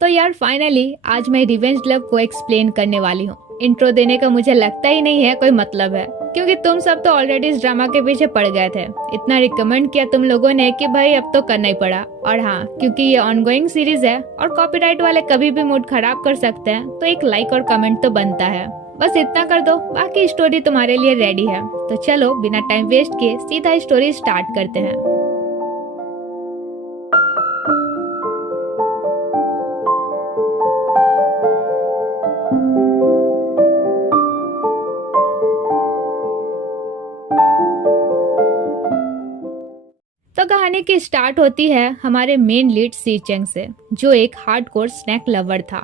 तो यार फाइनली आज मैं रिवेंज लव को एक्सप्लेन करने वाली हूँ। इंट्रो देने का मुझे लगता ही नहीं है कोई मतलब है, क्योंकि तुम सब तो ऑलरेडी इस ड्रामा के पीछे पड़ गए थे। इतना रिकमेंड किया तुम लोगों ने कि भाई अब तो करना ही पड़ा। और हाँ, क्योंकि ये ऑनगोइंग सीरीज है और कॉपीराइट वाले कभी भी मूड खराब कर सकते हैं, तो एक लाइक और कमेंट तो बनता है। बस इतना कर दो, बाकी स्टोरी तुम्हारे लिए रेडी है। तो चलो बिना टाइम वेस्ट किए सीधा स्टोरी स्टार्ट करते हैं। तो कहानी की स्टार्ट होती है हमारे मेन लीड सी चेंग से, जो एक हार्डकोर स्नैक लवर था।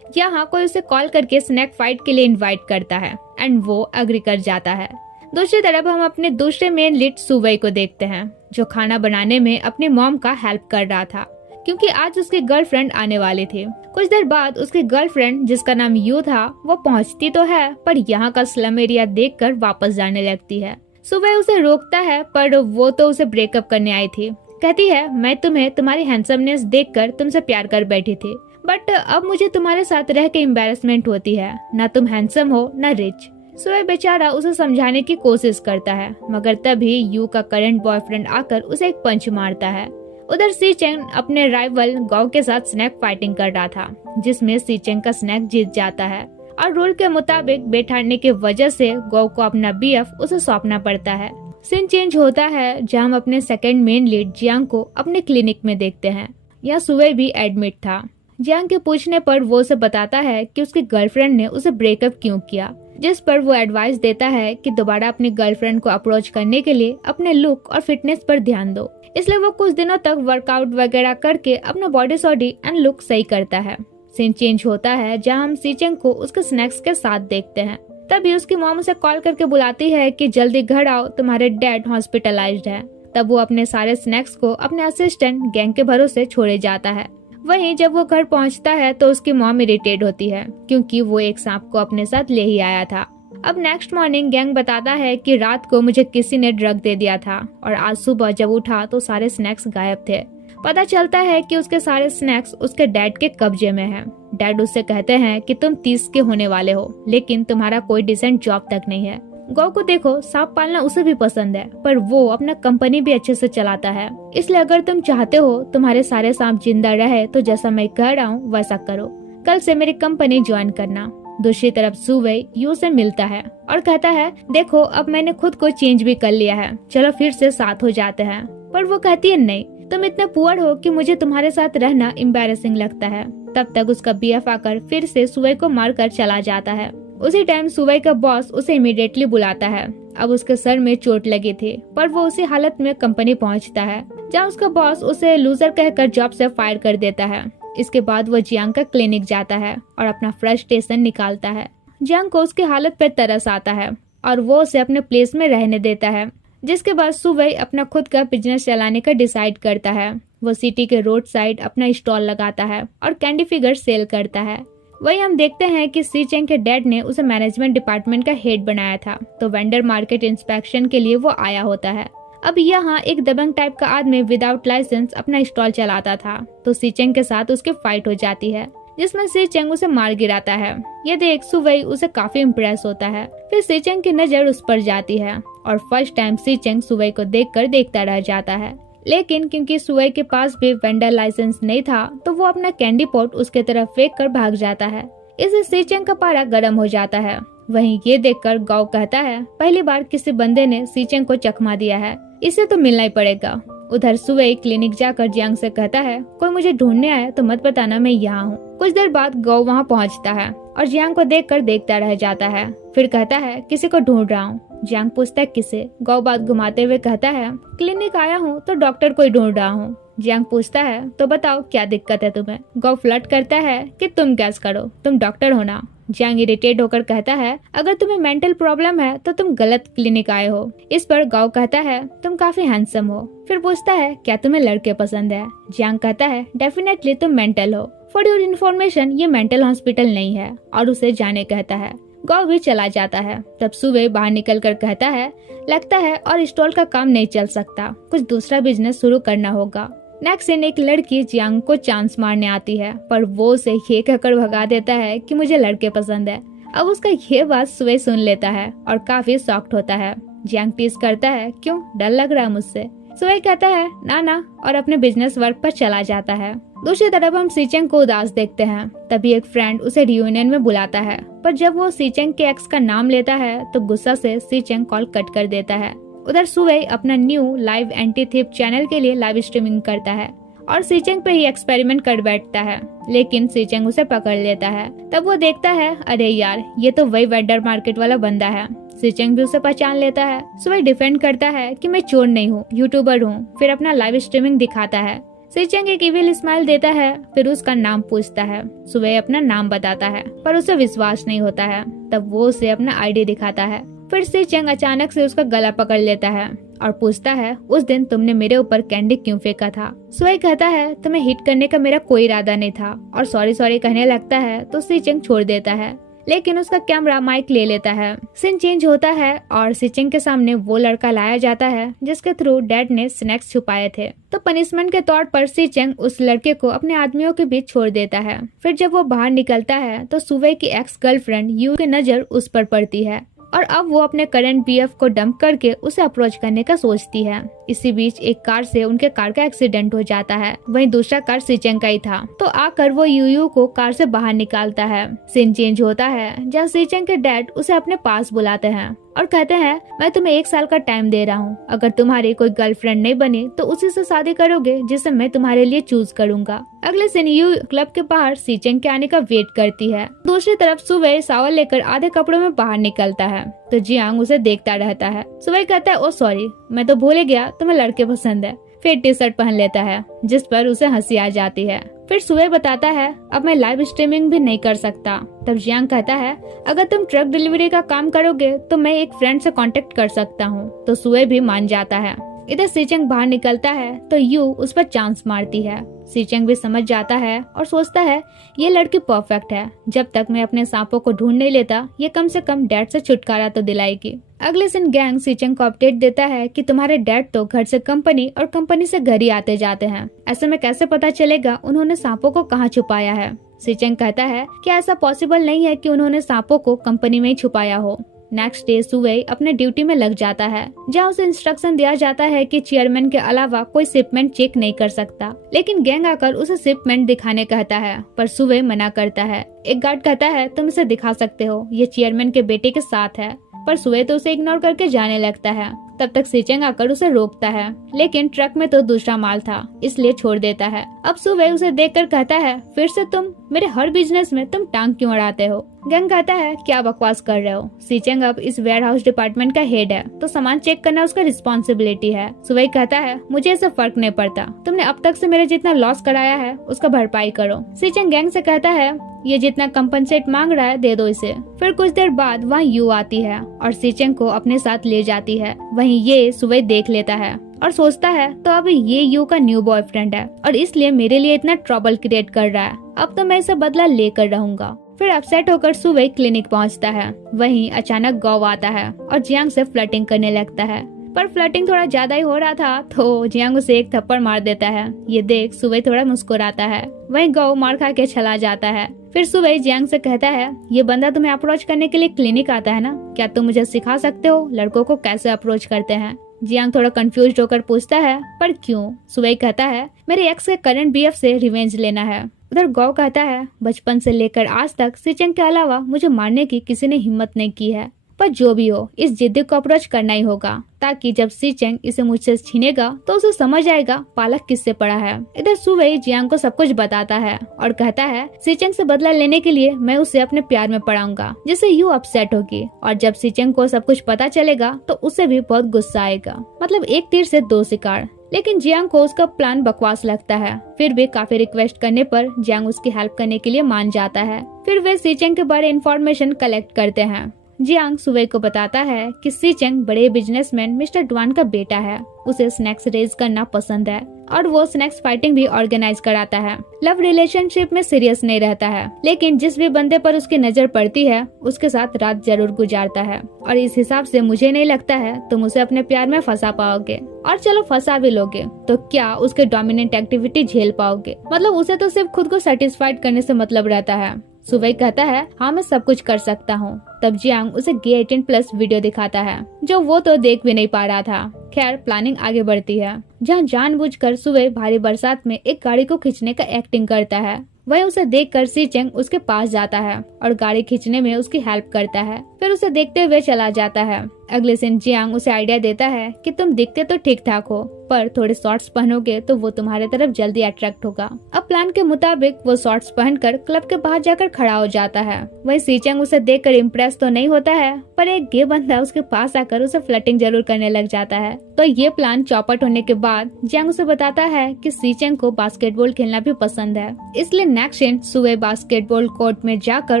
यहाँ कोई उसे कॉल करके स्नैक फाइट के लिए इनवाइट करता है एंड वो अग्री कर जाता है। दूसरी तरफ हम अपने दूसरे मेन लीड सुवई को देखते हैं, जो खाना बनाने में अपनी मॉम का हेल्प कर रहा था, क्योंकि आज उसकी गर्लफ्रेंड आने वाली थी। कुछ देर बाद उसकी गर्लफ्रेंड, जिसका नाम यू था, वो पहुंचती तो है पर यहाँ का स्लम एरिया देखकर वापस जाने लगती है। सुबह उसे रोकता है, पर वो तो उसे ब्रेकअप करने आई थी। कहती है, मैं तुम्हें तुम्हारी हैंडसमनेस देखकर तुमसे प्यार कर बैठी थी, बट अब मुझे तुम्हारे साथ रह के एम्बैरेसमेंट होती है। ना तुम हैंडसम हो ना रिच। सुबह बेचारा उसे समझाने की कोशिश करता है, मगर तभी यू का करंट बॉयफ्रेंड आकर उसे एक पंच मारता है। उधर सी चेंग अपने राइवल गौ के साथ स्नैक फाइटिंग कर रहा था, जिसमें सी चेंग का स्नैक जीत जाता है और रूल के मुताबिक बैठाने की वजह से गौ को अपना बीएफ उसे सौंपना पड़ता है। सीन चेंज होता है जहां हम अपने सेकंड मेन लीड जियांग को अपने क्लिनिक में देखते हैं। यह सुबह भी एडमिट था। जियांग के पूछने पर वो उसे बताता है कि उसकी गर्लफ्रेंड ने उसे ब्रेकअप क्यों किया, जिस पर वो एडवाइस देता है कि दोबारा अपनी गर्लफ्रेंड को अप्रोच करने के लिए अपने लुक और फिटनेस पर ध्यान दो। इसलिए वो कुछ दिनों तक वर्कआउट वगैरह करके अपना बॉडी सॉडी एंड लुक सही करता है। सीन चेंज होता है जहां हम सी चेंग को उसके स्नैक्स के साथ देखते हैं। तभी उसकी मॉम उसे कॉल करके बुलाती है कि जल्दी घर आओ, तुम्हारे डैड हॉस्पिटलाइज्ड है। तब वो अपने सारे स्नैक्स को अपने असिस्टेंट गैंग के भरोसे छोड़े जाता है। वहीं जब वो घर पहुंचता है तो उसकी मॉम इरिटेट होती है, क्योंकि वो एक सांप को अपने साथ ले ही आया था। अब नेक्स्ट मॉर्निंग गैंग बताता है कि रात को मुझे किसी ने ड्रग दे दिया था और आज सुबह जब उठा तो सारे स्नैक्स गायब थे। पता चलता है कि उसके सारे स्नैक्स उसके डैड के कब्जे में हैं। डैड उससे कहते हैं कि तुम 30 के होने वाले हो, लेकिन तुम्हारा कोई डिसेंट जॉब तक नहीं है। गौ को देखो, सांप पालना उसे भी पसंद है, पर वो अपना कंपनी भी अच्छे से चलाता है। इसलिए अगर तुम चाहते हो तुम्हारे सारे सांप जिंदा रहे तो जैसा मैं कह रहा हूँ वैसा करो, कल से मेरी कंपनी ज्वाइन करना। दूसरी तरफ सुवई यू से मिलता है और कहता है, देखो अब मैंने खुद को चेंज भी कर लिया है, चलो फिर से साथ हो जाते हैं। पर वो कहती है, नहीं, तुम इतने पुअर हो कि मुझे तुम्हारे साथ रहना एम्बैरेसिंग लगता है। तब तक उसका बीएफ आकर फिर से सुवई को मारकर चला जाता है। उसी टाइम सुवई का बॉस उसे इमीडिएटली बुलाता है। अब उसके सर में चोट लगी थी, पर वो उसी हालत में कंपनी पहुंचता है, जहां उसका बॉस उसे लूजर कहकर जॉब से फायर कर देता है। इसके बाद वो जियांग का क्लिनिक जाता है और अपना फ्रस्ट्रेशन निकालता है। जियांग को उसकी हालत पर तरस आता है और वो उसे अपने प्लेस में रहने देता है, जिसके बाद सुवई अपना खुद का बिजनेस चलाने का डिसाइड करता है। वो सिटी के रोड साइड अपना स्टॉल लगाता है और कैंडी फिगर सेल करता है। वही हम देखते हैं कि सी चेंग के डैड ने उसे मैनेजमेंट डिपार्टमेंट का हेड बनाया था, तो वेंडर मार्केट इंस्पेक्शन के लिए वो आया होता है। अब यहाँ एक दबंग टाइप का आदमी विदाउट लाइसेंस अपना स्टॉल चलाता था, तो सी चेंग के साथ उसकी फाइट हो जाती है, जिसमें सी चेंग उसे मार गिराता है। ये देख सुवई उसे काफी इम्प्रेस होता है। फिर सी चेंग की नजर उस पर जाती है और फर्स्ट टाइम सी चेंग सुवई को देखकर देखता रह जाता है। लेकिन क्योंकि सुवई के पास भी वेंडर लाइसेंस नहीं था, तो वो अपना कैंडी पॉट उसके तरफ फेंक कर भाग जाता है। इससे सी चेंग का पारा गर्म हो जाता है। वहीं ये देखकर गौ कहता है, पहली बार किसी बंदे ने सी चेंग को चकमा दिया है, इसे तो मिलना ही पड़ेगा। उधर सुवई क्लिनिक जाकर जियांग से कहता है, कोई मुझे ढूंढने आए तो मत बताना, मैं यहाँ हूँ। कुछ देर बाद गौ वहाँ पहुँचता है और जियांग को देखकर देखता रह जाता है। फिर कहता है, किसी को ढूंढ रहा हूँ। जियांग पूछता है, किसे? गौ बात घुमाते हुए कहता है, क्लिनिक आया हूँ तो डॉक्टर को ही ढूंढ रहा हूँ। जियांग पूछता है, तो बताओ क्या दिक्कत है तुम्हें? गौ फ्लर्ट करता है कि तुम गैस करो, तुम डॉक्टर हो ना। जियांग इरिटेट होकर कहता है, अगर तुम्हें मेंटल प्रॉब्लम है तो तुम गलत क्लिनिक आए हो। इस पर गौ कहता है, तुम काफी हैंडसम हो। फिर पूछता है, क्या तुम्हें लड़के पसंद है? जियांग कहता है, डेफिनेटली तुम मेंटल हो। फॉर योर इन्फॉर्मेशन, ये मेंटल हॉस्पिटल नहीं है, और उसे जाने कहता है। गौ भी चला जाता है। तब सुबह बाहर निकल कर कहता है, लगता है और स्टॉल का काम नहीं चल सकता, कुछ दूसरा बिजनेस शुरू करना होगा। नेक्स्ट सीन, एक लड़की जियांग को चांस मारने आती है, पर वो उसे ये कहकर भगा देता है कि मुझे लड़के पसंद है। अब उसका ये बात सुवे सुन लेता है और काफी शॉक्ड होता है। जियांग टीज करता है, क्यों, डर लग रहा है मुझसे? सुवे कहता है ना और अपने बिजनेस वर्क पर चला जाता है। दूसरी तरफ हम सीचेंग को उदास देखते हैं। तभी एक फ्रेंड उसे रियूनियन में बुलाता है, पर जब वो सीचेंग के एक्स का नाम लेता है तो गुस्सा से सीचेंग कॉल कट कर देता है। उधर सुवे अपना new live anti thief channel के लिए लाइव स्ट्रीमिंग करता है और सीचेंग पे ही एक्सपेरिमेंट कर बैठता है, लेकिन सीचेंग उसे पकड़ लेता है। तब वो देखता है, अरे यार, ये तो वही वेडर मार्केट वाला बंदा है। सीचेंग भी उसे पहचान लेता है। सुवे डिफेंड करता है कि मैं चोर नहीं हूँ, यूट्यूबर हूँ, फिर अपना लाइव स्ट्रीमिंग दिखाता है। सीचेंग एक इविल स्माइल देता है, फिर उसका नाम पूछता है। सुवे अपना नाम बताता है, पर उसे विश्वास नहीं होता है। तब वो उसे अपना आईडी दिखाता है। फिर सीचेंग अचानक से उसका गला पकड़ लेता है और पूछता है, उस दिन तुमने मेरे ऊपर कैंडी क्यों फेंका था? सुवे कहता है, तुम्हें हिट करने का मेरा कोई इरादा नहीं था, और सॉरी कहने लगता है तो सीचेंग छोड़ देता है, लेकिन उसका कैमरा माइक ले लेता है। सीन चेंज होता है और सीचेंग के सामने वो लड़का लाया जाता है जिसके थ्रू डैड ने स्नैक्स छुपाए थे। तो पनिशमेंट के तौर पर सीचेंग उस लड़के को अपने आदमियों के बीच छोड़ देता है। फिर जब वो बाहर निकलता है तो सुवे की एक्स गर्लफ्रेंड यू की नजर उस पर पड़ती है और अब वो अपने करंट बीएफ को डंप करके उसे अप्रोच करने का सोचती है। इसी बीच एक कार से उनके कार का एक्सीडेंट हो जाता है। वहीं दूसरा कार सीचेंग का ही था, तो आकर वो यू को कार से बाहर निकालता है। सीन चेंज होता है जहाँ सीचेंग के डैड उसे अपने पास बुलाते हैं और कहते हैं, मैं तुम्हें 1 साल का टाइम दे रहा हूँ। अगर तुम्हारी कोई गर्लफ्रेंड नहीं बनी तो उसी से शादी करोगे जिसे मैं तुम्हारे लिए चूज करूंगा। अगले दिन यू क्लब के बाहर सीचेंग के आने का वेट करती है। दूसरी तरफ सुवे शावर लेकर आधे कपड़ों में बाहर निकलता है तो जियांग उसे देखता रहता है। सुवे कहता है, ओ सॉरी, मैं तो भूल गया तुम्हें लड़के पसंद है। फिर टी शर्ट पहन लेता है, जिस पर उसे हंसी आ जाती है। फिर सुवे बताता है, अब मैं लाइव स्ट्रीमिंग भी नहीं कर सकता। तब जियांग कहता है, अगर तुम ट्रक डिलीवरी का काम करोगे तो मैं एक फ्रेंड से कांटेक्ट कर सकता हूँ। तो सुवे भी मान जाता है। इधर सीचेंग बाहर निकलता है तो यू उस पर चांस मारती है। सीचेंग भी समझ जाता है और सोचता है, ये लड़की परफेक्ट है। जब तक मैं अपने सांपों को ढूंढ नहीं लेता, ये कम से कम डैड से छुटकारा तो दिलाएगी। अगले दिन गैंग सीचेंग को अपडेट देता है कि तुम्हारे डैड तो घर से कंपनी और कंपनी से घर ही आते जाते हैं। ऐसे में कैसे पता चलेगा उन्होंने सांपों को कहाँ छुपाया है? सीचेंग कहता है कि ऐसा पॉसिबल नहीं है कि उन्होंने सांपों को कंपनी में ही छुपाया हो। नेक्स्ट डे सुवे अपने ड्यूटी में लग जाता है, जहाँ उसे इंस्ट्रक्शन दिया जाता है कि चेयरमैन के अलावा कोई शिपमेंट चेक नहीं कर सकता। लेकिन गैंग आकर उसे शिपमेंट दिखाने कहता है, पर सुवे मना करता है। एक गार्ड कहता है, तुम इसे दिखा सकते हो, ये चेयरमैन के बेटे के साथ है। पर सुवे तो उसे इग्नोर करके जाने लगता है। तब तक सीचेंग आकर उसे रोकता है, लेकिन ट्रक में तो दूसरा माल था, इसलिए छोड़ देता है। अब सुवे उसे देखकर कहता है, फिर से तुम मेरे हर बिजनेस में तुम टांग क्यों अड़ाते हो? गैंग कहता है, क्या बकवास कर रहे हो? सीचेंग अब इस वेयर हाउस डिपार्टमेंट का हेड है, तो सामान चेक करना उसका रिस्पॉन्सिबिलिटी है। सुवे कहता है, मुझे इससे फर्क नहीं पड़ता, तुमने अब तक से मेरे जितना लॉस कराया है उसका भरपाई करो। सीचेंग गैंग से कहता है, ये जितना कंपनसेट मांग रहा है दे दो इसे। फिर कुछ देर बाद वहाँ यू आती है और सीचेंग को अपने साथ ले जाती है। वहीं ये सुवे देख लेता है और सोचता है, तो अब ये यू का न्यू बॉयफ्रेंड है और इसलिए मेरे लिए इतना ट्रबल क्रिएट कर रहा है। अब तो मैं इसे बदला लेकर रहूंगा। फिर अपसेट होकर सुवे क्लिनिक पहुंचता है। वहीं अचानक गौ आता है और जियांग से फ्लर्टिंग करने लगता है, पर फ्लर्टिंग थोड़ा ज्यादा ही हो रहा था तो जियांग उसे एक थप्पड़ मार देता है। ये देख सुवे थोड़ा मुस्कुराता है। वहीं गौ मार खा के चला जाता है। फिर सुवे जियांग से कहता है, ये बंदा तुम्हें अप्रोच करने के लिए क्लिनिक आता है ना, क्या तुम मुझे सिखा सकते हो लड़कों को कैसे अप्रोच करते हैं? जियांग थोड़ा कंफ्यूज होकर पूछता है, पर क्यों? सुवे कहता है, मेरे एक्स के करंट बीएफ से रिवेंज लेना है। उधर गौ कहता है, बचपन से लेकर आज तक सीचेंग के अलावा मुझे मारने की किसी ने हिम्मत नहीं की है, पर जो भी हो इस जिद्दी को अप्रोच करना ही होगा, ताकि जब सीचेंग इसे मुझसे छीनेगा तो उसे समझ आएगा पालक किससे पड़ा है। इधर सुवे जियांग को सब कुछ बताता है और कहता है, सीचेंग से बदला लेने के लिए मैं उसे अपने प्यार में पड़ाऊंगा, जिससे यू अपसेट होगी, और जब सीचेंग को सब कुछ पता चलेगा तो उसे भी बहुत गुस्सा आएगा। मतलब एक तीर से 2 शिकार। लेकिन जियांग को उसका प्लान बकवास लगता है। फिर भी काफी रिक्वेस्ट करने पर जियांग उसकी हेल्प करने के लिए मान जाता है। फिर वे सीचेंग के बारे इंफॉर्मेशन कलेक्ट करते हैं। जियांग सुवे को बताता है कि सीचेंग बड़े बिजनेसमैन मिस्टर डुआन का बेटा है उसे स्नैक्स रेज करना पसंद है और वो स्नैक्स फाइटिंग भी ऑर्गेनाइज कराता है। लव रिलेशनशिप में सीरियस नहीं रहता है, लेकिन जिस भी बंदे पर उसकी नजर पड़ती है उसके साथ रात जरूर गुजारता है। और इस हिसाब से मुझे नहीं लगता है तुम उसे अपने प्यार में फंसा पाओगे। और चलो फंसा भी लोगे तो क्या उसके डोमिनेंट एक्टिविटी झेल पाओगे? मतलब उसे तो सिर्फ खुद को सेटिस्फाइड करने से मतलब रहता है। सुबह कहता है हाँ मैं सब कुछ कर सकता हूँ। तब जियांग उसे गे 18+ वीडियो दिखाता है जो वो तो देख भी नहीं पा रहा था। खैर प्लानिंग आगे बढ़ती है, जहाँ जानबूझकर सुबह भारी बरसात में एक गाड़ी को खींचने का एक्टिंग करता है। वह उसे देखकर सी चेंग उसके पास जाता है और गाड़ी खींचने में उसकी हेल्प करता है, फिर उसे देखते हुए चला जाता है। अगले दिन जियांग उसे आइडिया देता है कि तुम दिखते तो ठीक ठाक हो, पर थोड़े शॉर्ट्स पहनोगे तो वो तुम्हारे तरफ जल्दी अट्रैक्ट होगा। अब प्लान के मुताबिक वो शॉर्ट्स पहनकर क्लब के बाहर जाकर खड़ा हो जाता है। वही सी चेंग उसे देखकर इम्प्रेस तो नहीं होता है, पर एक गे बंदा उसके पास आकर उसे फ्लर्टिंग जरूर करने लग जाता है। तो ये प्लान चौपट होने के बाद जियांग उसे बताता है कि सी चेंग को बास्केटबॉल खेलना भी पसंद है, इसलिए नेक्स्ट दिन सुबह बास्केटबॉल कोर्ट में जाकर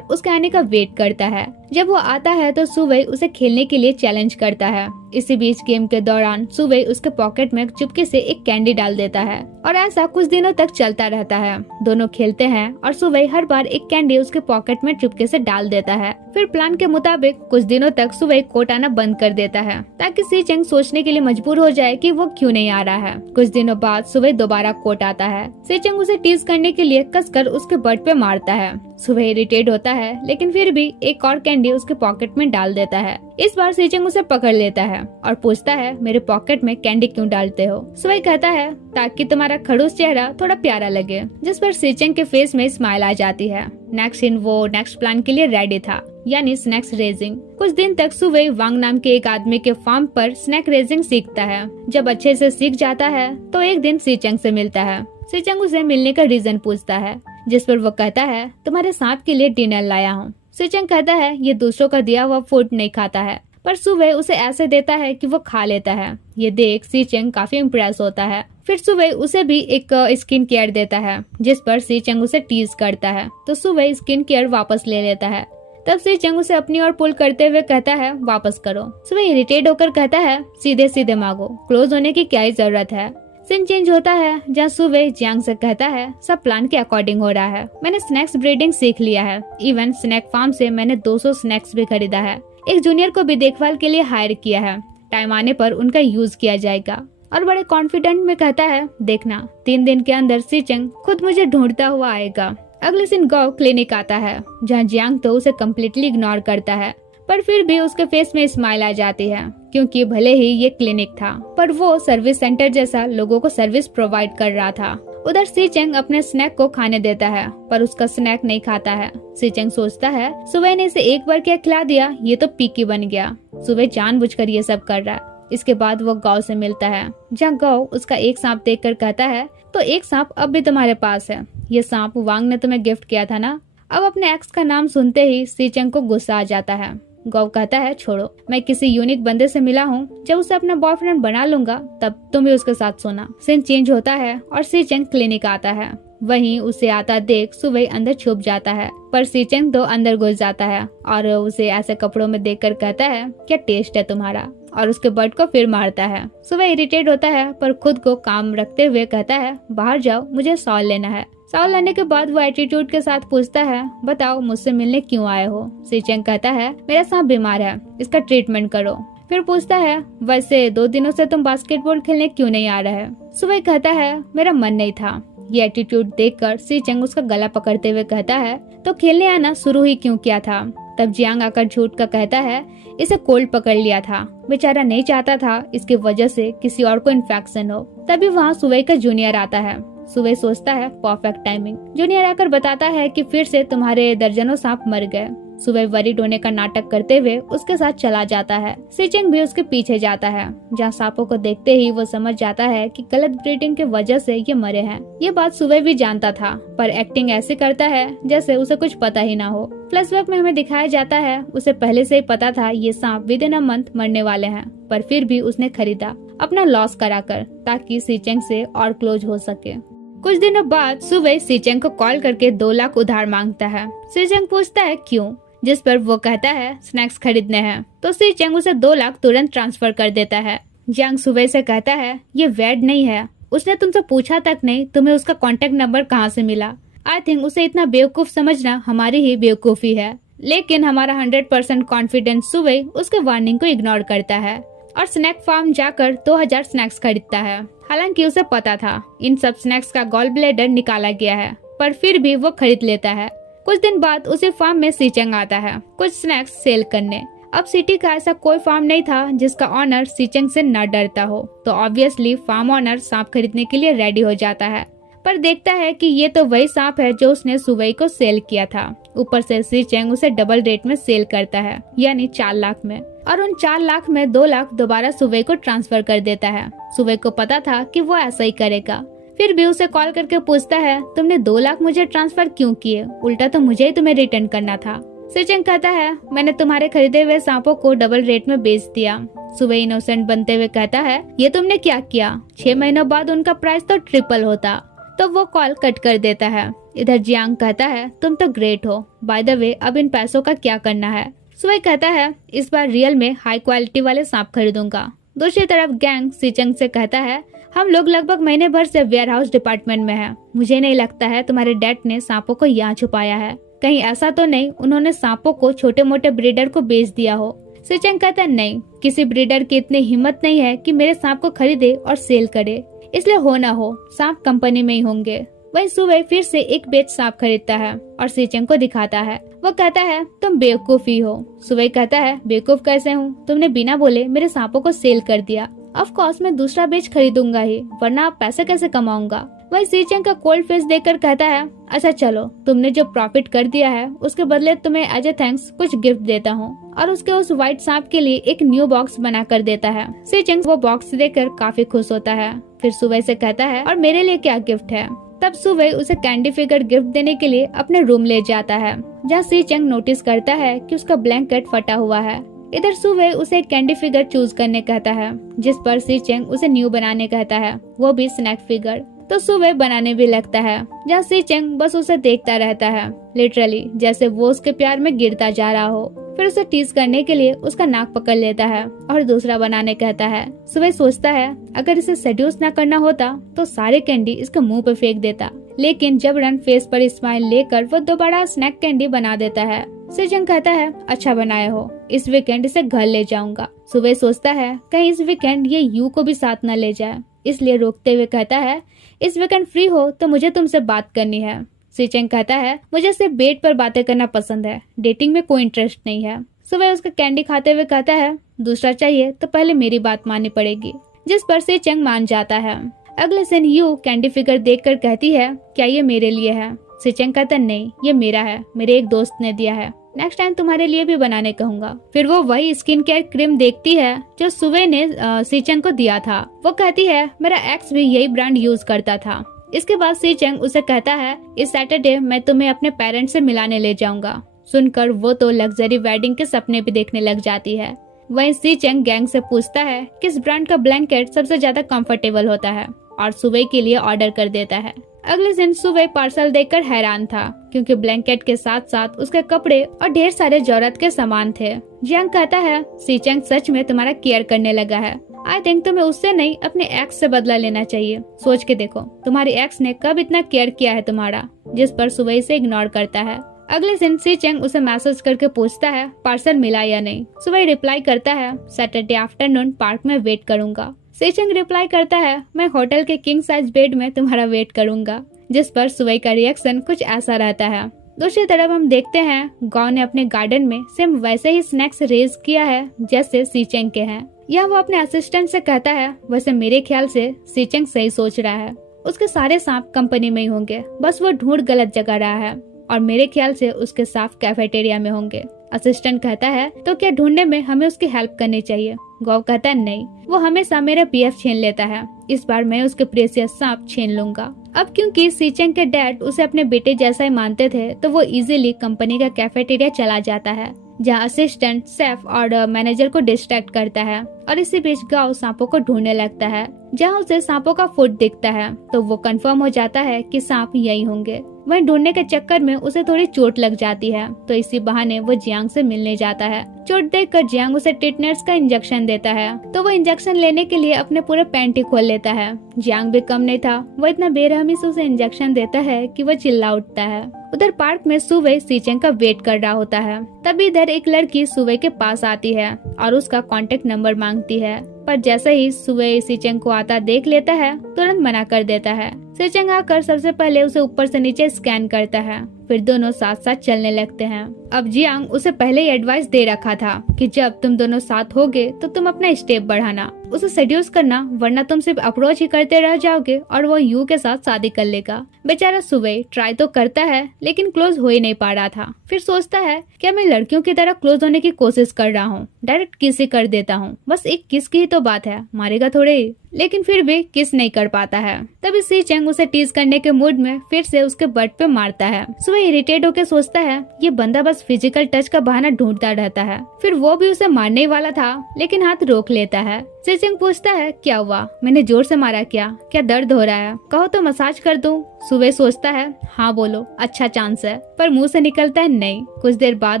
उसके आने का वेट करता है। जब वो आता है तो सुबह उसे खेलने के लिए चैलेंज करता है। इसी बीच गेम के दौरान सुबह उसके पॉकेट में चुपके से एक कैंडी डाल देता है और ऐसा कुछ दिनों तक चलता रहता है। दोनों खेलते हैं और सुबह हर बार एक कैंडी उसके पॉकेट में चुपके से डाल देता है। फिर प्लान के मुताबिक कुछ दिनों तक सुबह कोर्ट आना बंद कर देता है ताकि सी चेंग सोचने के लिए मजबूर हो जाए कि वो क्यों नहीं आ रहा है। कुछ दिनों बाद सुबह दोबारा कोर्ट आता है। सी चेंग उसे टीज करने के लिए कसकर उसके बर्ड पे मारता है। सुबह इरिटेट होता है, लेकिन फिर भी एक और कैंडी उसके पॉकेट में डाल देता है। इस बार सी चेंग उसे पकड़ लेता है और पूछता है मेरे पॉकेट में कैंडी क्यों डालते हो? सुबह कहता है ताकि तुम्हारा खड़ूस चेहरा थोड़ा प्यारा लगे, जिस पर सी चेंग के फेस में स्माइल आ जाती है। नेक्स्ट दिन वो नेक्स्ट प्लान के लिए रेडी था, यानी स्नैक्स रेजिंग। कुछ दिन तक सुबह वांग नाम के एक आदमी के फार्म पर स्नैक रेजिंग सीखता है। जब अच्छे से सीख जाता है तो एक दिन सी चेंग से मिलता है। सी चेंग उसे मिलने का रीजन पूछता है, जिस पर वो कहता है तुम्हारे सांप के लिए डिनर लाया हूँ। सी चेंग कहता है ये दूसरों का दिया हुआ फूड नहीं खाता है, पर सुबह उसे ऐसे देता है कि वो खा लेता है। ये देख सी चेंग काफी इम्प्रेस होता है। फिर सुबह उसे भी एक स्किन केयर देता है, जिस पर सी चेंग उसे टीज करता है, तो सुबह स्किन केयर वापस ले लेता है। तब सी चेंग उसे अपनी ओर पुल करते हुए कहता है वापस करो। सुबह इरिटेट होकर कहता है सीधे सीधे मांगो, क्लोज होने की क्या ही जरूरत है। सीन चेंज होता है, जहाँ सुबह जियांग से कहता है सब प्लान के अकॉर्डिंग हो रहा है। मैंने स्नैक्स ब्रीडिंग सीख लिया है, इवन स्नैक फार्म से मैंने 200 स्नैक्स भी खरीदा है। एक जूनियर को भी देखभाल के लिए हायर किया है, टाइम आने पर उनका यूज किया जाएगा। और बड़े कॉन्फिडेंट में कहता है देखना 3 दिन के अंदर सी चेंग खुद मुझे ढूंढता हुआ आएगा। अगले दिन गौ क्लिनिक आता है, जहाँ जियांग तो उसे कम्प्लीटली इग्नोर करता है, पर फिर भी उसके फेस में स्माइल आ जाती है, क्योंकि भले ही ये क्लिनिक था पर वो सर्विस सेंटर जैसा लोगों को सर्विस प्रोवाइड कर रहा था। उधर सी चेंग अपने स्नैक को खाने देता है, पर उसका स्नैक नहीं खाता है। सी चेंग सोचता है सुबह ने इसे एक बार क्या खिला दिया, ये तो पीकी बन गया। सुबह जानबूझकर ये सब कर रहा है। इसके बाद वो गौ से मिलता है, जहाँ गौ उसका एक सांप देखकर कहता है तो एक सांप अब भी तुम्हारे पास है, ये सांप वांग ने तुम्हें गिफ्ट किया था ना। अब अपने एक्स का नाम सुनते ही सी चेंग को गुस्सा आ जाता है। गौ कहता है छोड़ो, मैं किसी यूनिक बंदे से मिला हूँ, जब उसे अपना बॉयफ्रेंड बना लूंगा तब तुम भी उसके साथ सोना। सीन चेंज होता है और सी चेंग क्लिनिक आता है। वहीं उसे आता देख सुबह अंदर छुप जाता है, पर सी चेंग तो अंदर घुस जाता है और उसे ऐसे कपड़ों में देखकर कहता है क्या टेस्ट है तुम्हारा, और उसके बर्ड को फिर मारता है। सुबह इरिटेट होता है, पर खुद को काम रखते हुए कहता है बाहर जाओ, मुझे सॉल लेना है। सॉल लेने के बाद वो एटीट्यूड के साथ पूछता है बताओ मुझसे मिलने क्यों आए हो। सी चेंग कहता है मेरा सांप बीमार है, इसका ट्रीटमेंट करो। फिर पूछता है वैसे 2 दिनों से तुम बास्केटबॉल खेलने क्यों नहीं आ रहे? सुबह कहता है मेरा मन नहीं था। ये एटीट्यूड देखकर सी चेंग उसका गला पकड़ते हुए कहता है तो खेलने आना शुरू ही क्यों किया था? तब जियांग आकर झूठ का कहता है इसे कोल्ड पकड़ लिया था, बेचारा नहीं चाहता था इसकी वजह से किसी और को इन्फेक्शन हो। तभी वहाँ सुबह का जूनियर आता है। सुबह सोचता है परफेक्ट टाइमिंग। जूनियर आकर बताता है कि फिर से तुम्हारे दर्जनों सांप मर गए। सुबह वरीड होने का नाटक करते हुए उसके साथ चला जाता है। सी चेंग भी उसके पीछे जाता है, जहाँ सांपों को देखते ही वो समझ जाता है कि गलत ब्रीडिंग की वजह से ये मरे हैं। ये बात सुबह भी जानता था, पर एक्टिंग ऐसे करता है जैसे उसे कुछ पता ही ना हो। फ्लैशबैक में हमें दिखाया जाता है उसे पहले से ही पता था ये सांप विद इन अ मंथ मरने वाले हैं, पर फिर भी उसने खरीदा अपना लॉस कराकर, ताकि सी चेंग से और क्लोज हो सके। कुछ दिनों बाद सुबह सी चेंग को कॉल करके 2 लाख उधार मांगता है। सी चेंग पूछता है क्यों, जिस पर वो कहता है स्नैक्स खरीदने हैं। तो सी चेंग उसे 2 लाख तुरंत ट्रांसफर कर देता है। जियांग सुबह से कहता है ये वेड नहीं है, उसने तुमसे पूछा तक नहीं, तुम्हें उसका कांटेक्ट नंबर कहाँ से मिला। आई थिंक उसे इतना बेवकूफ समझना हमारी ही बेवकूफी है। लेकिन हमारा 100% कॉन्फिडेंस सुबह उसके वार्निंग को इग्नोर करता है और स्नैक फार्म जाकर 2000 स्नैक्स खरीदता है। हालांकि उसे पता था इन सब स्नैक्स का गॉल ब्लैडर निकाला गया है, पर फिर भी वो खरीद लेता है। कुछ दिन बाद उसे फार्म में सीचेंग आता है कुछ स्नैक्स सेल करने। अब सिटी का ऐसा कोई फार्म नहीं था जिसका ऑनर सीचेंग से न डरता हो, तो ऑब्वियसली फार्म ऑनर सांप खरीदने के लिए रेडी हो जाता है, पर देखता है कि ये तो वही सांप है जो उसने सुवई को सेल किया था। ऊपर से सीचेंग उसे डबल रेट में सेल करता है, यानी 4 लाख में, और उन 4 लाख में 2 लाख दोबारा सुवई को ट्रांसफर कर देता है। सुवई को पता था कि वो ऐसा ही करेगा, फिर भी उसे कॉल करके पूछता है तुमने 2 लाख मुझे ट्रांसफर क्यों किए, उल्टा तो मुझे ही तुम्हें रिटर्न करना था। सीचेंग कहता है मैंने तुम्हारे खरीदे हुए सांपों को डबल रेट में बेच दिया। सुबह इनोसेंट बनते हुए कहता है ये तुमने क्या किया, 6 महीनों बाद उनका प्राइस तो ट्रिपल होता। तो वो कॉल कट कर देता है। इधर जियांग कहता है तुम तो ग्रेट हो, बाय द वे अब इन पैसों का क्या करना है। सुबह कहता है इस बार रियल में हाई क्वालिटी वाले सांप खरीदूंगा। दूसरी तरफ गैंग सीचेंग से कहता है हम लोग लगभग महीने भर से वेयरहाउस डिपार्टमेंट में हैं। मुझे नहीं लगता है तुम्हारे डैड ने सांपों को यहाँ छुपाया है, कहीं ऐसा तो नहीं उन्होंने सांपों को छोटे मोटे ब्रीडर को बेच दिया हो। सीचेंग कहता है नहीं, किसी ब्रीडर की इतनी हिम्मत नहीं है कि मेरे सांप को खरीदे और सेल करे, इसलिए हो ना हो सांप कंपनी में ही होंगे। वही सुबह फिर से एक बेच सांप खरीदता है और सीचेंग को दिखाता है। वो कहता है तुम बेवकूफ ही हो। सुबह कहता है बेवकूफ कैसे हूँ, तुमने बिना बोले मेरे सांपों को सेल कर दिया। ऑफ कोर्स मैं दूसरा बेच खरीदूंगा ही, वरना आप पैसे कैसे कमाऊंगा। वही सीचेंग का कोल्ड फेस देखकर कहता है अच्छा चलो, तुमने जो प्रॉफिट कर दिया है उसके बदले तुम्हें एज ए थैंक्स कुछ गिफ्ट देता हूँ, और उसके उस व्हाइट सांप के लिए एक न्यू बॉक्स बना कर देता है। सीचेंग वो बॉक्स देखकर काफी खुश होता है। फिर सुबह से कहता है और मेरे लिए क्या गिफ्ट है। तब सुबह उसे कैंडी फिगर गिफ्ट देने के लिए अपने रूम ले जाता है, जहाँ सीचेंग नोटिस करता है कि उसका ब्लैंकेट फटा हुआ है। इधर सुबह उसे एक कैंडी फिगर चूज करने कहता है, जिस पर सीचेंग उसे न्यू बनाने कहता है, वो भी स्नैक फिगर। तो सुबह बनाने भी लगता है, जहाँ सीचेंग बस उसे देखता रहता है, लिटरली जैसे वो उसके प्यार में गिरता जा रहा हो। फिर उसे टीज करने के लिए उसका नाक पकड़ लेता है और दूसरा बनाने कहता है। सुबह सोचता है अगर इसे सेड्यूस ना करना होता तो सारे कैंडी इसके मुंह पे फेंक देता, लेकिन जब रन फेस पर स्माइल लेकर वो दोबारा स्नैक कैंडी बना देता है। सीचेंग कहता है अच्छा बनाए हो, इस वीकेंड इसे घर ले जाऊंगा। सुबह सोचता है कहीं इस वीकेंड ये यू को भी साथ न ले जाए, इसलिए रोकते हुए कहता है इस वीकेंड फ्री हो तो मुझे तुमसे बात करनी है। सीचेंग कहता है मुझे सिर्फ बेड पर बातें करना पसंद है, डेटिंग में कोई इंटरेस्ट नहीं है। सुबह उसका कैंडी खाते हुए कहता है दूसरा चाहिए तो पहले मेरी बात माननी पड़ेगी, जिस पर सीचेंग मान जाता है। अगले दिन यू कैंडी फिगर देखकर कहती है क्या ये मेरे लिए है। सीचेंग कहता नहीं ये मेरा है, मेरे एक दोस्त ने दिया है, नेक्स्ट टाइम तुम्हारे लिए भी बनाने कहूंगा। फिर वो वही स्किन केयर क्रीम देखती है जो सुबह ने सीचेंग को दिया था। वो कहती है मेरा एक्स भी यही ब्रांड यूज करता था। इसके बाद सीचेंग उसे कहता है इस सैटरडे मैं तुम्हें अपने पेरेंट्स से मिलाने ले जाऊंगा। सुनकर वो तो लग्जरी वेडिंग के सपने भी देखने लग जाती है। वहीं सीचेंग गैंग से पूछता है किस ब्रांड का ब्लैंकेट सबसे ज्यादा कंफर्टेबल होता है और सुबह के लिए ऑर्डर कर देता है। अगले दिन सुबह पार्सल देखकर हैरान था, क्योंकि ब्लैंकेट के साथ साथ उसके कपड़े और ढेर सारे जरूरत के सामान थे। जियांग कहता है सीचेंग सच में तुम्हारा केयर करने लगा है। आई थिंक तुम्हें उससे नहीं अपने एक्स से बदला लेना चाहिए। सोच के देखो तुम्हारी एक्स ने कब इतना केयर किया है तुम्हारा, जिस पर सुबह इसे इग्नोर करता है। अगले दिन सीचेंग उसे मैसेज करके पूछता है पार्सल मिला या नहीं। सुबह रिप्लाई करता है सैटरडे आफ्टरनून पार्क में वेट करूंगा। सीचेंग रिप्लाई करता है मैं होटल के किंग साइज बेड में तुम्हारा वेट करूंगा, जिस पर सुबह का रिएक्शन कुछ ऐसा रहता है। दूसरी तरफ हम देखते हैं गौ ने अपने गार्डन में सेम वैसे ही स्नैक्स रेज किया है जैसे सीचेंग के हैं। यह वो अपने असिस्टेंट से कहता है वैसे मेरे ख्याल से सीचेंग सही सोच रहा है, उसके सारे सांप कंपनी में ही होंगे, बस वो ढूंढ गलत जगह रहा है, और मेरे ख्याल से उसके सांप कैफेटेरिया में होंगे। असिस्टेंट कहता है तो क्या ढूंढने में हमें उसकी हेल्प करनी चाहिए। गौ कहता है नहीं, वो हमेशा मेरा पीएफ छीन लेता है, इस बार मैं उसके प्रेसियस सांप छीन लूंगा। अब क्योंकि सीचेंग के डैड उसे अपने बेटे जैसा ही मानते थे, तो वो इजीली कंपनी का कैफेटेरिया चला जाता है, जहाँ असिस्टेंट शेफ और मैनेजर को डिस्ट्रैक्ट करता है। और इसी बीच गांव सांपों को ढूंढने लगता है, जहाँ उसे सांपों का फुट दिखता है, तो वो कंफर्म हो जाता है कि सांप यही होंगे। वहीं ढूंढने के चक्कर में उसे थोड़ी चोट लग जाती है, तो इसी बहाने वो जियांग से मिलने जाता है। चोट देखकर जियांग उसे टिटनेस का इंजेक्शन देता है, तो वो इंजेक्शन लेने के लिए अपने पूरे पैंट ही खोल लेता है। जियांग भी कम नहीं था, वो इतना बेरहमी से उसे इंजेक्शन देता है कि वो चिल्ला उठता है। उधर पार्क में सुवे सीचेंग का वेट कर रहा होता है। तभी इधर एक लड़की सुवे के पास आती है और उसका कांटेक्ट नंबर मांगती है, पर जैसे ही सुवे सीचेंग को आता देख लेता है, तुरंत मना कर देता है। सीचेंग आकर सबसे पहले उसे ऊपर से नीचे स्कैन करता है, फिर दोनों साथ साथ चलने लगते हैं। अब जियांग उसे पहले ही एडवाइस दे रखा था कि जब तुम दोनों साथ होगे तो तुम अपना स्टेप बढ़ाना, उसे सेड्यूस करना, वरना तुम सिर्फ अप्रोच ही करते रह जाओगे और वो यू के साथ शादी कर लेगा। बेचारा सुवे ट्राई तो करता है लेकिन क्लोज हो ही नहीं पा रहा था। फिर सोचता है क्या मैं लड़कियों की तरह क्लोज होने की कोशिश कर रहा हूँ, डायरेक्ट किस ही कर देता हूँ, बस एक किस की ही तो बात है, मारेगा थोड़े ही। लेकिन फिर भी किस नहीं कर पाता है। तभी सीचेंग उसे टीज करने के मूड में फिर से उसके बट पे मारता है। सुवे इरिटेट होकर सोचता है ये बंदा बस फिजिकल टच का बहाना ढूंढता रहता है। फिर वो भी उसे मारने ही वाला था लेकिन हाथ रोक लेता है। सीचेंग पूछता है क्या हुआ, मैंने जोर से मारा क्या दर्द हो रहा है, कहो तो मसाज कर दूं। सुवे सोचता है हाँ बोलो, अच्छा चांस है, पर मुंह से निकलता है नहीं। कुछ देर बाद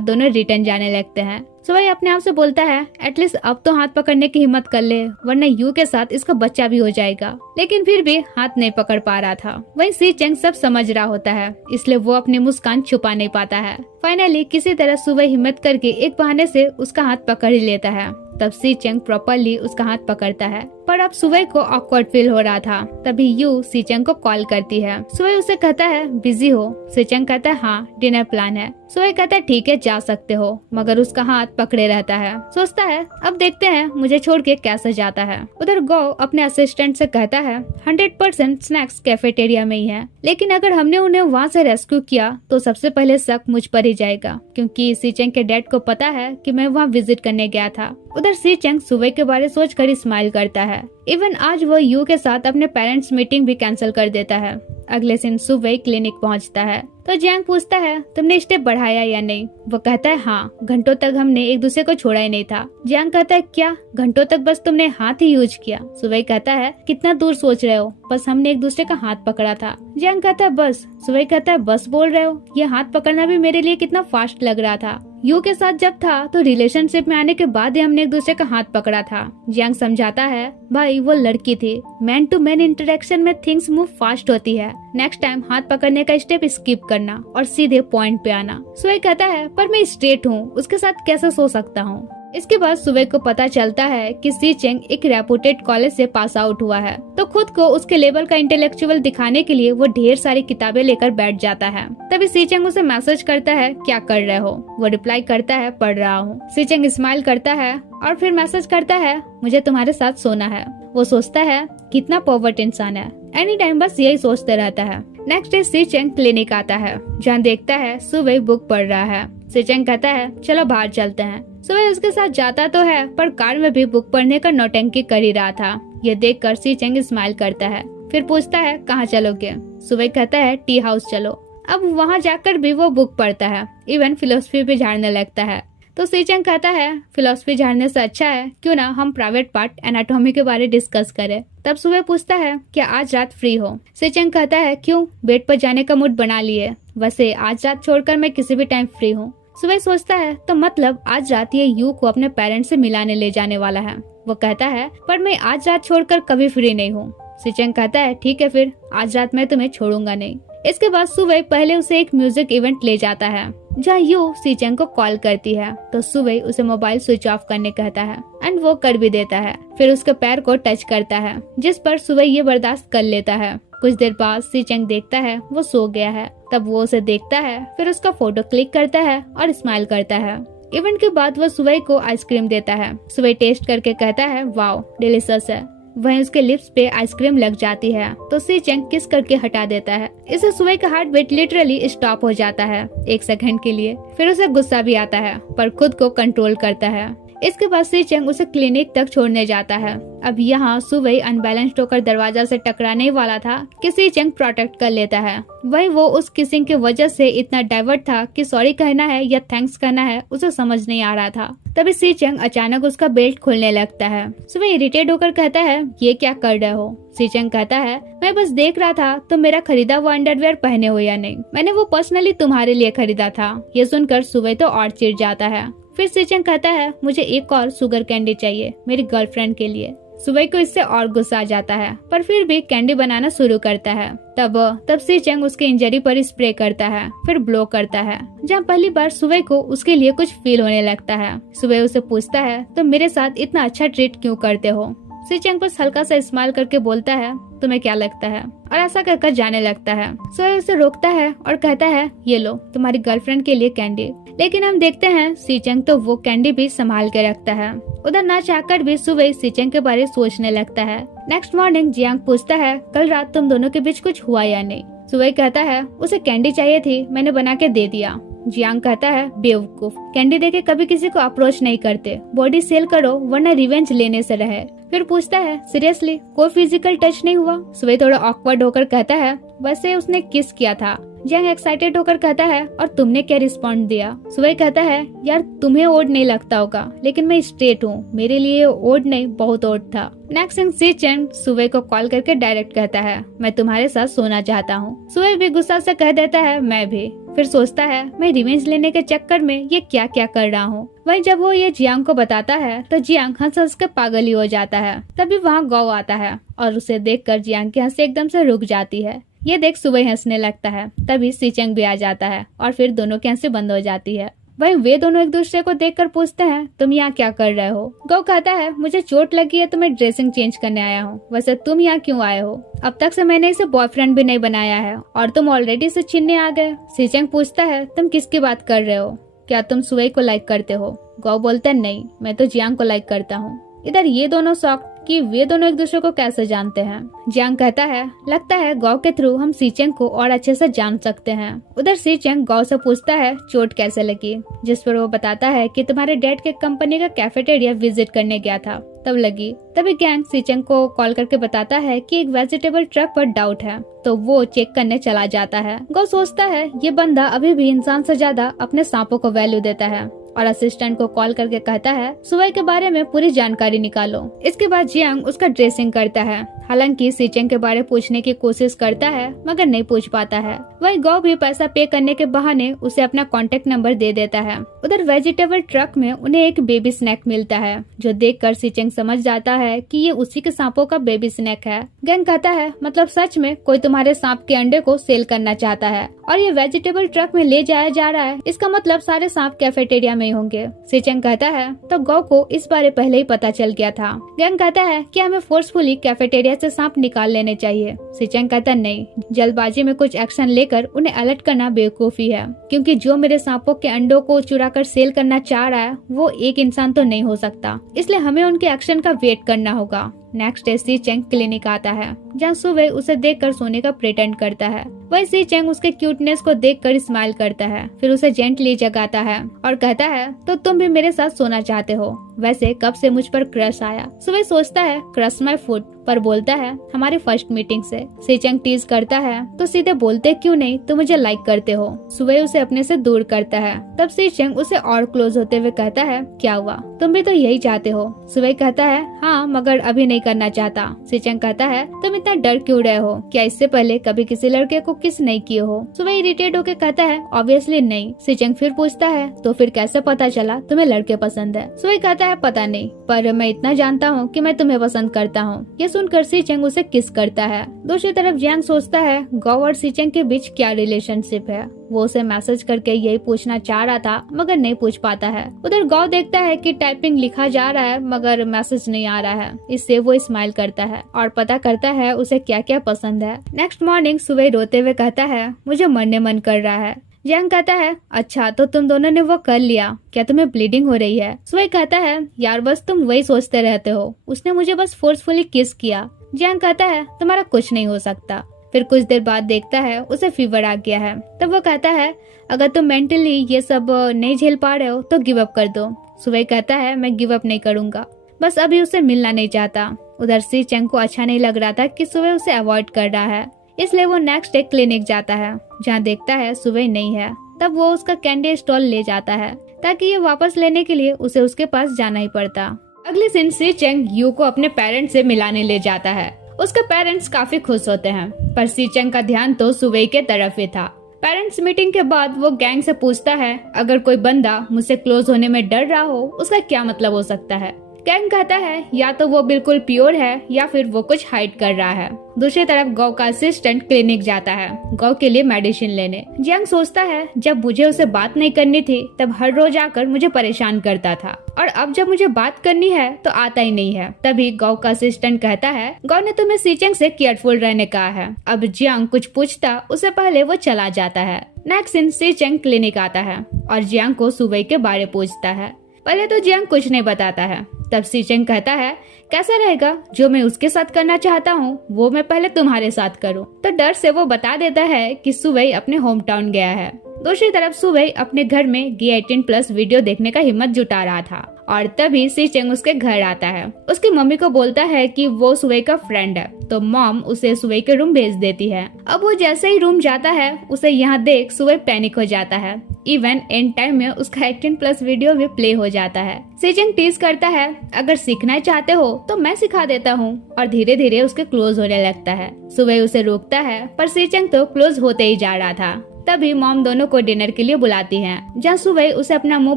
दोनों रिटर्न जाने लगते हैं। सुवे अपने आप से बोलता है एटलीस्ट अब तो हाथ पकड़ने की हिम्मत कर ले, वरना यू के साथ इसका बच्चा भी हो जाएगा। लेकिन फिर भी हाथ नहीं पकड़ पा रहा था। वहीं सीचेंग सब समझ रहा होता है, इसलिए वो अपनी मुस्कान छुपा नहीं पाता है। फाइनली किसी तरह सुवे हिम्मत करके एक बहाने से उसका हाथ पकड़ ही लेता है। तब सीचेंग प्रॉपरली उसका हाथ पकड़ता है, पर अब सुवे को ऑकवर्ड फील हो रहा था। तभी यू सीचेंग को कॉल करती है। सुवे उसे कहता है बिजी हो। सीचेंग कहता है हाँ डिनर प्लान है। सुवे कहता है ठीक है जा सकते हो, मगर उसका हाथ पकड़े रहता है। सोचता है अब देखते हैं मुझे छोड़ के कैसे जाता है। उधर गो अपने असिस्टेंट से कहता है 100% स्नैक्स कैफेटेरिया में ही है, लेकिन अगर हमने उन्हें वहाँ से रेस्क्यू किया तो सबसे पहले शक मुझ पर ही जाएगा, क्योंकि सीचेंग के डैड को पता है कि मैं वहाँ विजिट करने गया था। उधर सीचेंग सुवे के बारे सोचकर स्माइल करता है। इवन आज वो यू के साथ अपने पेरेंट्स मीटिंग भी कैंसिल कर देता है। अगले दिन सुवे क्लिनिक पहुंचता है तो जियांग पूछता है तुमने स्टेप बढ़ाया या नहीं। वो कहता है हाँ, घंटों तक हमने एक दूसरे को छोड़ा ही नहीं था। जियांग कहता है क्या घंटों तक बस तुमने हाथ ही यूज किया। सुवे कहता है कितना दूर सोच रहे हो, बस हमने एक दूसरे का हाथ पकड़ा था। जियांग कहता है बस। सुवे कहता है बस बोल रहे हो, ये हाथ पकड़ना भी मेरे लिए कितना फास्ट लग रहा था। यू के साथ जब था तो रिलेशनशिप में आने के बाद ही हमने एक दूसरे का हाथ पकड़ा था। जियांग समझाता है भाई वो लड़की थी, मैन टू मैन इंटरेक्शन में थिंग्स मूव फास्ट होती है, नेक्स्ट टाइम हाथ पकड़ने का स्टेप स्किप करना और सीधे पॉइंट पे आना। सुवे कहता है पर मैं स्ट्रेट हूँ, उसके साथ कैसे सो सकता हूँ। इसके बाद सुवे को पता चलता है कि सीचेंग एक रेपुटेड कॉलेज से पास आउट हुआ है, तो खुद को उसके लेवल का इंटेलेक्चुअल दिखाने के लिए वो ढेर सारी किताबें लेकर बैठ जाता है। तभी सीचेंग उसे मैसेज करता है क्या कर रहे हो। वो रिप्लाई करता है पढ़ रहा हूँ। सीचेंग स्माइल करता है और फिर मैसेज करता है मुझे तुम्हारे साथ सोना है। वो सोचता है कितना परवर्ट इंसान है, एनी टाइम बस यही सोचते रहता है। नेक्स्ट डे सीचेंग क्लिनिक आता है, जहाँ देखता है सुवे बुक पढ़ रहा है। सीचेंग कहता है चलो बाहर चलते हैं। सुवे उसके साथ जाता तो है, पर कार में भी बुक पढ़ने का नौटंकी कर ही रहा था। ये देखकर सीचेंग स्माइल करता है, फिर पूछता है कहाँ चलोगे। सुवे कहता है टी हाउस चलो। अब वहाँ जाकर भी वो बुक पढ़ता है, इवन फिलोसफी भी झाड़ने लगता है। तो सीचेंग कहता है फिलोसफी झाड़ने से अच्छा है क्यों ना हम प्राइवेट पार्ट एनाटॉमी के बारे डिस्कस करें। तब सुवे पूछता है क्या आज रात फ्री हो। सीचेंग कहता है क्यों, बेड पर जाने का मूड बना लिए, वैसे आज रात छोड़कर मैं किसी भी टाइम फ्री हूँ। सुवे सोचता है तो मतलब आज रात ये यू को अपने पेरेंट्स से मिलाने ले जाने वाला है। वो कहता है पर मैं आज रात छोड़कर कभी फ्री नहीं हूँ। सीचेंग कहता है ठीक है फिर आज रात मैं तुम्हें छोड़ूंगा नहीं। इसके बाद सुवे पहले उसे एक म्यूजिक इवेंट ले जाता है, जहाँ यू सीचेंग को कॉल करती है तो सुवे उसे मोबाइल स्विच ऑफ करने कहता है एंड वो कर भी देता है। फिर उसके पैर को टच करता है, जिस पर सुवे ये बर्दाश्त कर लेता है। कुछ देर बाद सीचेंग देखता है वो सो गया है। तब वो उसे देखता है, फिर उसका फोटो क्लिक करता है और स्माइल करता है। इवेंट के बाद वो सुवे को आइसक्रीम देता है। सुवे टेस्ट करके कहता है वाओ डिलीशियस है। वहीं उसके लिप्स पे आइसक्रीम लग जाती है तो सीचेंग किस करके हटा देता है। इससे सुवे का हार्ट बीट लिटरली स्टॉप हो जाता है 1 सेकंड के लिए। फिर उसे गुस्सा भी आता है पर खुद को कंट्रोल करता है। इसके बाद सीचेंग उसे क्लिनिक तक छोड़ने जाता है। अब यहाँ सुवे अनबैलेंस्ड होकर दरवाजा से टकराने वाला था कि सीचेंग प्रोटेक्ट कर लेता है। वही वो उस किसिंग की वजह से इतना डाइवर्ट था कि सॉरी कहना है या थैंक्स कहना है उसे समझ नहीं आ रहा था। तभी सीचेंग अचानक उसका बेल्ट खोलने लगता है। सुवे इरिटेट होकर कहता है ये क्या कर रहे हो। सीचेंग कहता है, मैं बस देख रहा था तुम मेरा खरीदा वो अंडरवेयर पहने हो या नहीं, मैंने वो पर्सनली तुम्हारे लिए खरीदा था। ये सुनकर सुबह तो और चिढ़ जाता है। फिर सीचेंग कहता है, मुझे एक और शुगर कैंडी चाहिए मेरी गर्लफ्रेंड के लिए। सुबह को इससे और गुस्सा आ जाता है, पर फिर भी कैंडी बनाना शुरू करता है। तब सीचेंग उसके इंजरी पर स्प्रे करता है, फिर ब्लो करता है, जहाँ पहली बार सुबह को उसके लिए कुछ फील होने लगता है। सुबह उसे पूछता है, तुम मेरे साथ इतना अच्छा ट्रीट क्यों करते हो? सीचेंग बस हल्का सा स्माइल करके बोलता है, तुम्हें क्या लगता है, और ऐसा कहकर जाने लगता है। सुबह उसे रोकता है और कहता है, ये लो तुम्हारी गर्लफ्रेंड के लिए कैंडी। लेकिन हम देखते हैं सीचेंग तो वो कैंडी भी संभाल के रखता है। उधर ना चाहकर भी सुबह सीचेंग के बारे सोचने लगता है। नेक्स्ट मॉर्निंग जियांग पूछता है, कल रात तुम दोनों के बीच कुछ हुआ या नहीं? सुबह कहता है, उसे कैंडी चाहिए थी, मैंने बना के दे दिया। जियांग कहता है, बेवकूफ, कैंडी देके कभी किसी को अप्रोच नहीं करते, बॉडी सेल करो वरना रिवेंज लेने से रहे। फिर पूछता है, सीरियसली कोई फिजिकल टच नहीं हुआ? सुबह थोड़ा ऑकवर्ड होकर कहता है, वैसे उसने किस किया था। जियांग एक्साइटेड होकर कहता है, और तुमने क्या रिस्पॉन्ड दिया? सुबह कहता है, यार तुम्हें ओड नहीं लगता होगा, लेकिन मैं स्ट्रेट हूँ, मेरे लिए ओड नहीं बहुत ओड था। नेक्स्ट सीन सीचेंग सुबह को कॉल करके डायरेक्ट कहता है, मैं तुम्हारे साथ सोना चाहता हूँ। सुबह भी गुस्सा से कह देता है, मैं भी। फिर सोचता है, मैं रिवेंज लेने के चक्कर में ये क्या क्या कर रहा हूँ। वहीं जब वो ये जियांग को बताता है तो जियांग हंस हंस के पागल ही हो जाता है। तभी वहाँ गौ आता है और उसे देखकर जियांग की हंसी एकदम से रुक जाती है। ये देख सुबह हंसने लगता है। तभी सीचेंग भी आ जाता है और फिर दोनों की हंसी बंद हो जाती है। वहीं वे दोनों एक दूसरे को देखकर पूछते हैं, तुम यहाँ क्या कर रहे हो? गौ कहता है, मुझे चोट लगी है तो मैं ड्रेसिंग चेंज करने आया हूँ। वैसे तुम यहाँ क्यों आए हो? अब तक से मैंने इसे बॉयफ्रेंड भी नहीं बनाया है और तुम ऑलरेडी इसे छीनने आ गए। सीचेंग पूछता है, तुम किसकी बात कर रहे हो? क्या तुम सुबह को लाइक करते हो? गौ बोलता है, नहीं, मैं तो जियांग को लाइक करता हूँ। इधर ये दोनों शॉक कि वे दोनों एक दूसरे को कैसे जानते हैं। जियांग कहता है, लगता है गौ के थ्रू हम सीचेंग को और अच्छे से जान सकते हैं। उधर सीचेंग गौ से पूछता है, चोट कैसे लगी? जिस पर वो बताता है कि तुम्हारे डैड के कंपनी का कैफेटेरिया विजिट करने गया था, तब लगी। तभी गैंग सीचेंग को कॉल करके बताता है कि एक वेजिटेबल ट्रक पर डाउट है, तो वो चेक करने चला जाता है। गौ सोचता है ये बंदा अभी भी इंसान से ज्यादा अपने सांपों को वैल्यू देता है और असिस्टेंट को कॉल करके कहता है, सुबह के बारे में पूरी जानकारी निकालो। इसके बाद जियांग उसका ड्रेसिंग करता है। हालांकि सीचेंग के बारे पूछने की कोशिश करता है मगर नहीं पूछ पाता है। वही गौ भी पैसा पे करने के बहाने उसे अपना कॉन्टेक्ट नंबर दे देता है। उधर वेजिटेबल ट्रक में उन्हें एक बेबी स्नैक मिलता है, जो देखकर सीचेंग समझ जाता है कि ये उसी के सांपों का बेबी स्नैक है। गैंग कहता है, मतलब सच में कोई तुम्हारे सांप के अंडे को सेल करना चाहता है और ये वेजिटेबल ट्रक में ले जाया जा रहा है, इसका मतलब सारे सांप कैफेटेरिया में होंगे। सीचेंग कहता है, तो गौ को इस बारे पहले ही पता चल गया था। गैंग कहता है कि हमें फोर्सफुली कैफेटेरिया से सांप निकाल लेने चाहिए। सीचेंग कहता नहीं, जल्दबाजी में कुछ एक्शन लेकर उन्हें अलर्ट करना बेवकूफी है, क्योंकि जो मेरे सांपों के अंडों को चुराकर सेल करना चाह रहा है वो एक इंसान तो नहीं हो सकता, इसलिए हमें उनके एक्शन का वेट करना होगा। नेक्स्ट डे सीचेंग क्लिनिक आता है, जहाँ सुबह उसे देखकर सोने का प्रिटेंड करता है। वही सीचेंग उसके क्यूटनेस को देखकर स्माइल करता है, फिर उसे जेंटली जगाता है और कहता है, तो तुम भी मेरे साथ सोना चाहते हो? वैसे कब से मुझ पर क्रश आया? सुबह सोचता है, क्रश माय फुट, पर बोलता है, हमारी फर्स्ट मीटिंग से। सीचेंग टीज करता है, तो सीधे बोलते क्यों नहीं, तुम मुझे लाइक करते हो? सुबह उसे अपने से दूर करता है। तब सीचेंग उसे और क्लोज होते हुए कहता है, क्या हुआ, तुम भी तो यही चाहते हो? सुबह कहता है, हाँ, मगर अभी नहीं करना चाहता। सीचेंग कहता है, तुम इतना डर क्यों रहे हो? क्या इससे पहले कभी किसी लड़के को किस नहीं किए हो? सुबह इरिटेट होकर कहता है, ऑब्वियसली नहीं। सीचेंग फिर पूछता है, तो फिर कैसे पता चला तुम्हें लड़के पसंद है? सुबह कहता है, पता नहीं, पर मैं इतना जानता हूँ कि मैं तुम्हें पसंद करता हूँ। ये सुनकर सीचेंग उसे किस करता है। दूसरी तरफ जियांग सोचता है, गौ और सीचेंग के बीच क्या रिलेशनशिप है। वो उसे मैसेज करके यही पूछना चाह रहा था मगर नहीं पूछ पाता है। उधर गौ देखता है कि टाइपिंग लिखा जा रहा है मगर मैसेज नहीं आ रहा है। इससे वो स्माइल करता है और पता करता है उसे क्या क्या पसंद है। नेक्स्ट मॉर्निंग सुबह रोते हुए कहता है, मुझे मरने मन कर रहा है। जियांग कहता है, अच्छा तो तुम दोनों ने वो कर लिया, क्या तुम्हें ब्लीडिंग हो रही है? सुबह कहता है, यार बस तुम वही सोचते रहते हो, उसने मुझे बस फोर्सफुली किस किया। जियांग कहता है, तुम्हारा कुछ नहीं हो सकता। फिर कुछ देर बाद देखता है उसे फीवर आ गया है। तब वो कहता है, अगर तुम मेंटली ये सब नहीं झेल पा रहे हो तो गिव अप कर दो। सुबह कहता है, मैं गिव अप नहीं करूंगा, बस अभी उसे मिलना नहीं चाहता। उधर सीचेंग को अच्छा नहीं लग रहा था कि सुबह उसे अवॉइड कर रहा है, इसलिए वो नेक्स्ट डे क्लिनिक जाता है, जहाँ देखता है सुबह नहीं है। तब वो उसका कैंडी स्टॉल ले जाता है ताकि ये वापस लेने के लिए उसे उसके पास जाना ही पड़ता। अगले दिन सीचेंग यू को अपने पेरेंट्स से मिलाने ले जाता है। उसके पेरेंट्स काफी खुश होते हैं, पर सीचेंग का ध्यान तो सुवेई के तरफ ही था। पेरेंट्स मीटिंग के बाद वो गैंग से पूछता है, अगर कोई बंदा मुझसे क्लोज होने में डर रहा हो उसका क्या मतलब हो सकता है। गैंग कहता है या तो वो बिल्कुल प्योर है या फिर वो कुछ हाइड कर रहा है। दूसरी तरफ गौ का असिस्टेंट क्लिनिक जाता है गौ के लिए मेडिसिन लेने। जियांग सोचता है, जब मुझे उसे बात नहीं करनी थी तब हर रोज आकर मुझे परेशान करता था, और अब जब मुझे बात करनी है तो आता ही नहीं है। तभी गौ का असिस्टेंट कहता है, गौ ने तुम्हें सीचेंग से केयरफुल रहने कहा है। अब जियांग कुछ पूछता उससे पहले वो चला जाता है। नेक्स्ट दिन सीचेंग क्लिनिक आता है और जियांग को सुवेई के बारे पूछता है। पहले तो जियांग कुछ नहीं बताता है। तब सीचेंग कहता है, कैसा रहेगा जो मैं उसके साथ करना चाहता हूँ वो मैं पहले तुम्हारे साथ करूँ। तो डर से वो बता देता है कि सुवेई अपने होम टाउन गया है। दूसरी तरफ सुवेई अपने घर में गे 18+ वीडियो देखने का हिम्मत जुटा रहा था, और तभी सीचेंग उसके घर आता है। उसकी मम्मी को बोलता है कि वो सुवेई का फ्रेंड है, तो मॉम उसे सुवेई के रूम भेज देती है। अब वो जैसे ही रूम जाता है उसे यहाँ देख सुवेई पैनिक हो जाता है। इवन एंड टाइम में उसका 18+ वीडियो भी प्ले हो जाता है। सीचेंग टीज करता है, अगर सीखना चाहते हो तो मैं सिखा देता हूँ, और धीरे धीरे उसके क्लोज होने लगता है। सुवेई उसे रोकता है, पर सीचेंग तो क्लोज होते ही जा रहा था। तभी मॉम दोनों को डिनर के लिए बुलाती हैं, जहाँ सुवेई उसे अपना मुंह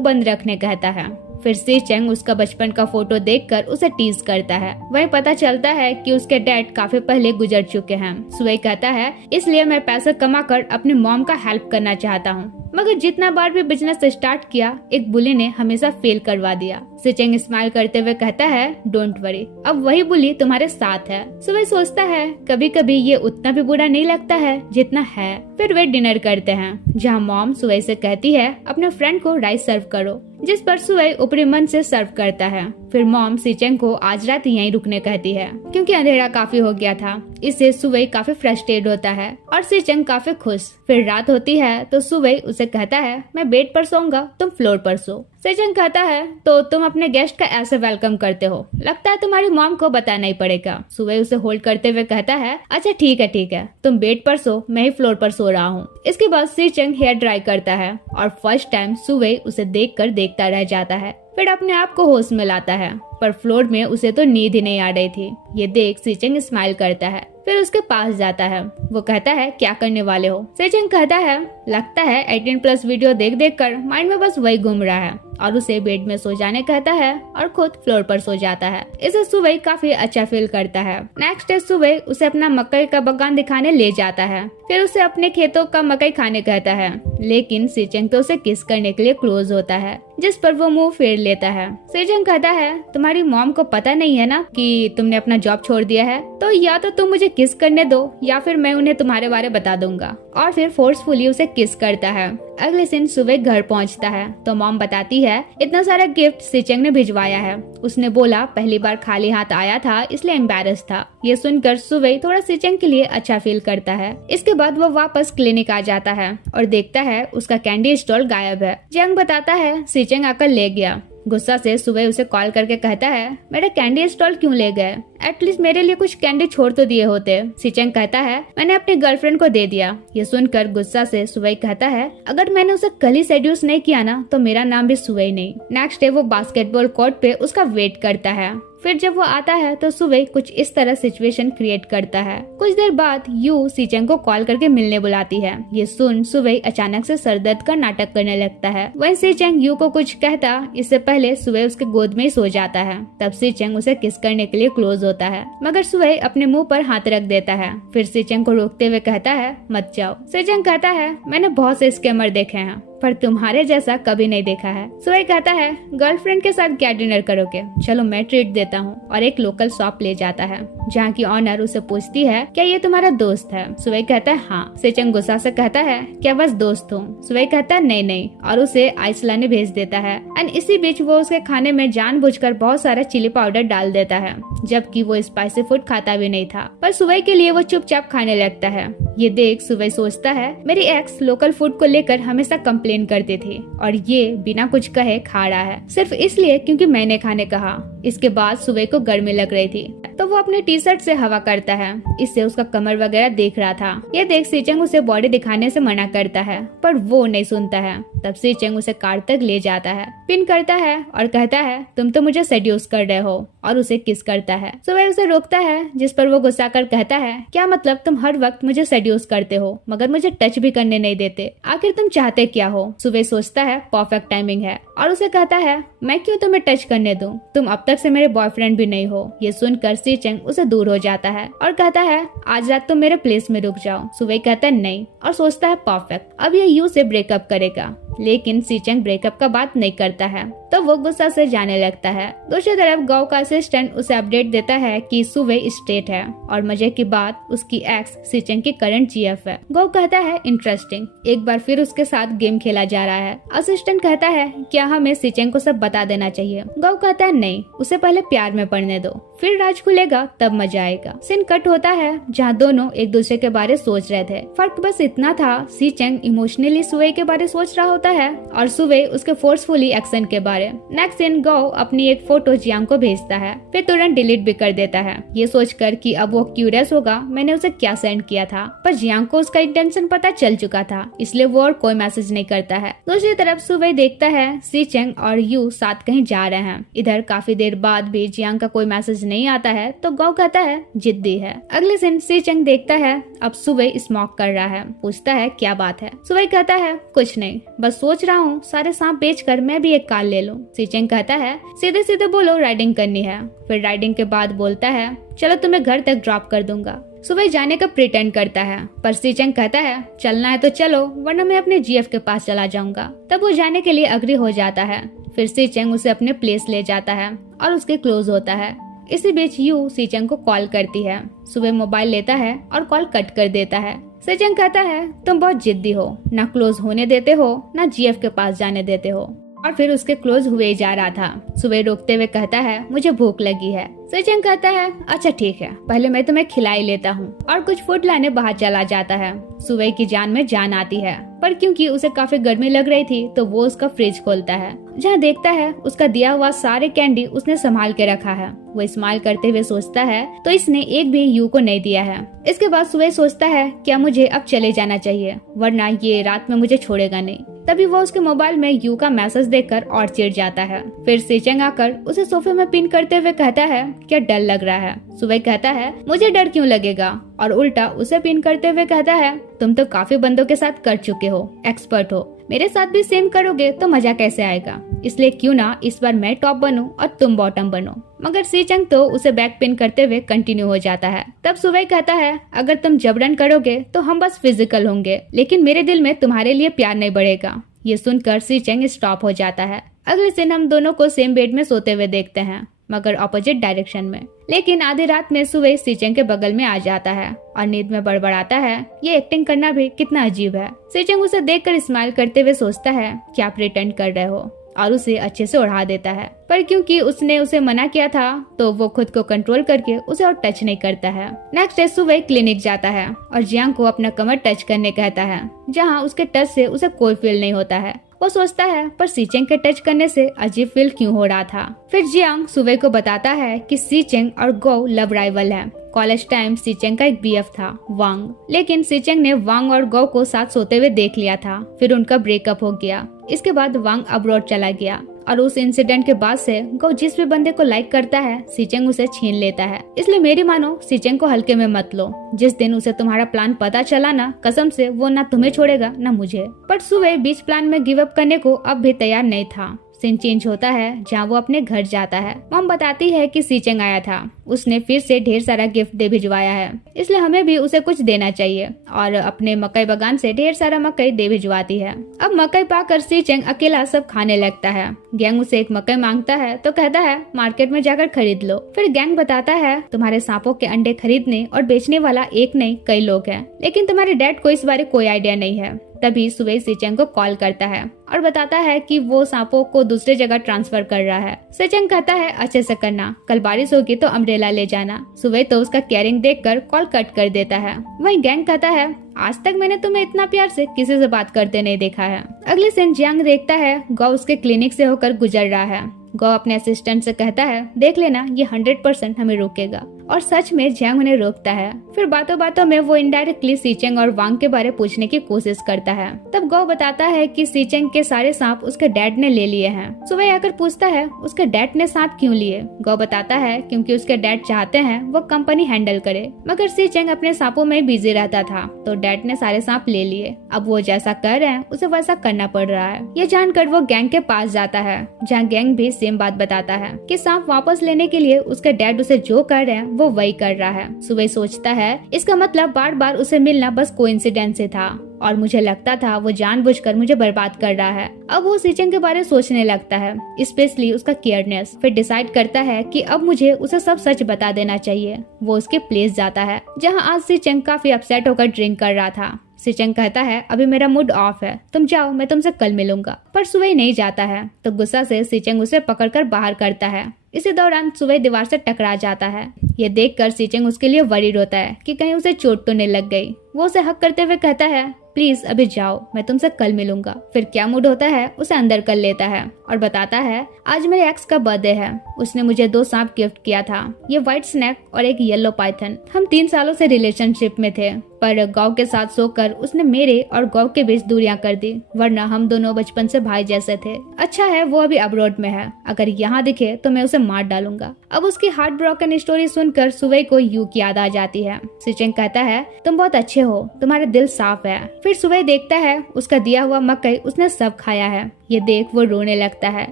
बंद रखने कहता है। फिर सीचेंग उसका बचपन का फोटो देखकर उसे टीज करता है। वहीं पता चलता है कि उसके डैड काफी पहले गुजर चुके हैं। सुवेई कहता है, इसलिए मैं पैसा कमाकर अपने मॉम का हेल्प करना चाहता हूँ, मगर जितना बार भी बिजनेस स्टार्ट किया एक बुली ने हमेशा फेल करवा दिया। सीचेंग स्माइल करते हुए कहता है, डोंट वरी, अब वही बुली तुम्हारे साथ है। सुवेई सोचता है, कभी कभी ये उतना भी बुरा नहीं लगता है जितना है। फिर वे डिनर करते हैं, जहाँ मॉम सुवेई से कहती है अपने फ्रेंड को राइस सर्व करो, जिस पर सुवेई ऊपरी मन से सर्व करता है। फिर मॉम सीचेंग को आज रात यहीं रुकने कहती है, क्योंकि अंधेरा काफी हो गया था। इससे सुवेई काफी फ्रस्ट्रेट होता है और सीचेंग काफी खुश। फिर रात होती है तो सुवेई उसे कहता है, मैं बेड पर सोऊंगा, तुम फ्लोर पर सो। सीचेंग कहता है, तो तुम अपने गेस्ट का ऐसे वेलकम करते हो, लगता है तुम्हारी मॉम को बताना ही पड़ेगा। सुवेई उसे होल्ड करते हुए कहता है, अच्छा ठीक है, तुम बेड पर सो, मैं ही फ्लोर पर सो रहा हूँ। इसके बाद सीचेंग हेयर ड्राई करता है और फर्स्ट टाइम सुवेई उसे देखकर देखता रह जाता है। फिर अपने आप को होश में लाता है, पर फ्लोर में उसे तो नींद ही नहीं आ रही थी। ये देख सीचेंग स्माइल करता है, फिर उसके पास जाता है। वो कहता है, क्या करने वाले हो? सीचेंग कहता है, लगता है 18+ वीडियो देख देख कर माइंड में बस वही घूम रहा है, और उसे बेड में सो जाने कहता है और खुद फ्लोर पर सो जाता है। इसे सुवेई काफी अच्छा फील करता है। नेक्स्ट डे सुवेई उसे अपना मकई का बगान दिखाने ले जाता है, फिर उसे अपने खेतों का मकई खाने कहता है, लेकिन सीचेंग तो उसे किस करने के लिए क्लोज होता है, जिस पर वो मुंह फेर लेता है। सीचेंग कहता है, तुम्हारी मॉम को पता नहीं है ना कि तुमने अपना जॉब छोड़ दिया है, तो या तो तुम मुझे किस करने दो या फिर मैं उन्हें तुम्हारे बारे बता दूंगा। और फिर फोर्सफुली उसे किस करता है। अगले दिन सुवेई घर पहुंचता है तो मॉम बताती है, इतना सारा गिफ्ट सीचेंग ने भिजवाया है। उसने बोला पहली बार खाली हाथ आया था इसलिए एम्बैरेस था। ये सुनकर सुवेई थोड़ा सीचेंग के लिए अच्छा फील करता है। इसके बाद वो वापस क्लिनिक आ जाता है और देखता है उसका कैंडी स्टॉल गायब है। जियांग बताता है सीचेंग आकर ले गया। गुस्सा से सुवेई उसे कॉल करके कहता है, मेरा कैंडी स्टॉल क्यों ले गए? एटलीस्ट मेरे लिए कुछ कैंडी छोड़ तो दिए होते। सीचेंग कहता है, मैंने अपनी गर्लफ्रेंड को दे दिया। ये सुनकर गुस्सा से सुवेई कहता है, अगर मैंने उसे कल ही सेड्यूस नहीं किया ना तो मेरा नाम भी सुवेई नहीं। नेक्स्ट डे वो बास्केटबॉल कोर्ट पे उसका वेट करता है। फिर जब वो आता है तो सुवेई कुछ इस तरह सिचुएशन क्रिएट करता है। कुछ देर बाद यू सीचेंग को कॉल करके मिलने बुलाती है। ये सुन सुवेई अचानक से सर दर्द का नाटक करने लगता है। वहीं सीचेंग यू को कुछ कहता इससे पहले सुवेई उसके गोद में ही सो जाता है। तब सीचेंग उसे किस करने के लिए क्लोज होता है, मगर सुवेई अपने मुंह पर हाथ रख देता है। फिर सीचेंग को रोकते हुए कहता है, मत जाओ। सीचेंग कहता है, मैंने बहुत से स्कैमर देखे हैं पर तुम्हारे जैसा कभी नहीं देखा है। सुवेई कहता है, गर्लफ्रेंड के साथ क्या डिनर करोगे? चलो मैं ट्रीट देता हूँ, और एक लोकल शॉप ले जाता है जहाँ की ऑनर उसे पूछती है, क्या ये तुम्हारा दोस्त है? सुवेई कहता है हाँ। सीचेंग गुस्सा से कहता है, क्या बस दोस्त हूँ? सुवेई कहता है नहीं, और उसे आइस लाने भेज देता है। एंड इसी बीच वो उसके खाने में जानबूझकर बहुत सारा चिली पाउडर डाल देता है, जबकि वो स्पाइसी फूड खाता भी नहीं था। पर सुवेई के लिए वो चुपचाप खाने लगता है। ये देख सुवेई सोचता है, मेरी एक्स लोकल फूड को लेकर हमेशा कंप्लेन करती थी और ये बिना कुछ कहे खा रहा है सिर्फ इसलिए क्योंकि मैंने खाने कहा। इसके बाद सुबह को गर्मी लग रही थी तो वो अपने टी शर्ट से हवा करता है। इससे उसका कमर वगैरह देख रहा था। ये देख सीचेंग उसे बॉडी दिखाने से मना करता है पर वो नहीं सुनता है। तब सीचेंग उसे कार तक ले जाता है, पिन करता है और कहता है तुम तो मुझे सेड्यूस कर रहे हो, और उसे किस करता है। सुबह उसे रोकता है जिस पर वो गुस्सा कर कहता है क्या मतलब तुम हर वक्त मुझे सेड्यूस करते हो मगर मुझे टच भी करने नहीं देते, आखिर तुम चाहते क्या हो। सुबह सोचता है परफेक्ट टाइमिंग है और उसे कहता है मैं क्यों तुम्हें टच करने दूं, तुम अब तक से मेरे बॉयफ्रेंड भी नहीं हो। ये सुनकर सीचेंग उसे दूर हो जाता है और कहता है आज रात तुम मेरे प्लेस में रुक जाओ। सुबह कहता है नहीं और सोचता है परफेक्ट, अब ये यू से ब्रेकअप करेगा। लेकिन सीचेंग ब्रेकअप का बात नहीं करता है तो वो गुस्सा से जाने लगता है। दूसरी तरफ गौ का असिस्टेंट उसे अपडेट देता है कि सुबह स्टेट है और मजे की बात उसकी एक्स सीचेंग की करंट जीएफ है। गौ कहता है इंटरेस्टिंग, एक बार फिर उसके साथ गेम खेला जा रहा है। असिस्टेंट कहता है क्या हमें सीचेंग को सब बता देना चाहिए। गौ कहता है नहीं, उसे पहले प्यार में पड़ने दो, फिर राज खुलेगा तब मजा आएगा। सीन कट होता है जहाँ दोनों एक दूसरे के बारे सोच रहे थे। फर्क बस इतना था सीचेंग इमोशनली सुबह के बारे सोच रहा होता है और सुबह उसके फोर्सफुली एक्शन के बारे। नेक्स्ट सीन गौ अपनी एक फोटो जियांग को भेजता है फिर तुरंत डिलीट भी कर देता है, ये सोचकर कि अब वो क्यूरियस होगा मैंने उसे क्या सेंड किया था। पर जियांग को उसका इंटेंशन पता चल चुका था इसलिए वो और कोई मैसेज नहीं करता है। दूसरी तरफ सुबह देखता है सीचेंग और यू साथ कहीं जा रहे हैं। इधर काफी देर बाद भी जियांग का कोई मैसेज नहीं आता है तो गौ कहता है जिद्दी है। अगले दिन सीचेंग देखता है अब सुबह स्मोक कर रहा है, पूछता है क्या बात है। सुबह कहता है कुछ नहीं, बस सोच रहा हूँ सारे सांप बेचकर मैं भी एक कार ले लूं। सीचेंग कहता है सीधे सीधे बोलो राइडिंग करनी है। फिर राइडिंग के बाद बोलता है चलो तुम्हें घर तक ड्रॉप कर दूंगा। सुबह जाने का प्रिटेंड करता है पर सीचेंग कहता है चलना है तो चलो वरना मैं अपने जीएफ के पास चला जाऊंगा। तब वो जाने के लिए अग्री हो जाता है। फिर सीचेंग उसे अपने प्लेस ले जाता है और उसके क्लोज होता है। इसी बीच यू सीचेंग को कॉल करती है। सुबह मोबाइल लेता है और कॉल कट कर देता है। सीचेंग कहता है तुम बहुत जिद्दी हो, ना क्लोज होने देते हो ना जीएफ के पास जाने देते हो। और फिर उसके क्लोज हुए जा रहा था। सुबह रोकते हुए कहता है मुझे भूख लगी है। सीचेंग कहता है अच्छा ठीक है, पहले मैं तुम्हें खिलाई लेता हूँ, और कुछ फूड लाने बाहर चला जाता है। सुबह की जान में जान आती है पर क्योंकि उसे काफी गर्मी लग रही थी तो वो उसका फ्रिज खोलता है जहाँ देखता है उसका दिया हुआ सारे कैंडी उसने संभाल के रखा है। वो स्माइल करते हुए सोचता है तो इसने एक भी यू को नहीं दिया है। इसके बाद सुबह सोचता है क्या मुझे अब चले जाना चाहिए वरना ये रात में मुझे छोड़ेगा नहीं। तभी वो उसके मोबाइल में यू का मैसेज देखकर और चिढ़ जाता है। फिर सीचेंग आकर उसे सोफे में पिन करते हुए कहता है क्या डर लग रहा है। सुबह कहता है मुझे डर क्यों लगेगा, और उल्टा उसे पिन करते हुए कहता है तुम तो काफी बंदों के साथ कर चुके हो, एक्सपर्ट हो, मेरे साथ भी सेम करोगे तो मजा कैसे आएगा, इसलिए क्यों ना इस बार मैं टॉप बनूं और तुम बॉटम बनो। मगर सीचेंग तो उसे बैक पिन करते हुए कंटिन्यू हो जाता है। तब सुबह कहता है अगर तुम जबरन करोगे तो हम बस फिजिकल होंगे लेकिन मेरे दिल में तुम्हारे लिए प्यार नहीं बढ़ेगा। ये सुनकर सीचेंग स्टॉप हो जाता है। अगले दिन हम दोनों को सेम बेड में सोते हुए देखते हैं मगर ऑपोजिट डायरेक्शन में। लेकिन आधी रात में सुबह सीचेंग के बगल में आ जाता है और नींद में बड़बड़ाता है ये एक्टिंग करना भी कितना अजीब है। सीचेंग उसे देखकर स्माइल करते हुए सोचता है क्या प्रिटेंड कर रहे हो, और उसे अच्छे से उड़ा देता है। पर क्योंकि उसने उसे मना किया था तो वो खुद को कंट्रोल करके उसे और टच नहीं करता है। नेक्स्ट डे सुबह क्लिनिक जाता है और जियांग को अपना कमर टच करने कहता है जहाँ उसके टच से उसे कोई फील नहीं होता है। वो सोचता है पर सीचेंग के टच करने से अजीब फील क्यों हो रहा था। फिर जियांग सुबह को बताता है कि सीचेंग और गौ लव राइवल है। कॉलेज टाइम सीचेंग का एक बीएफ था वांग, लेकिन सीचेंग ने वांग और गौ को साथ सोते हुए देख लिया था। फिर उनका ब्रेकअप हो गया। इसके बाद वांग अब्रॉड चला गया और उस इंसिडेंट के बाद से गौ जिस भी बंदे को लाइक करता है सीचेंग उसे छीन लेता है। इसलिए मेरी मानो सीचेंग को हल्के में मत लो। जिस दिन उसे तुम्हारा प्लान पता चला ना, कसम से वो ना तुम्हें छोड़ेगा ना मुझे। पर सुबह बीच प्लान में गिव अप करने को अब भी तैयार नहीं था। सीन चेंज होता है जहाँ वो अपने घर जाता है। मॉम बताती है कि सीचेंग आया था, उसने फिर से ढेर सारा गिफ्ट दे भिजवाया है, इसलिए हमें भी उसे कुछ देना चाहिए, और अपने मकई बागान से ढेर सारा मकई दे भिजवाती है। अब मकई पाकर सीचेंग अकेला सब खाने लगता है। गैंग उसे एक मकई मांगता है तो कहता है मार्केट में जाकर खरीद लो। फिर गैंग बताता है तुम्हारे सांपों के अंडे खरीदने और बेचने वाला एक नहीं कई लोग हैं, लेकिन तुम्हारे डैड को इस बारे कोई आइडिया नहीं है। तभी सुबह सीचेंग को कॉल करता है और बताता है कि वो सांपों को दूसरी जगह ट्रांसफर कर रहा है। सीचेंग कहता है अच्छे से करना, कल बारिश होगी तो अम्ब्रेला ले जाना। सुबह तो उसका केयरिंग देखकर कॉल कट कर देता है। वहीं गैंग कहता है आज तक मैंने तुम्हें इतना प्यार से किसी से बात करते नहीं देखा है। अगले दिन जियांग देखता है गौ उसके क्लिनिक से होकर गुजर रहा है। गो अपने असिस्टेंट से कहता है देख लेना ये 100% हमें रोकेगा, और सच में जैंग उन्हें रोकता है। फिर बातों बातों में वो इनडायरेक्टली सीचेंग और वांग के बारे पूछने की कोशिश करता है। तब गो बताता है कि सीचेंग के सारे सांप उसके डैड ने ले लिए हैं। सुबह आकर पूछता है उसके डैड ने सांप क्यों लिए। गो बताता है क्योंकि उसके डैड चाहते हैं वो कंपनी हैंडल करे, मगर सीचेंग अपने सांपों में बिजी रहता था तो डैड ने सारे सांप ले लिए। अब वो जैसा कर रहे हैं उसे वैसा करना पड़ रहा है। ये जानकर वो गैंग के पास जाता है, जहाँ गैंग भी सेम बात बताता है कि सांप वापस लेने के लिए उसके डैड उसे जो कर रहे हैं वो वही कर रहा है। सुबह सोचता है इसका मतलब बार बार उसे मिलना बस कोइंसिडेंस ही था और मुझे लगता था वो जानबूझकर मुझे बर्बाद कर रहा है। अब वो सीचेंग के बारे में सोचने लगता है, स्पेशली उसका केयरनेस। फिर डिसाइड करता है कि अब मुझे उसे सब सच बता देना चाहिए। वो उसके प्लेस जाता है जहां आज सीचेंग काफी अपसेट होकर ड्रिंक कर रहा था। सीचेंग कहता है अभी मेरा मूड ऑफ है, तुम जाओ, मैं तुमसे कल मिलूंगा। पर सुबह नहीं जाता है तो गुस्सा से सीचेंग उसे पकड़कर बाहर करता है। इसी दौरान सुबह दीवार से टकरा जाता है। ये देखकर सीचेंग उसके लिए वरीड होता है कि कहीं उसे चोट तो नहीं लग गई। वो उसे हक करते हुए कहता है प्लीज अभी जाओ, मैं तुमसे कल मिलूंगा। फिर क्या मूड होता है उसे अंदर कर लेता है और बताता है आज मेरे एक्स का बर्थडे है, उसने मुझे 2 सांप गिफ्ट किया था, ये व्हाइट स्नैक और एक येलो पाइथन। हम 3 सालों से रिलेशनशिप में थे, पर गौ के साथ सोकर उसने मेरे और गौ के बीच दूरियां कर दी, वरना हम दोनों बचपन से भाई जैसे थे। अच्छा है वो अभी अब्रॉड में है, अगर यहाँ दिखे तो मैं उसे मार डालूंगा। अब उसकी हार्ट ब्रोकन स्टोरी सुनकर सुबह को यू की याद आ जाती है। सीचेंग कहता है तुम बहुत अच्छे हो, तुम्हारा दिल साफ है। फिर सुबह देखता है उसका दिया हुआ मकई उसने सब खाया है। ये देख वो रोने लगता है,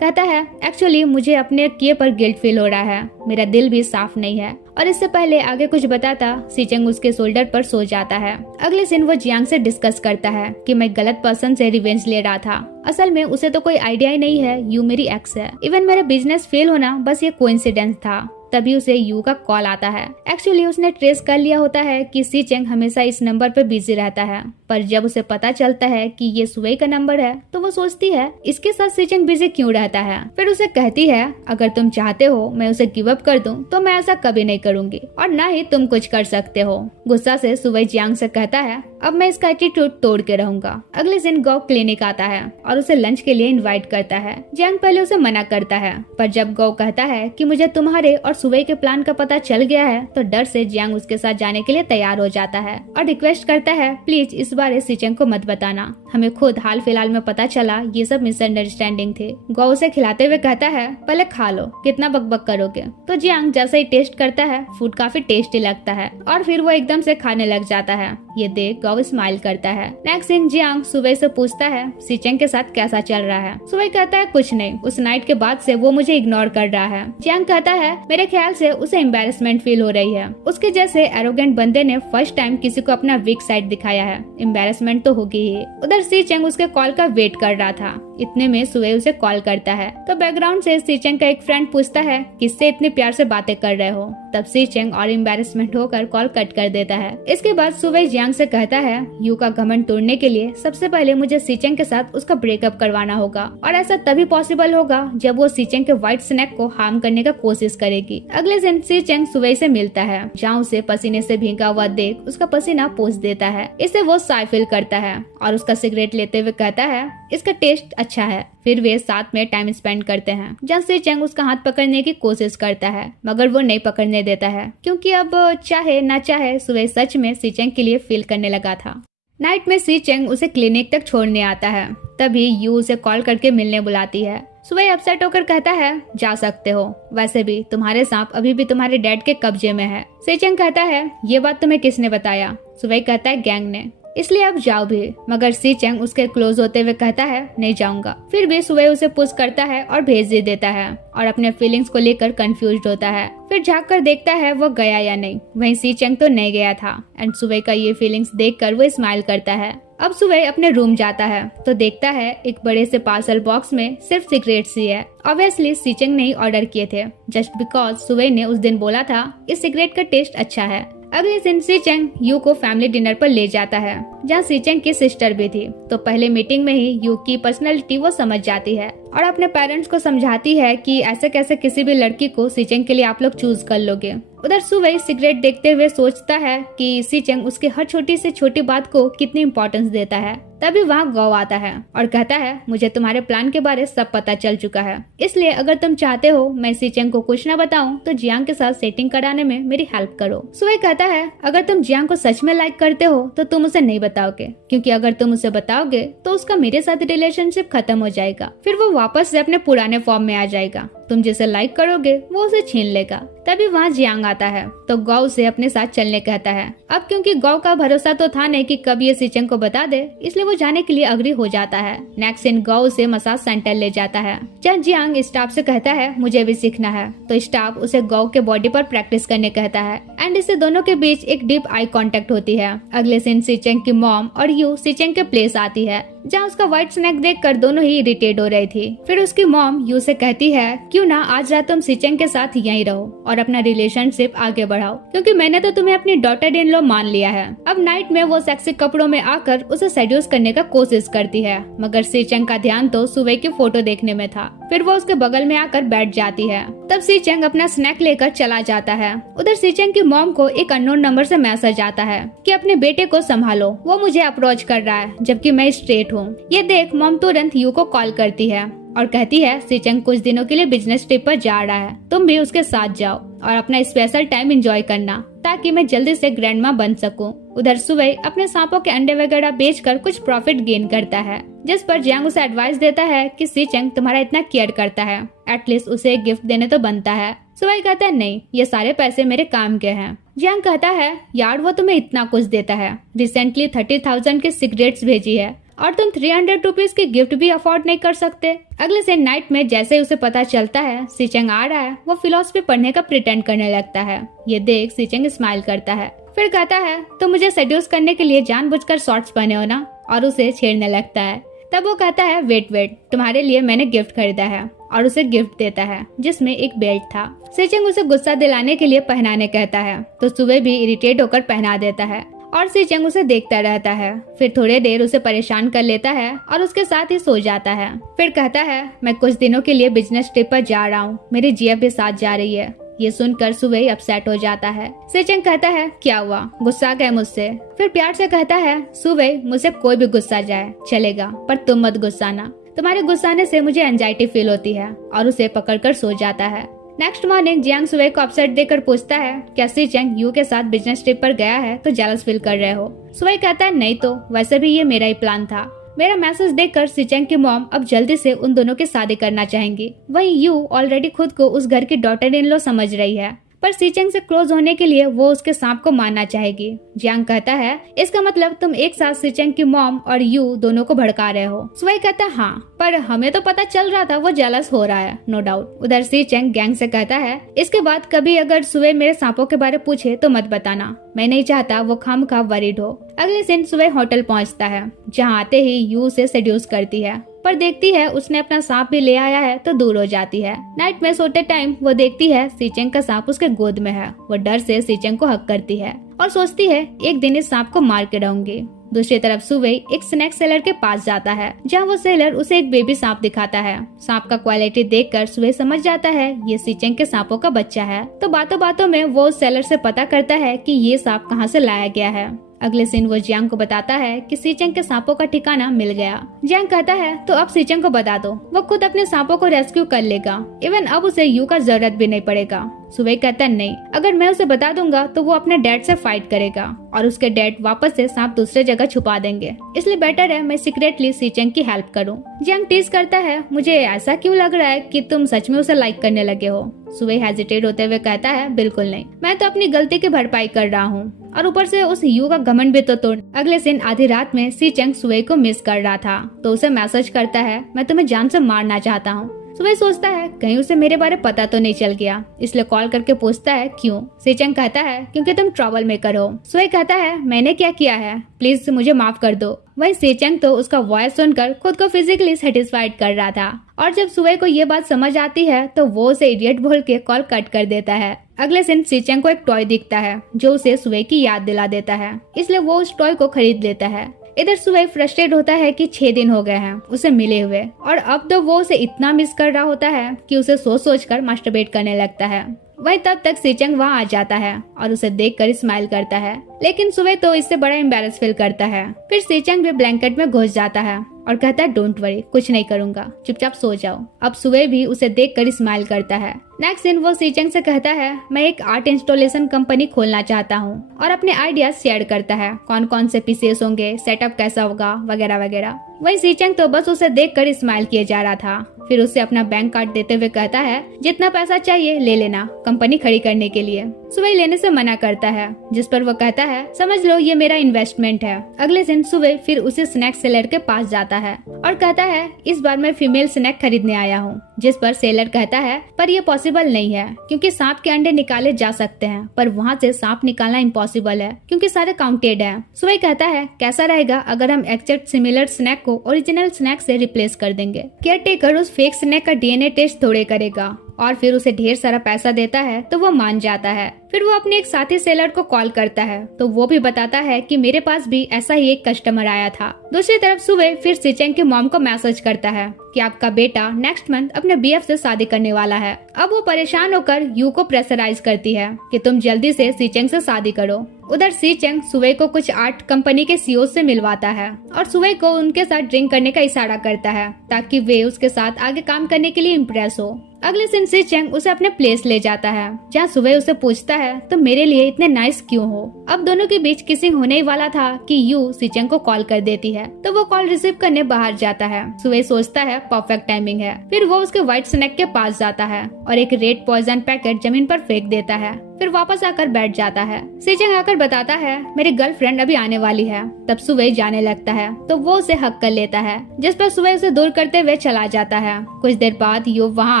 कहता है एक्चुअली मुझे अपने किए पर गिल्ट फील हो रहा है, मेरा दिल भी साफ नहीं है। और इससे पहले आगे कुछ बताता सीचेंग उसके शोल्डर पर सो जाता है। अगले दिन वो जियांग से डिस्कस करता है कि मैं गलत पर्सन से रिवेंज ले रहा था, असल में उसे तो कोई आइडिया ही नहीं है यू मेरी एक्स है। इवन मेरा बिजनेस फेल होना बस ये कोइंसिडेंस था। तभी उसे यू का कॉल आता है। एक्चुअली उसने ट्रेस कर लिया होता है कि सीचेंग हमेशा इस नंबर पर बिजी रहता है, पर जब उसे पता चलता है कि ये सुवई का नंबर है तो वो सोचती है इसके साथ सीचेंग बिजी क्यों रहता है। फिर उसे कहती है अगर तुम चाहते हो मैं उसे गिव अप कर दूं तो मैं ऐसा कभी नहीं करूंगी और ना ही तुम कुछ कर सकते हो। गुस्सा से सुवई जियांग से कहता है अब मैं इसका एटीट्यूड तोड़ के रहूंगा। अगले दिन गौ क्लिनिक आता है और उसे लंच के लिए इनवाइट करता है। जियांग पहले उसे मना करता है, पर जब गौ कहता है कि मुझे तुम्हारे और सुवई के प्लान का पता चल गया है तो डर से जियांग उसके साथ जाने के लिए तैयार हो जाता है और रिक्वेस्ट करता है प्लीज इस बारे सीचेंग को मत बताना, हमें खुद हाल फिलहाल में पता चला ये सब मिसअंडरस्टैंडिंग थे। गौ उसे खिलाते हुए कहता है पहले खा लो, कितना बकबक करोगे। तो जियांग जैसा ही टेस्ट करता है फूड काफी टेस्टी लगता है और फिर वो एकदम से खाने लग जाता है। ये देख गौ स्माइल करता है। नेक्स्ट दिन जियांग सुबह से पूछता है सीचेंग के साथ कैसा चल रहा है। सुबह कहता है कुछ नहीं, उस नाइट के बाद से वो मुझे इग्नोर कर रहा है। जियांग कहता है मेरे ख्याल से उसे एम्बेरसमेंट फील हो रही है, उसके जैसे एरोगेंट बंदे ने फर्स्ट टाइम किसी को अपना वीक साइड दिखाया है, एम्बेरसमेंट तो होगी ही। उधर सीचेंग उसके कॉल का वेट कर रहा था, इतने में सुबह उसे कॉल करता है तो बैकग्राउंड से सीचेंग का एक फ्रेंड पूछता है किससे इतने प्यार से बातें कर रहे हो। तब सीचेंग और एम्बेरसमेंट होकर कॉल कट कर देता है। इसके बाद सुबह जियांग से कहता है यू का घमंड तोड़ने के लिए सबसे पहले मुझे सीचेंग के साथ उसका ब्रेकअप करवाना होगा और ऐसा तभी पॉसिबल होगा जब वो सीचेंग के व्हाइट स्नैक को हार्म करने का कोशिश करेगी। अगले दिन सीचेंग सुबह से मिलता है, जहाँ उसे पसीने से भीगा हुआ देख उसका पसीना पोंछ देता है। इससे वो साय फील करता है और उसका सिगरेट लेते हुए कहता है इसका टेस्ट अच्छा है। फिर वे साथ में टाइम स्पेंड करते हैं, जहाँ सीचेंग उसका हाथ पकड़ने की कोशिश करता है मगर वो नहीं पकड़ने देता है, क्योंकि अब चाहे ना चाहे सुबह सच में सीचेंग के लिए फील करने लगा था। नाइट में सीचेंग उसे क्लिनिक तक छोड़ने आता है, तभी यू उसे कॉल करके मिलने बुलाती है। सुबह अपसेट होकर कहता है जा सकते हो, वैसे भी तुम्हारे सांप अभी भी तुम्हारे डैड के कब्जे में है। सीचेंग कहता है ये बात तुम्हें किसने बताया। सुबह कहता है गैंग ने, इसलिए अब जाओ भी। मगर सीचेंग उसके क्लोज होते हुए कहता है नहीं जाऊंगा। फिर भी सुबह उसे पुश करता है और भेज भी देता है और अपने फीलिंग्स को लेकर कंफ्यूज्ड होता है। फिर झाँक कर देखता है वो गया या नहीं, वहीं सीचेंग तो नहीं गया था एंड सुबह का ये फीलिंग्स देखकर वो स्माइल करता है। अब सुबह अपने रूम जाता है तो देखता है एक बड़े से पार्सल बॉक्स में सिर्फ सिगरेट्स ही है। ऑब्वियसली सीचेंग ने ही ऑर्डर किए थे, जस्ट बिकॉज सुबह ने उस दिन बोला था इस सिगरेट का टेस्ट अच्छा है। अगले दिन सीचेंग यू को फैमिली डिनर पर ले जाता है, जहाँ सीचेंग की सिस्टर भी थी। तो पहले मीटिंग में ही यू की पर्सनैलिटी वो समझ जाती है और अपने पेरेंट्स को समझाती है कि ऐसे कैसे किसी भी लड़की को सीचेंग के लिए आप लोग चूज कर लोगे। उधर सुबह सिगरेट देखते हुए सोचता है कि सीचेंग उसके हर छोटी से छोटी बात को कितनी इम्पोर्टेंस देता है। तभी वहाँ गौ आता है और कहता है मुझे तुम्हारे प्लान के बारे सब पता चल चुका है, इसलिए अगर तुम चाहते हो मैं सीचेंग को कुछ न बताऊं तो जियांग के साथ सेटिंग कराने में मेरी हेल्प करो। सुवे कहता है अगर तुम जियांग को सच में लाइक करते हो तो तुम उसे नहीं बताओगे, क्योंकि अगर तुम उसे बताओगे तो उसका मेरे साथ रिलेशनशिप खत्म हो जाएगा, फिर वो वापस से अपने पुराने फॉर्म में आ जाएगा, तुम जिसे लाइक करोगे वो उसे छीन लेगा। तभी वहाँ जियांग आता है तो गौ से अपने साथ चलने कहता है। अब क्योंकि गौ का भरोसा तो था नहीं कि कब ये सीचेंग को बता दे, इसलिए वो जाने के लिए अग्री हो जाता है। नेक्स्ट सीन गौ से मसाज सेंटर ले जाता है, जहाँ जियांग स्टाफ से कहता है मुझे भी सीखना है, तो स्टाफ उसे गौ के बॉडी पर प्रैक्टिस करने कहता है एंड इससे दोनों के बीच एक डीप आई कांटेक्ट होती है। अगले सीन सीचेंग की मॉम और यू सीचेंग के प्लेस आती है, जहाँ उसका व्हाइट स्नैक देखकर दोनों ही इरिटेट हो रही थी। फिर उसकी मॉम यू से कहती है क्यों ना आज रात तुम सीचेंग के साथ यहीं रहो और अपना रिलेशनशिप आगे बढ़ाओ, क्योंकि मैंने तो तुम्हें अपनी डॉटर इन लॉ मान लिया है। अब नाइट में वो सेक्सी कपड़ों में आकर उसे सेड्यूस करने का कोशिश करती है, मगर सीचेंग का ध्यान तो सुवे की फोटो देखने में था। फिर वो उसके बगल में आकर बैठ जाती है। तब सीचेंग अपना स्नैक लेकर चला जाता है। उधर सीचेंग की मॉम को एक अननोन नंबर से मैसेज आता है कि अपने बेटे को संभालो, वो मुझे अप्रोच कर रहा है जबकि मैं स्ट्रेट हूँ। ये देख मॉम तुरंत यू को कॉल करती है और कहती है सीचेंग कुछ दिनों के लिए बिजनेस ट्रिप पर जा रहा है, तुम भी उसके साथ जाओ और अपना स्पेशल टाइम एंजॉय करना ताकि मैं जल्दी से ग्रैंडमा बन सकूं। उधर सुवे अपने सांपों के अंडे वगैरह बेचकर कुछ प्रॉफिट गेन करता है, जिस पर जियांग उसे एडवाइस देता है कि सीचेंग तुम्हारा इतना केयर करता है, एटलीस्ट उसे एक गिफ्ट देने तो बनता है। सुवे कहता है नहीं, ये सारे पैसे मेरे काम के हैं। जियांग कहता है यार वो तुम्हें इतना कुछ देता है, रिसेंटली 30,000 के सिगरेट्स भेजी है और तुम 300 रुपीज की गिफ्ट भी अफोर्ड नहीं कर सकते। अगले से नाइट में जैसे ही उसे पता चलता है सीचेंग आ रहा है, वो फिलॉसफी पढ़ने का प्रिटेंड करने लगता है। ये देख सीचेंग स्माइल करता है, फिर कहता है तो मुझे सेड्यूस करने के लिए जानबूझकर शॉर्ट्स पहने हो ना, और उसे छेड़ने लगता है। तब वो कहता है वेट तुम्हारे लिए मैंने गिफ्ट खरीदा है, और उसे गिफ्ट देता है जिसमें एक बेल्ट था। सीचेंग उसे गुस्सा दिलाने के लिए पहनाने कहता है, तो सुबह भी इरिटेट होकर पहना देता है और सीचेंग उसे देखता रहता है। फिर थोड़ी देर उसे परेशान कर लेता है और उसके साथ ही सो जाता है। फिर कहता है मैं कुछ दिनों के लिए बिजनेस ट्रिप पर जा रहा हूँ, मेरी जिया भी साथ जा रही है। ये सुनकर सुबह अपसेट हो जाता है। सीचेंग कहता है क्या हुआ, गुस्सा गए मुझसे? फिर प्यार से कहता है सुबह मुझसे कोई भी गुस्सा जाए चलेगा, पर तुम मत गुस्साना, तुम्हारे गुस्साने से मुझे एंजाइटी फील होती है, और उसे पकड़कर सो जाता है। नेक्स्ट मॉर्निंग जियांग सुवे को अपसेट देकर पूछता है क्या सीचेंग यू के साथ बिजनेस ट्रिप पर गया है तो जेलस फील कर रहे हो? सुवे कहता है नहीं तो, वैसे भी ये मेरा ही प्लान था। मेरा मैसेज देखकर सीचेंग की मॉम अब जल्दी से उन दोनों की शादी करना चाहेंगी। वहीं यू ऑलरेडी खुद को उस घर की डॉटर इन लॉ समझ रही है, पर सीचेंग से क्लोज होने के लिए वो उसके सांप को मानना चाहेगी। जियांग कहता है इसका मतलब तुम एक साथ सीचेंग की मॉम और यू दोनों को भड़का रहे हो। सुवे कहता है हाँ, पर हमें तो पता चल रहा था वो जेलस हो रहा है, नो डाउट। उधर सीचेंग गैंग से कहता है इसके बाद कभी अगर सुवे मेरे सांपों के बारे पूछे तो मत बताना, मैं नहीं चाहता वो खामखा वरीड हो। अगले दिन सुवे होटल पहुंचता है, जहां आते ही यू से सेड्यूस करती है, पर देखती है उसने अपना सांप भी ले आया है तो दूर हो जाती है। नाइट में सोते टाइम वो देखती है सीचेंग का सांप उसके गोद में है। वो डर से सीचेंग को हक करती है और सोचती है एक दिन इस सांप को मार के रहूंगी। दूसरी तरफ सुवे एक स्नैक सेलर के पास जाता है, जहाँ वो सेलर उसे एक बेबी सांप दिखाता है। सांप का क्वालिटी देखकर सुवे समझ जाता है ये सीचेंग के सांपों का बच्चा है। तो बातों बातों में वो उस सेलर से पता करता है कि ये सांप कहाँ से लाया गया है। अगले दिन वो जियांग को बताता है कि सीचेंग के सांपों का ठिकाना मिल गया। जियांग कहता है तो अब सीचेंग को बता दो, वो खुद अपने सांपों को रेस्क्यू कर लेगा, इवन अब उसे यू का जरूरत भी नहीं पड़ेगा। सुवे कहता है नहीं, अगर मैं उसे बता दूंगा तो वो अपने डैड से फाइट करेगा और उसके डैड वापस से सांप दूसरे जगह छुपा देंगे, इसलिए बेटर है मैं सीक्रेटली सीचेंग की हेल्प करूं। जियांग टीज करता है मुझे ऐसा क्यों लग रहा है कि तुम सच में उसे लाइक करने लगे हो? सुवे हेजिटेट होते हुए कहता है बिल्कुल नहीं, मैं तो अपनी गलती की भरपाई कर रहा हूँ, और ऊपर से उस यू का घमंड भी तो तोड़। अगले दिन आधी रात में सीचेंग सुवे को मिस कर रहा था, तो उसे मैसेज करता है मैं तुम्हें जान से मारना चाहता हूँ। सुवे सोचता है कहीं उसे मेरे बारे पता तो नहीं चल गया, इसलिए कॉल करके पूछता है क्यों? सीचेंग कहता है क्योंकि तुम ट्रबल मेकर हो। सुवे कहता है मैंने क्या किया है, प्लीज मुझे माफ कर दो। वही सीचेंग तो उसका वॉइस सुनकर खुद को फिजिकली सेटिस्फाइड कर रहा था, और जब सुवे को ये बात समझ आती है तो वो उसे इडियट बोल के कॉल कट कर देता है। अगले दिन सीचेंग को एक टॉय दिखता है जो उसे सुवे की याद दिला देता है, इसलिए वो उस टॉय को खरीद लेता है। इधर सुवे फ्रस्ट्रेट होता है कि 6 दिन हो गए हैं उसे मिले हुए, और अब तो वो उसे इतना मिस कर रहा होता है कि उसे सोच कर मास्टरबेट करने लगता है। वही तब तक सीचेंग वहाँ आ जाता है और उसे देखकर स्माइल करता है। लेकिन सुबह तो इससे बड़ा एम्बैरस फील करता है। फिर सीचंग भी ब्लैंकेट में घुस जाता है और कहता है डोंट वरी, कुछ नहीं करूंगा, चुपचाप सो जाओ। अब सुबह भी उसे देखकर स्माइल करता है। नेक्स्ट दिन वो सीचंग से कहता है मैं एक आर्ट इंस्टॉलेशन कंपनी खोलना चाहता हूँ और अपने आइडियाज शेयर करता है, कौन कौन से पीसेस होंगे, सेटअप कैसा होगा वगैरह वगैरह। वही सीचंग तो बस उसे देखकर स्माइल किए जा रहा था। फिर उसे अपना बैंक कार्ड देते हुए कहता है जितना पैसा चाहिए ले लेना कंपनी खड़ी करने के लिए। सुबह लेने से मना करता है, जिस पर वो कहता है समझ लो ये मेरा इन्वेस्टमेंट है। अगले दिन सुबह फिर उसे स्नैक सेलर के पास जाता है और कहता है इस बार मैं फीमेल स्नैक खरीदने आया हूँ। जिस पर सेलर कहता है पर यह पॉसिबल नहीं है क्योंकि सांप के अंडे निकाले जा सकते हैं, पर वहाँ से सांप निकालना इम्पॉसिबल है क्योंकि सारे काउंटेड है। सुबह कहता है कैसा रहेगा अगर हम एग्जैक्ट सिमिलर स्नैक को ओरिजिनल स्नैक से रिप्लेस कर देंगे। केयरटेकर उस फेक स्नैक का डीएनए टेस्ट थोड़े करेगा और फिर उसे ढेर सारा पैसा देता है तो वो मान जाता है। फिर वो अपने एक साथी सेलर को कॉल करता है तो वो भी बताता है कि मेरे पास भी ऐसा ही एक कस्टमर आया था। दूसरी तरफ सुबह फिर सीचेंग के मॉम को मैसेज करता है कि आपका बेटा नेक्स्ट मंथ अपने बीएफ से शादी करने वाला है। अब वो परेशान होकर यू को प्रेशराइज करती है कि तुम जल्दी से सीचेंग से शादी करो। उधर सीचेंग सुबह को कुछ आर्ट कंपनी के सीईओ से मिलवाता है और सुबह को उनके साथ ड्रिंक करने का इशारा करता है ताकि वे उसके साथ आगे काम करने के लिए इम्प्रेस हो। अगले दिन सीचेंग उसे अपने प्लेस ले जाता है जहाँ सुबह उसे पूछता है तो मेरे लिए इतने नाइस क्यों हो। अब दोनों के बीच किसिंग होने ही वाला था कि यू सीचेंग को कॉल कर देती है तो वो कॉल रिसीव करने बाहर जाता है। सुबह सोचता है परफेक्ट टाइमिंग है। फिर वो उसके व्हाइट स्नैक के पास जाता है और एक रेड पॉइजन पैकेट जमीन पर फेंक देता है। फिर वापस आकर बैठ जाता है। सीचेंग आकर बताता है मेरी गर्लफ्रेंड अभी आने वाली है। तब सुबह जाने लगता है तो वो उसे हक कर लेता है, जिस पर सुबह उसे दूर करते हुए चला जाता है। कुछ देर बाद यू वहाँ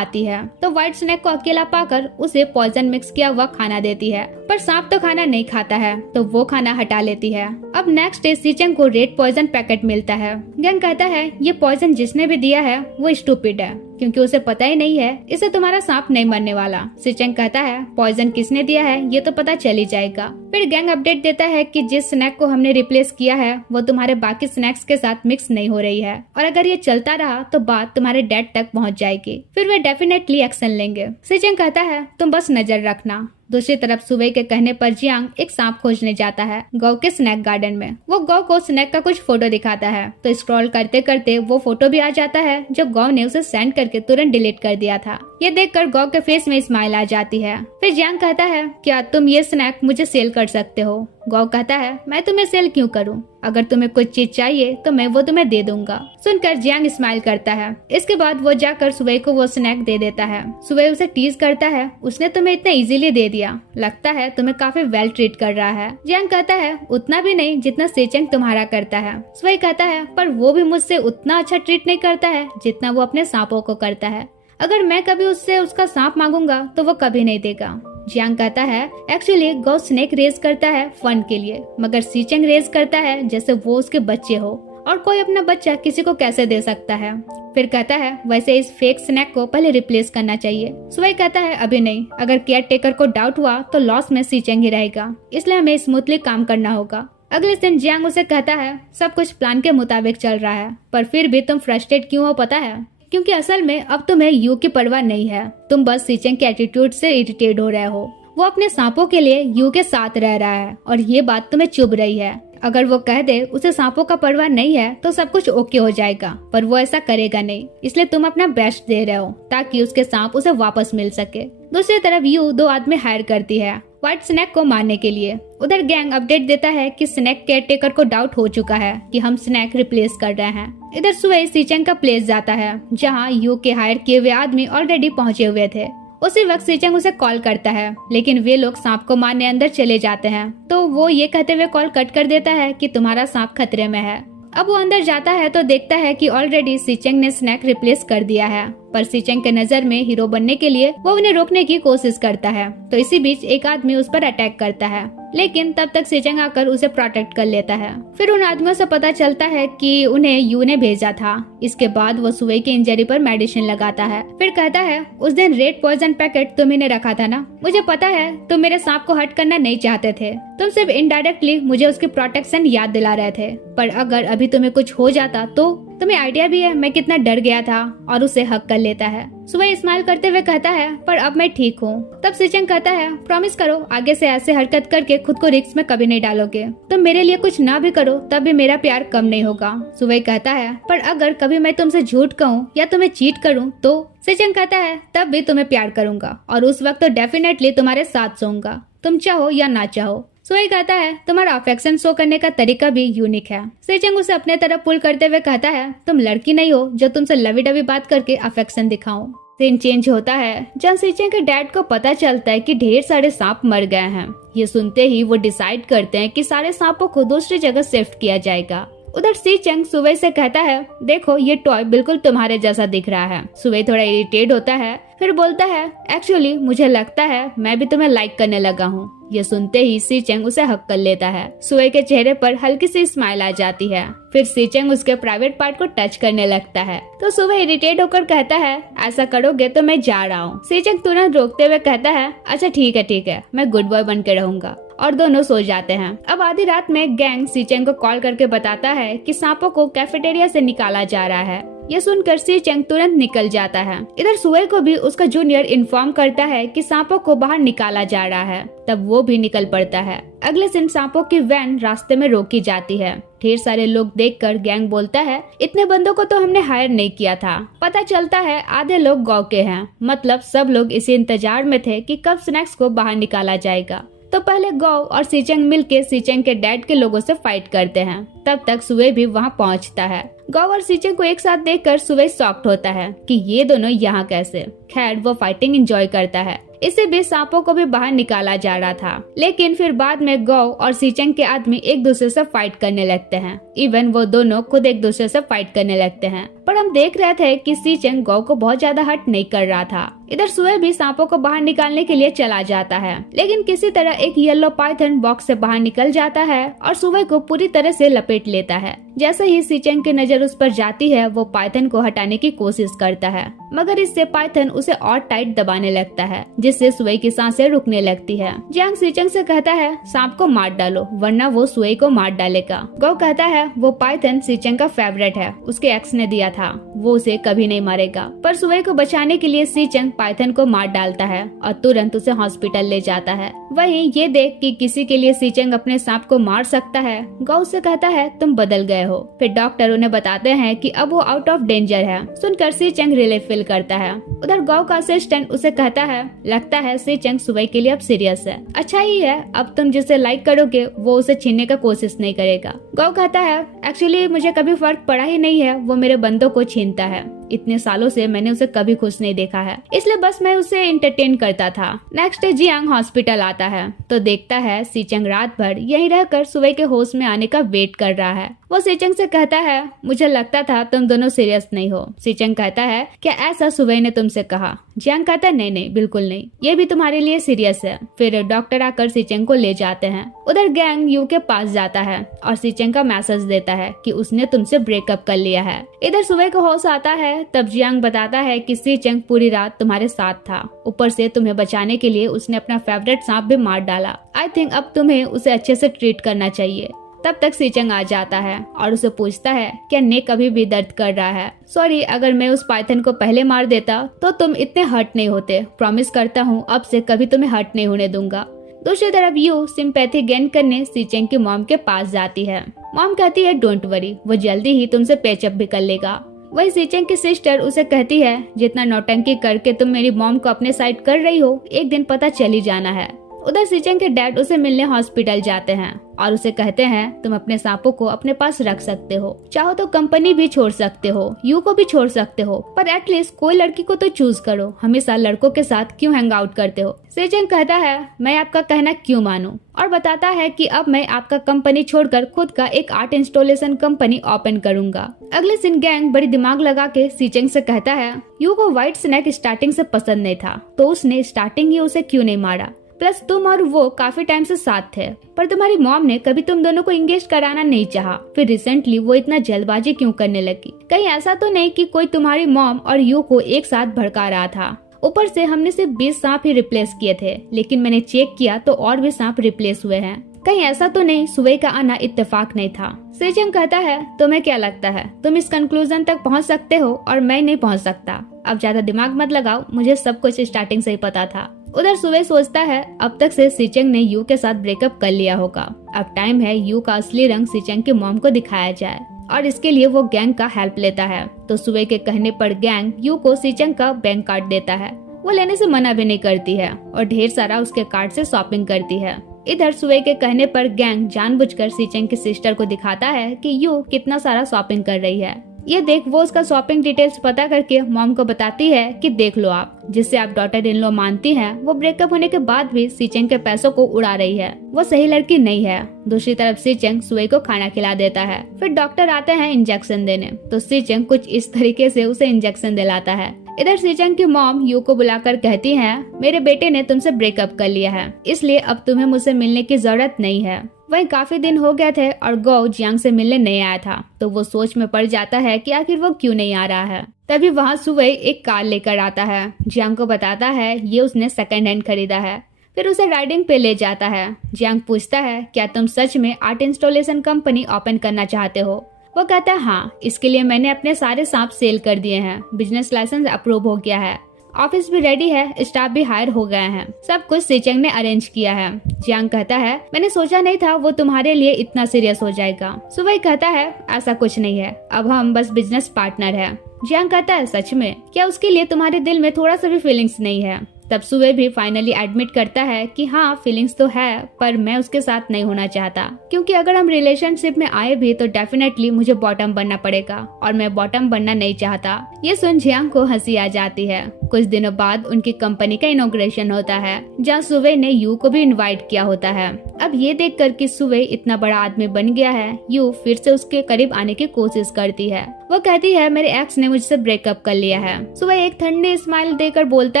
आती है तो व्हाइट स्नैक को अकेला पाकर उसे पॉइजन मिक्स किया हुआ खाना देती है, पर सांप तो खाना नहीं खाता है तो वो खाना हटा लेती है। अब नेक्स्ट डे सीचेंग को रेड पॉइजन पैकेट मिलता है। गैंग कहता है ये पॉइजन जिसने भी दिया है वो स्टूपिड है क्योंकि उसे पता ही नहीं है इसे तुम्हारा सांप नहीं मरने वाला। सीचेंग कहता है पॉइजन किसने दिया है ये तो पता चल ही जाएगा। फिर गैंग अपडेट देता है कि जिस स्नैक को हमने रिप्लेस किया है वो तुम्हारे बाकी स्नैक्स के साथ मिक्स नहीं हो रही है और अगर ये चलता रहा तो बात तुम्हारे डैड तक पहुंच जाएगी। फिर वे डेफिनेटली एक्शन लेंगे। सीचेंग कहता है तुम बस नजर रखना। दूसरी तरफ सुबह के कहने पर जियांग एक सांप खोजने जाता है गौ के स्नैक गार्डन में। वो गौ को स्नैक का कुछ फोटो दिखाता है तो स्क्रॉल करते करते वो फोटो भी आ जाता है जो गौ ने उसे सेंड करके तुरंत डिलीट कर दिया था। ये देखकर गौ के फेस में स्माइल आ जाती है। फिर जियांग कहता है क्या तुम ये स्नैक मुझे सेल कर सकते हो। गौ कहता है मैं तुम्हें सेल क्यों करूं, अगर तुम्हें कुछ चीज चाहिए तो मैं वो तुम्हें दे दूंगा। सुनकर जियांग स्माइल करता है। इसके बाद वो जाकर सुबह को वो स्नैक दे देता है। सुबह उसे टीज करता है उसने तुम्हें इतना इजीली दे दिया, लगता है तुम्हें काफी वेल ट्रीट कर रहा है। जियांग कहता है उतना भी नहीं जितना सीचेंग तुम्हारा करता है। सुबह कहता है पर वो भी मुझसे उतना अच्छा ट्रीट नहीं करता है जितना वो अपने सांपों को करता है। अगर मैं कभी उससे उसका सांप मांगूंगा तो वो कभी नहीं देगा। जियांग कहता है एक्चुअली गौ स्नेक रेज करता है फन के लिए, मगर सीचेंग रेज करता है जैसे वो उसके बच्चे हो और कोई अपना बच्चा किसी को कैसे दे सकता है। फिर कहता है वैसे इस फेक स्नैक को पहले रिप्लेस करना चाहिए। सुबह कहता है अभी नहीं, अगर केयर टेकर को डाउट हुआ तो लॉस में सीचेंग ही रहेगा, इसलिए हमें स्मूथली काम करना होगा। अगले दिन जियांग उसे कहता है सब कुछ प्लान के मुताबिक चल रहा है पर फिर भी तुम फ्रस्ट्रेट क्यों हो पता है, क्योंकि असल में अब तुम्हें यू की परवाह नहीं है। तुम बस सीचेंग के एटीट्यूड से इरिटेट हो रहे हो। वो अपने सांपों के लिए यू के साथ रह रहा है और ये बात तुम्हें चुभ रही है। अगर वो कह दे उसे सांपों का परवाह नहीं है तो सब कुछ ओके हो जाएगा, पर वो ऐसा करेगा नहीं, इसलिए तुम अपना बेस्ट दे रहे हो ताकि उसके सांप उसे वापस मिल सके। दूसरी तरफ यू 2 आदमी हायर करती है व्हाइट स्नैक को मारने के लिए। उधर गैंग अपडेट देता है कि स्नैक केयरटेकर को डाउट हो चुका है कि हम स्नैक रिप्लेस कर रहे हैं। इधर सुबह सीचेंग का प्लेस जाता है जहां यू के हायर किए हुए आदमी ऑलरेडी पहुंचे हुए थे। उसी वक्त सीचेंग उसे कॉल करता है लेकिन वे लोग सांप को मारने अंदर चले जाते हैं तो वो ये कहते हुए कॉल कट कर देता है कि तुम्हारा सांप खतरे में है। अब वो अंदर जाता है तो देखता है कि ऑलरेडी सीचेंग ने स्नैक रिप्लेस कर दिया है, पर सीचेंग के नजर में हीरो बनने के लिए वो उन्हें रोकने की कोशिश करता है। तो इसी बीच एक आदमी उस पर अटैक करता है लेकिन तब तक सीचेंग आकर उसे प्रोटेक्ट कर लेता है। फिर उन आदमियों से पता चलता है कि उन्हें यू ने भेजा था। इसके बाद वो सुबह की इंजरी पर मेडिसिन लगाता है। फिर कहता है उस दिन रेड पॉइजन पैकेट तुम्ही ने रखा था ना, मुझे पता है तुम मेरे सांप को हर्ट करना नहीं चाहते थे, तुम सिर्फ इनडायरेक्टली मुझे उसकी प्रोटेक्शन याद दिला रहे थे, पर अगर अभी तुम्हें कुछ हो जाता तो तुम्हें आइडिया भी है मैं कितना डर गया था, और उसे हक कर लेता है। सुबह स्माइल करते हुए कहता है पर अब मैं ठीक हूँ। तब सीचेंग कहता है प्रॉमिस करो आगे से ऐसे हरकत करके खुद को रिस्क में कभी नहीं डालोगे। तुम मेरे लिए कुछ ना भी करो तब भी मेरा प्यार कम नहीं होगा। सुबह कहता है पर अगर कभी मैं तुमसे झूठ कहूँ या तुम्हें चीट करूँ तो? सीचेंग कहता है तब भी तुम्हें प्यार करूंगा और उस वक्त तो डेफिनेटली तुम्हारे साथ सोऊंगा, तुम चाहो या ना चाहो। सुई कहता है तुम्हारा अफेक्शन शो करने का तरीका भी यूनिक है। सेचेंग उसे अपने तरफ पुल करते हुए कहता है तुम लड़की नहीं हो जो तुमसे लवी डवी बात करके अफेक्शन दिखाऊं। सीन चेंज होता है जब सेचेंग के डैड को पता चलता है कि ढेर सारे सांप मर गए हैं। ये सुनते ही वो डिसाइड करते हैं कि सारे सांपों को दूसरी जगह शिफ्ट किया जाएगा। उधर सीचेंग सुबह से कहता है देखो ये टॉय बिल्कुल तुम्हारे जैसा दिख रहा है। सुबह थोड़ा इरिटेट होता है फिर बोलता है एक्चुअली मुझे लगता है मैं भी तुम्हें लाइक करने लगा हूँ। ये सुनते ही सीचेंग उसे हक कर लेता है। सुबह के चेहरे पर हल्की सी स्माइल आ जाती है। फिर सीचेंग उसके प्राइवेट पार्ट को टच करने लगता है तो सुबह इरिटेट होकर कहता है ऐसा करोगे तो मैं जा रहा हूँ। सीचेंग तुरंत रोकते हुए कहता है अच्छा ठीक है मैं गुड बॉय बन के रहूंगा, और दोनों सो जाते हैं। अब आधी रात में गैंग सीचेंग को कॉल करके बताता है कि सांपों को कैफेटेरिया से निकाला जा रहा है। ये सुनकर सीचेंग तुरंत निकल जाता है। इधर सुए को भी उसका जूनियर इन्फॉर्म करता है कि सांपों को बाहर निकाला जा रहा है, तब वो भी निकल पड़ता है। अगले दिन सांपों की वैन रास्ते में रोकी जाती है। ढेर सारे लोग देखकर गैंग बोलता है इतने बंदों को तो हमने हायर नहीं किया था। पता चलता है आधे लोग गाँव के हैं, मतलब सब लोग इसी इंतजार में थे कि कब स्नैक्स को बाहर निकाला जाएगा। तो पहले गौ और सीचेंग मिलके सीचेंग के डैड के लोगों से फाइट करते हैं। तब तक सुवे भी वहां पहुंचता है। गौ और सीचेंग को एक साथ देखकर सुवे शॉक्ड होता है कि ये दोनों यहाँ कैसे। खैर वो फाइटिंग एंजॉय करता है। इससे भी सांपों को भी बाहर निकाला जा रहा था, लेकिन फिर बाद में गौ और सीचेंग के आदमी एक दूसरे से फाइट करने लगते हैं। इवन वो दोनों खुद एक दूसरे से फाइट करने लगते हैं, पर हम देख रहे थे कि सीचेंग गौ को बहुत ज्यादा हर्ट नहीं कर रहा था। इधर सुए भी सांपों को बाहर निकालने के लिए चला जाता है, लेकिन किसी तरह एक येलो पाइथन बॉक्स से बाहर निकल जाता है और सुए को पूरी तरह से लपेट लेता है। जैसे ही सीचेंग की नजर उस पर जाती है वो पाइथन को हटाने की कोशिश करता है, मगर इससे पाइथन उसे और टाइट दबाने लगता है, जिससे सुए की सांसें रुकने लगती है। जियांग सीचेंग से कहता है सांप को मार डालो वरना वो सुए को मार डालेगा। गौ कहता है वो पाइथन सीचेंग का फेवरेट है, उसके एक्स ने दिया था, वो उसे कभी नहीं मारेगा। पर सुए को बचाने के लिए सीचेंग पाइथन को मार डालता है और तुरंत उसे हॉस्पिटल ले जाता है। वहीं ये देख कि किसी के लिए सीचेंग अपने सांप को मार सकता है, गौ से कहता है तुम बदल गए हो। फिर डॉक्टर उन्हें बताते हैं कि अब वो आउट ऑफ डेंजर है। सुनकर सीचेंग रिलीफ फील करता है। उधर गौ का असिस्टेंट उसे कहता है लगता है सीचेंग सुबह के लिए अब सीरियस है। अच्छा ही है, अब तुम जिसे लाइक करोगे वो उसे छीनने का कोशिश नहीं करेगा। गौ कहता है एक्चुअली मुझे कभी फर्क पड़ा ही नहीं है, वो मेरे बंदों को छीनता है। इतने सालों से मैंने उसे कभी खुश नहीं देखा है, इसलिए बस मैं उसे एंटरटेन करता था। नेक्स्ट डे जियांग हॉस्पिटल आता है तो देखता है सीचेंग रात भर यहीं रहकर सुबह के होश में आने का वेट कर रहा है। वो सीचेंग से कहता है मुझे लगता था तुम दोनों सीरियस नहीं हो। सीचेंग कहता है क्या ऐसा सुबह ने तुमसे कहा? जियांग कहता है नहीं बिल्कुल नहीं, ये भी तुम्हारे लिए सीरियस है। फिर डॉक्टर आकर सीचेंग को ले जाते हैं। उधर गैंग यू के पास जाता है और सीचेंग का मैसेज देता है कि उसने तुमसे ब्रेकअप कर लिया है। इधर सुबह को होश आता है तब जियांग बताता है कि सीचेंग पूरी रात तुम्हारे साथ था, ऊपर से तुम्हें बचाने के लिए उसने अपना फेवरेट सांप भी मार डाला। आई थिंक अब तुम्हें उसे अच्छे से ट्रीट करना चाहिए। तब तक सीचेंग आ जाता है और उसे पूछता है क्या नेक अभी भी दर्द कर रहा है? सॉरी, अगर मैं उस पाइथन को पहले मार देता तो तुम इतने हर्ट नहीं होते। प्रॉमिस करता हूँ अब से कभी तुम्हें हर्ट नहीं होने दूंगा। दूसरी तरफ यू सिंपैथी गेन करने सीचेंग की मॉम के पास जाती है। मॉम कहती है डोंट वरी, वो जल्दी ही तुमसे पैचअप भी कर लेगा। वही सीचेंग की सिस्टर उसे कहती है जितना नौटंकी करके तुम मेरी मॉम को अपने साइड कर रही हो एक दिन पता चली जाना है। उधर सीचेंग के डैड उसे मिलने हॉस्पिटल जाते हैं और उसे कहते हैं तुम अपने सांपों को अपने पास रख सकते हो, चाहो तो कंपनी भी छोड़ सकते हो, यू को भी छोड़ सकते हो, पर एटलीस्ट कोई लड़की को तो चूज करो, हमेशा लड़कों के साथ क्यों हैंग आउट करते हो? सीचेंग कहता है मैं आपका कहना क्यों मानूं, और बताता है कि अब मैं आपका कंपनी छोड़कर खुद का एक आर्ट इंस्टॉलेशन कंपनी ओपन करूंगा। अगले दिन गैंग बड़ी दिमाग लगा के सीचेंग से कहता है यू को व्हाइट स्नैक स्टार्टिंग से पसंद नहीं था तो उसने स्टार्टिंग ही उसे क्यों नहीं मारा? प्लस तुम और वो काफी टाइम से साथ थे, पर तुम्हारी मॉम ने कभी तुम दोनों को इंगेज कराना नहीं चाहा। फिर रिसेंटली वो इतना जल्दबाजी क्यों करने लगी? कहीं ऐसा तो नहीं कि कोई तुम्हारी मॉम और यू को एक साथ भड़का रहा था? ऊपर से हमने सिर्फ 20 सांप ही रिप्लेस किए थे, लेकिन मैंने चेक किया तो और भी सांप रिप्लेस हुए हैं। कहीं ऐसा तो नहीं सुबह का आना इत्तेफाक नहीं था। सेजंग कहता है तुम्हें क्या लगता है तुम इस कंक्लूजन तक पहुंच सकते हो और मैं नहीं पहुंच सकता। अब ज्यादा दिमाग मत लगाओ, मुझे सब कुछ स्टार्टिंग से ही पता था। उधर सुबह सोचता है अब तक से सीचेंग ने यू के साथ ब्रेकअप कर लिया होगा। अब टाइम है यू का असली रंग सीचेंग की मॉम को दिखाया जाए और इसके लिए वो गैंग का हेल्प लेता है। तो सुबह के कहने पर गैंग यू को सीचेंग का बैंक कार्ड देता है। वो लेने से मना भी नहीं करती है और ढेर सारा उसके कार्ड से शॉपिंग करती है। इधर सुबह के कहने पर गैंग जानबूझकर सीचेंग की सिस्टर को दिखाता है कि यू कितना सारा शॉपिंग कर रही है। ये देख वो उसका शॉपिंग डिटेल्स पता करके मॉम को बताती है कि देख लो आप, जिससे आप डॉटर इन लॉ मानती हैं, वो ब्रेकअप होने के बाद भी सीचेंग के पैसों को उड़ा रही है। वो सही लड़की नहीं है। दूसरी तरफ सीचेंग सुई को खाना खिला देता है। फिर डॉक्टर आते हैं इंजेक्शन देने, तो सीचेंग कुछ इस तरीके से उसे इंजेक्शन दिलाता है। इधर सीचेंग की मॉम यू को बुलाकर कहती है मेरे बेटे ने तुमसे ब्रेकअप कर लिया है, इसलिए अब तुम्हें मुझसे मिलने की जरूरत नहीं है। वहीं काफी दिन हो गए थे और गौ जियांग से मिलने नहीं आया था, तो वो सोच में पड़ जाता है कि आखिर वो क्यों नहीं आ रहा है। तभी वहाँ सुबह एक कार लेकर आता है। जियांग को बताता है ये उसने सेकंड हैंड खरीदा है। फिर उसे राइडिंग पे ले जाता है। जियांग पूछता है क्या तुम सच में आर्ट इंस्टॉलेशन कंपनी ओपन करना चाहते हो। वो कहता है हाँ, इसके लिए मैंने अपने सारे सांप सेल कर दिए हैं, बिजनेस लाइसेंस अप्रूव हो गया है, ऑफिस भी रेडी है, स्टाफ भी हायर हो गए हैं, सब कुछ सीचेंग ने अरेंज किया है। जियांग कहता है मैंने सोचा नहीं था वो तुम्हारे लिए इतना सीरियस हो जाएगा। सुबह कहता है ऐसा कुछ नहीं है, अब हम बस बिजनेस पार्टनर है। जियांग कहता है सच में, क्या उसके लिए तुम्हारे दिल में थोड़ा सा भी फीलिंग्स नहीं है। तब सुबह भी फाइनली एडमिट करता है कि हाँ फीलिंग्स तो है, पर मैं उसके साथ नहीं होना चाहता, क्योंकि अगर हम रिलेशनशिप में आए भी तो डेफिनेटली मुझे बॉटम बनना पड़ेगा और मैं बॉटम बनना नहीं चाहता। ये सुन जियांग को हंसी आ जाती है। कुछ दिनों बाद उनकी कंपनी का इनॉग्रेशन होता है, जहाँ सुबह ने यू को भी इनवाइट किया होता है। अब ये देख कर कि सुबह इतना बड़ा आदमी बन गया है, यू फिर से उसके करीब आने की कोशिश करती है। वो कहती है मेरे एक्स ने मुझसे ब्रेकअप कर लिया है। सुबह एक ठंडी स्माइल देकर बोलता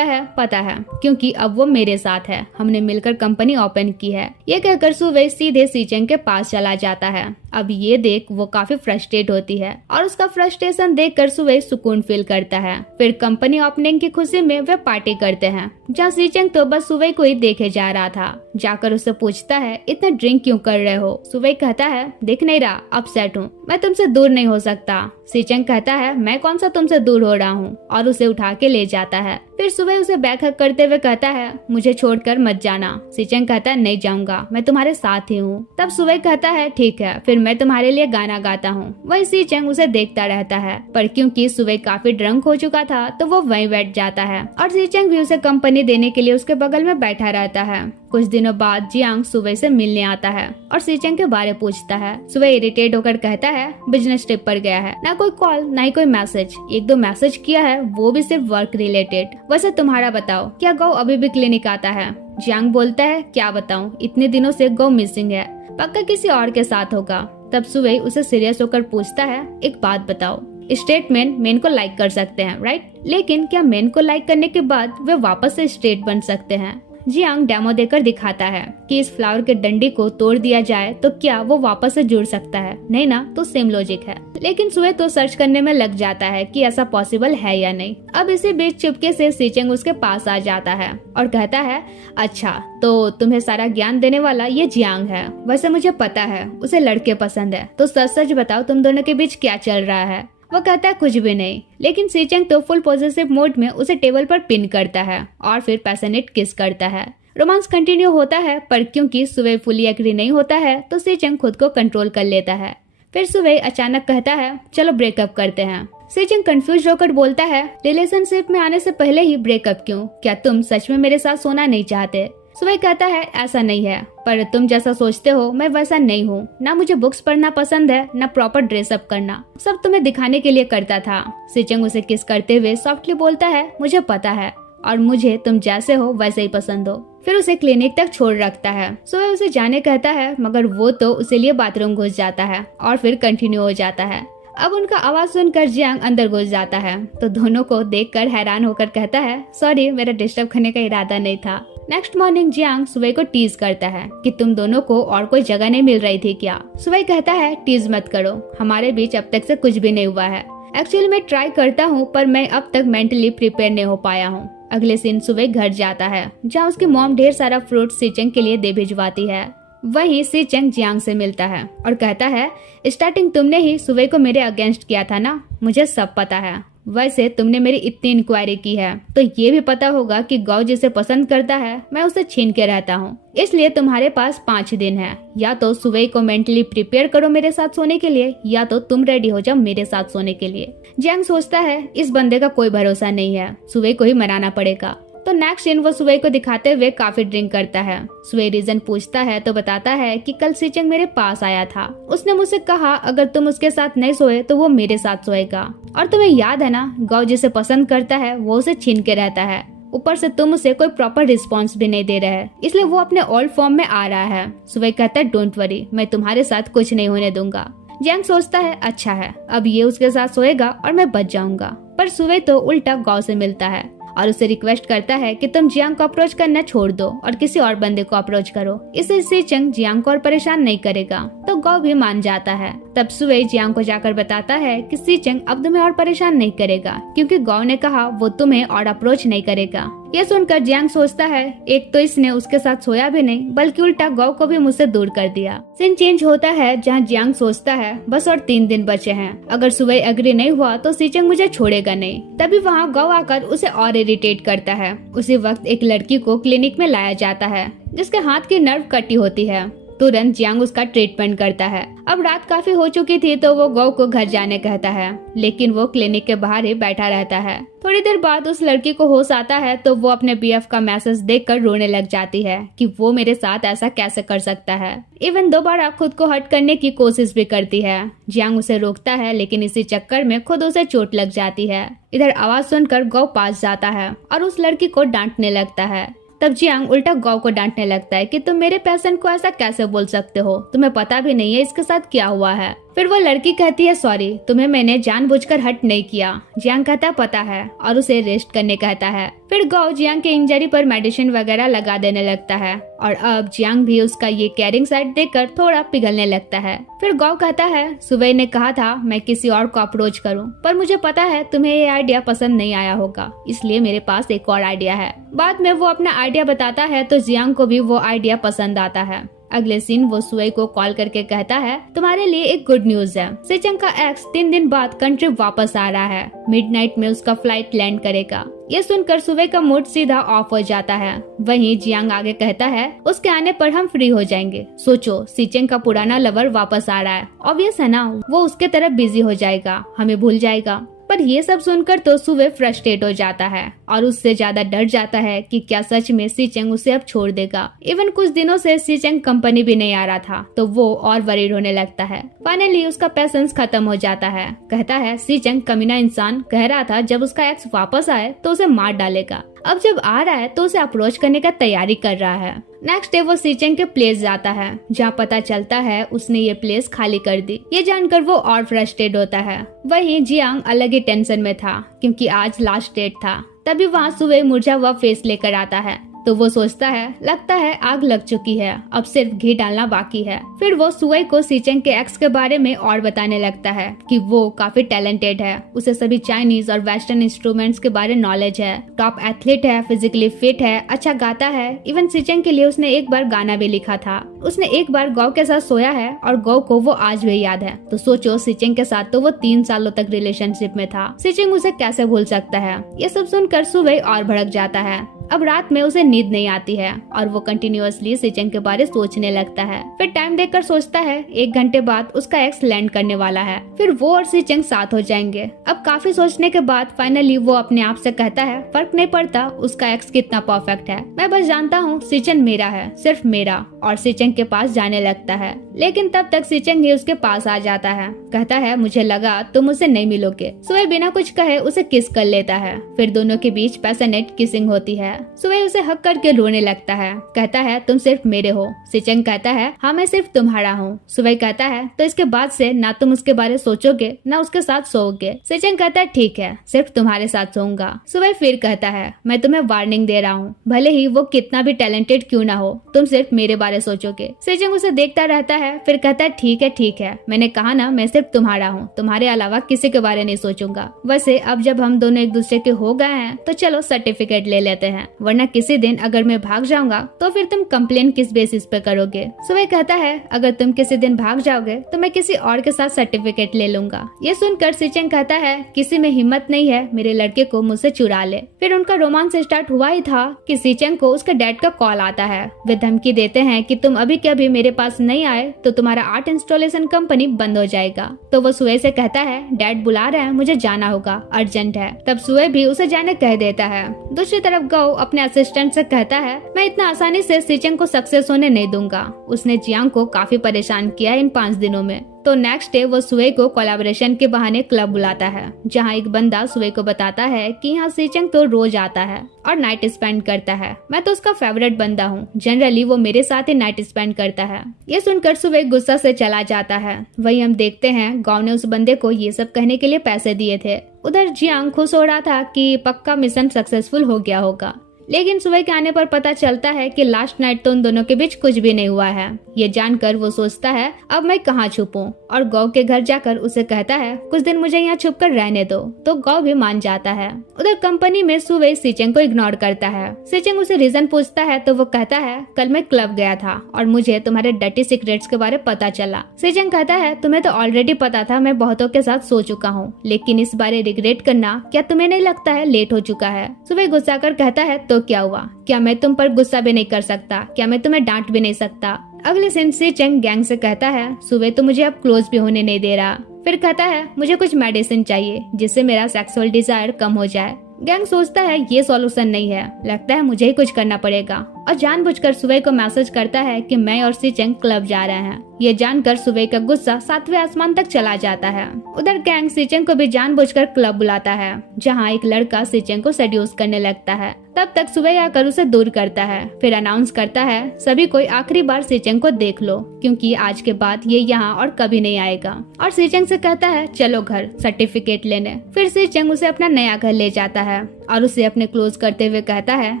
है पता है, क्योंकि अब वो मेरे साथ है, हमने मिलकर कंपनी ओपन की है। ये कहकर सुबह सीधे सीचेंग के पास चला जाता है। अब ये देख वो काफी फ्रस्ट्रेट होती है और उसका फ्रस्ट्रेशन देखकर सुबह सुकून फील करता है। फिर कंपनी ओपनिंग की खुशी में वे पार्टी करते हैं, जहाँ सीचेंग तो बस सुबह को ही देखे जा रहा था। जाकर उससे पूछता है इतना ड्रिंक क्यों कर रहे हो। सुबह कहता है दिख नहीं रहा, अपसेट हूँ, मैं तुमसे दूर नहीं हो सकता। सीचेंग कहता है मैं कौन सा तुमसे दूर हो रहा हूँ, और उसे उठा के ले जाता है। फिर सुबह उसे बैक हग करते हुए कहता है मुझे छोड़कर मत जाना। सीचेंग कहता है नहीं जाऊंगा, मैं तुम्हारे साथ ही हूँ। तब सुबह कहता है ठीक है, फिर मैं तुम्हारे लिए गाना गाता हूँ। वही सीचेंग उसे देखता रहता है, पर क्योंकि सुबह काफी ड्रंक हो चुका था तो वो वहीं बैठ जाता है और सीचेंग भी उसे कंपनी देने के लिए उसके बगल में बैठा रहता है। कुछ दिनों बाद जियांग सुबह से मिलने आता है और सीचेंग के बारे पूछता है। सुबह इरिटेट होकर कहता है बिजनेस ट्रिप पर गया है, ना कोई कॉल ना ही कोई मैसेज, एक दो मैसेज किया है वो भी सिर्फ वर्क रिलेटेड। वैसे तुम्हारा बताओ, क्या गौ अभी भी क्लिनिक आता है। जियांग बोलता है क्या बताऊं, इतने दिनों से गौ मिसिंग है, पक्का किसी और के साथ होगा। तब सुबह उसे सीरियस होकर पूछता है एक बात बताओ, स्ट्रेट मेन को लाइक कर सकते हैं राइट, लेकिन क्या मेन को लाइक करने के बाद वे वापस से स्ट्रेट बन सकते हैं। जियांग डेमो देकर दिखाता है कि इस फ्लावर के डंडी को तोड़ दिया जाए तो क्या वो वापस से जुड़ सकता है, नहीं ना, तो सेम लॉजिक है। लेकिन सुबह तो सर्च करने में लग जाता है कि ऐसा पॉसिबल है या नहीं। अब इसी बीच चुपके से सीचेंग उसके पास आ जाता है और कहता है अच्छा तो तुम्हें सारा ज्ञान देने वाला ये जियांग है। वैसे मुझे पता है उसे लड़के पसंद है, तो सच सच बताओ तुम दोनों के बीच क्या चल रहा है। वो कहता है कुछ भी नहीं, लेकिन सीचेंग तो फुल पॉजिटिव मोड में उसे टेबल पर पिन करता है और फिर पैशनेट किस करता है। रोमांस कंटिन्यू होता है, पर क्योंकि सुबह फुली एग्री नहीं होता है तो सीचेंग खुद को कंट्रोल कर लेता है। फिर सुबह अचानक कहता है चलो ब्रेकअप करते हैं। सीचेंग कंफ्यूज होकर बोलता है रिलेशनशिप में आने से पहले ही ब्रेकअप क्यों, क्या तुम सच में मेरे साथ सोना नहीं चाहते। सुबह कहता है ऐसा नहीं है, पर तुम जैसा सोचते हो मैं वैसा नहीं हूँ, ना मुझे बुक्स पढ़ना पसंद है ना प्रॉपर ड्रेसअप करना, सब तुम्हें दिखाने के लिए करता था। सीचेंग उसे किस करते हुए सॉफ्टली बोलता है मुझे पता है और मुझे तुम जैसे हो वैसे ही पसंद हो। फिर उसे क्लिनिक तक छोड़ रखता है। सुबह उसे जाने कहता है, मगर वो तो उसे लिए बाथरूम घुस जाता है और फिर कंटिन्यू हो जाता है। अब उनका आवाज सुनकर जियांग अंदर घुस जाता है तो दोनों को देखकर हैरान होकर कहता है सॉरी, मेरा डिस्टर्ब करने का इरादा नहीं था। नेक्स्ट मॉर्निंग जियांग सुबह को टीज करता है कि तुम दोनों को और कोई जगह नहीं मिल रही थी क्या। सुबह कहता है टीज मत करो, हमारे बीच अब तक से कुछ भी नहीं हुआ है। एक्चुअली मैं ट्राई करता हूँ पर मैं अब तक मेंटली प्रिपेयर नहीं हो पाया हूँ। अगले दिन सुबह घर जाता है जहाँ उसकी मॉम ढेर सारा फ्रूट सीचेंग के लिए दे भिजवाती है। वहीं सी चेंग जियांग से मिलता है और कहता है, स्टार्टिंग तुमने ही सुबह को मेरे अगेंस्ट किया था ना, मुझे सब पता है। वैसे तुमने मेरी इतनी इंक्वायरी की है तो ये भी पता होगा कि गौ जिसे पसंद करता है मैं उसे छीन के रहता हूँ। इसलिए तुम्हारे पास 5 दिन है, या तो सुबह को मेंटली प्रिपेयर करो मेरे साथ सोने के लिए, या तो तुम रेडी हो जाओ मेरे साथ सोने के लिए। जियांग सोचता है इस बंदे का कोई भरोसा नहीं है, सुबह को ही मनाना पड़ेगा। तो नेक्स्ट सीन वो सुबह को दिखाते हुए काफी ड्रिंक करता है। सुबह रीजन पूछता है तो बताता है कि कल सी चेंग मेरे पास आया था, उसने मुझसे कहा अगर तुम उसके साथ नहीं सोए तो वो मेरे साथ सोएगा। और तुम्हें याद है ना, गौ जिसे पसंद करता है वो उसे छीन के रहता है, ऊपर से तुम उसे कोई प्रॉपर रिस्पॉन्स भी नहीं दे रहे हैं, इसलिए वो अपने ओल्ड फॉर्म में आ रहा है। सुबह कहता है डोंट वरी, मैं तुम्हारे साथ कुछ नहीं होने दूंगा। जियांग सोचता है अच्छा है, अब ये उसके साथ सोएगा और मैं बच जाऊंगा। पर सुबह तो उल्टा गौ से मिलता है और उसे रिक्वेस्ट करता है कि तुम जियांग को अप्रोच करना छोड़ दो और किसी और बंदे को अप्रोच करो, इससे सी चेंग जियांग को और परेशान नहीं करेगा। तो गौ भी मान जाता है। तब सुबह जियांग को जाकर बताता है कि सी चेंग अब तुम्हें और परेशान नहीं करेगा, क्योंकि गौ ने कहा वो तुम्हें और अप्रोच नहीं करेगा। ये सुनकर जियांग सोचता है एक तो इसने उसके साथ सोया भी नहीं, बल्कि उल्टा गौ को भी मुझसे दूर कर दिया। सीन चेंज होता है जहाँ जियांग सोचता है बस और 3 दिन बचे हैं, अगर सुबह एग्री नहीं हुआ तो सी चेंग मुझे छोड़ेगा नहीं। तभी वहाँ गौ आकर उसे और इरिटेट करता है। उसी वक्त एक लड़की को क्लिनिक में लाया जाता है जिसके हाथ की नर्व कटी होती है। तुरंत जियांग उसका ट्रीटमेंट करता है। अब रात काफी हो चुकी थी तो वो गौ को घर जाने कहता है, लेकिन वो क्लिनिक के बाहर ही बैठा रहता है। थोड़ी देर बाद उस लड़की को होश आता है तो वो अपने बीएफ का मैसेज देखकर रोने लग जाती है कि वो मेरे साथ ऐसा कैसे कर सकता है। इवन दोबारा खुद को हर्ट करने की कोशिश भी करती है। जियांग उसे रोकता है, लेकिन इसी चक्कर में खुद उसे चोट लग जाती है। इधर आवाज सुनकर गौ पास जाता है और उस लड़की को डांटने लगता है। तब जियांग उल्टा गौ को डांटने लगता है कि तुम मेरे पेशेंट को ऐसा कैसे बोल सकते हो, तुम्हें पता भी नहीं है इसके साथ क्या हुआ है। फिर वो लड़की कहती है सॉरी, तुम्हें मैंने जानबूझकर हर्ट नहीं किया। जियांग कहता पता है और उसे रेस्ट करने कहता है। फिर गौ जियांग के इंजरी पर मेडिसिन वगैरह लगा देने लगता है और अब जियांग भी उसका ये केयरिंग साइड देखकर थोड़ा पिघलने लगता है। फिर गौ कहता है सुबह ने कहा था मैं किसी और को अप्रोच करूं, पर मुझे पता है तुम्हें ये आइडिया पसंद नहीं आया होगा, इसलिए मेरे पास एक और आइडिया है। बाद में वो अपना आइडिया बताता है तो जियांग को भी वो आइडिया पसंद आता है। अगले सीन वो सुई को कॉल करके कहता है तुम्हारे लिए एक गुड न्यूज है, सी चेंग का एक्स 3 दिन बाद कंट्री वापस आ रहा है, मिडनाइट में उसका फ्लाइट लैंड करेगा। ये सुनकर सुबह का मूड सीधा ऑफ हो जाता है। वहीं जियांग आगे कहता है उसके आने पर हम फ्री हो जाएंगे। सोचो सी चेंग का पुराना लवर वापस आ रहा है, ऑब्वियस है ना वो उसके तरफ बिजी हो जाएगा, हमें भूल जाएगा। पर ये सब सुनकर तो सुबह फ्रस्ट्रेट हो जाता है और उससे ज्यादा डर जाता है कि क्या सच में सी चेंग उसे अब छोड़ देगा। इवन कुछ दिनों से सी चेंग कंपनी भी नहीं आ रहा था तो वो और वरीड होने लगता है। फाइनली उसका पेशेंस खत्म हो जाता है। कहता है सी चेंग कमीना इंसान कह रहा था जब उसका एक्स वापस आए तो उसे मार डालेगा, अब जब आ रहा है तो उसे अप्रोच करने का तैयारी कर रहा है। नेक्स्ट डे वो सी चेंग के प्लेस जाता है जहाँ पता चलता है उसने ये प्लेस खाली कर दी। ये जानकर वो और फ्रस्ट्रेट होता है। वहीं जियांग अलग ही टेंशन में था क्योंकि आज लास्ट डेट था। तभी वहाँ सुबह मुरझा हुआ फेस लेकर आता है तो वो सोचता है लगता है आग लग चुकी है, अब सिर्फ घी डालना बाकी है। फिर वो सुई को सी चेंग के एक्स के बारे में और बताने लगता है कि वो काफी टैलेंटेड है, उसे सभी चाइनीज और वेस्टर्न इंस्ट्रूमेंट्स के बारे नॉलेज है, टॉप एथलीट है, फिजिकली फिट है, अच्छा गाता है। इवन सी चेंग के लिए उसने एक बार गाना भी लिखा था। उसने एक बार गौ के साथ सोया है और गौ को वो आज भी याद है। तो सोचो सी चेंग के साथ तो वो 3 सालों तक रिलेशनशिप में था, सी चेंग उसे कैसे भूल सकता है। ये सब सुनकर सुबह और भड़क जाता है। अब रात में उसे नींद नहीं आती है और वो कंटिन्यूअसली सी चेंग के बारे सोचने लगता है। फिर टाइम देखकर सोचता है 1 घंटे बाद उसका एक्स लैंड करने वाला है, फिर वो और सी चेंग साथ हो जाएंगे। अब काफी सोचने के बाद फाइनली वो अपने आप से कहता है फर्क नहीं पड़ता उसका एक्स कितना परफेक्ट है, मैं बस जानता हूँ सी चेंग मेरा है, सिर्फ मेरा। और सी चेंग के पास जाने लगता है, लेकिन तब तक सी चेंग ही उसके पास आ जाता है। कहता है मुझे लगा तुम मुझसे नहीं मिलोगे। सुबह बिना कुछ कहे उसे किस कर लेता है। फिर दोनों के बीच पैशनेट किसिंग होती है। सुबह उसे हक करके रोने लगता है। कहता है तुम सिर्फ मेरे हो। सी चेंग कहता है हाँ मैं सिर्फ तुम्हारा हूँ। सुबह कहता है तो इसके बाद से ना तुम उसके बारे सोचोगे ना उसके साथ सोओगे। सी चेंग कहता है ठीक है, सिर्फ तुम्हारे साथ सोऊंगा। सुबह फिर कहता है मैं तुम्हें वार्निंग दे रहा हूँ, भले ही वो कितना भी टैलेंटेड क्यों ना हो, तुम सिर्फ मेरे बारे सोचोगे। सी चेंग उसे देखता रहता है। फिर कहता है ठीक है, मैंने कहा ना मैं सिर्फ तुम्हारा हूँ, तुम्हारे अलावा किसी के बारे नहीं सोचूंगा। वैसे अब जब हम दोनों एक दूसरे के हो गए हैं तो चलो सर्टिफिकेट ले लेते हैं। वरना किसी दिन अगर मैं भाग जाऊंगा तो फिर तुम कंप्लेन किस बेसिस पे करोगे। सुबह कहता है अगर तुम किसी दिन भाग जाओगे तो मैं किसी और के साथ सर्टिफिकेट ले लूंगा। ये सुनकर सीचेंग कहता है किसी में हिम्मत नहीं है मेरे लड़के को मुझसे चुरा ले। फिर उनका रोमांस स्टार्ट हुआ ही था कि सीचेंग को उसके डैड का कॉल आता है। वे धमकी देते हैं कि तुम अभी के अभी मेरे पास नहीं आए तो तुम्हारा आर्ट इंस्टॉलेशन कंपनी बंद हो जाएगा। तो वो सुए से कहता है डैड बुला रहे हैं, मुझे जाना होगा, अर्जेंट है। तब सुए भी उसे जाने कह देता है। दूसरी तरफ गो अपने असिस्टेंट से कहता है मैं इतना आसानी से सीचेंग को सक्सेस होने नहीं दूंगा। उसने जियांग को काफी परेशान किया इन 5 दिनों में। तो नेक्स्ट डे वो सुए को कोलैबोरेशन के बहाने क्लब बुलाता है, जहाँ एक बंदा सुए को बताता है कि यहाँ सीचेंग तो रोज आता है और नाइट स्पेंड करता है। मैं तो उसका फेवरेट बंदा हूँ, जनरली वो मेरे साथ ही नाइट स्पेंड करता है। ये सुनकर सुए गुस्सा से चला जाता है। वही हम देखते हैं गाँव ने उस बंदे को ये सब कहने के लिए पैसे दिए थे। उधर जियांग खुश हो रहा था कि पक्का मिशन सक्सेसफुल हो गया होगा। लेकिन सुबह के आने पर पता चलता है कि लास्ट नाइट तो उन दोनों के बीच कुछ भी नहीं हुआ है। ये जानकर वो सोचता है अब मैं कहाँ छुपूं, और गौ के घर जाकर उसे कहता है कुछ दिन मुझे यहाँ छुप कर रहने दो। तो गौ भी मान जाता है। उधर कंपनी में सुबह सीचेंग को इग्नोर करता है। सीचेंग उसे रीजन पूछता है तो वो कहता है कल मैं क्लब गया था और मुझे तुम्हारे डर्टी सीक्रेट्स के बारे पता चला। सीचेंग कहता है तुम्हें तो ऑलरेडी पता था, मैं बहुतों के साथ सो चुका हूँ, लेकिन इस बारे रिग्रेट करना क्या तुम्हें नहीं लगता है लेट हो चुका है। सुबह गुस्सा कर कहता है तो क्या हुआ, क्या मैं तुम पर गुस्सा भी नहीं कर सकता, क्या मैं तुम्हें डांट भी नहीं सकता। अगले सीन सीचेंग गैंग से कहता है सुबह तो मुझे अब क्लोज भी होने नहीं दे रहा। फिर कहता है मुझे कुछ मेडिसिन चाहिए जिससे मेरा सेक्सुअल डिजायर कम हो जाए। गैंग सोचता है ये सॉल्यूशन नहीं है, लगता है मुझे ही कुछ करना पड़ेगा, और जानबूझकर सुबह को मैसेज करता है कि मैं और सीचेंग क्लब जा रहे हैं। ये जानकर सुबह का गुस्सा 7वें आसमान तक चला जाता है। उधर गैंग सीचेंग को भी जानबूझकर क्लब बुलाता है, जहाँ एक लड़का सीचेंग को सेड्यूस करने लगता है। तब तक सुबह आकर उसे दूर करता है। फिर अनाउंस करता है सभी कोई आखिरी बार सीचेंग को देख लो, क्योंकि आज के बाद ये यहाँ और कभी नहीं आएगा। और सीचेंग से कहता है चलो घर सर्टिफिकेट लेने। फिर सीचेंग उसे अपना नया घर ले जाता है और उसे अपने क्लोज करते हुए कहता है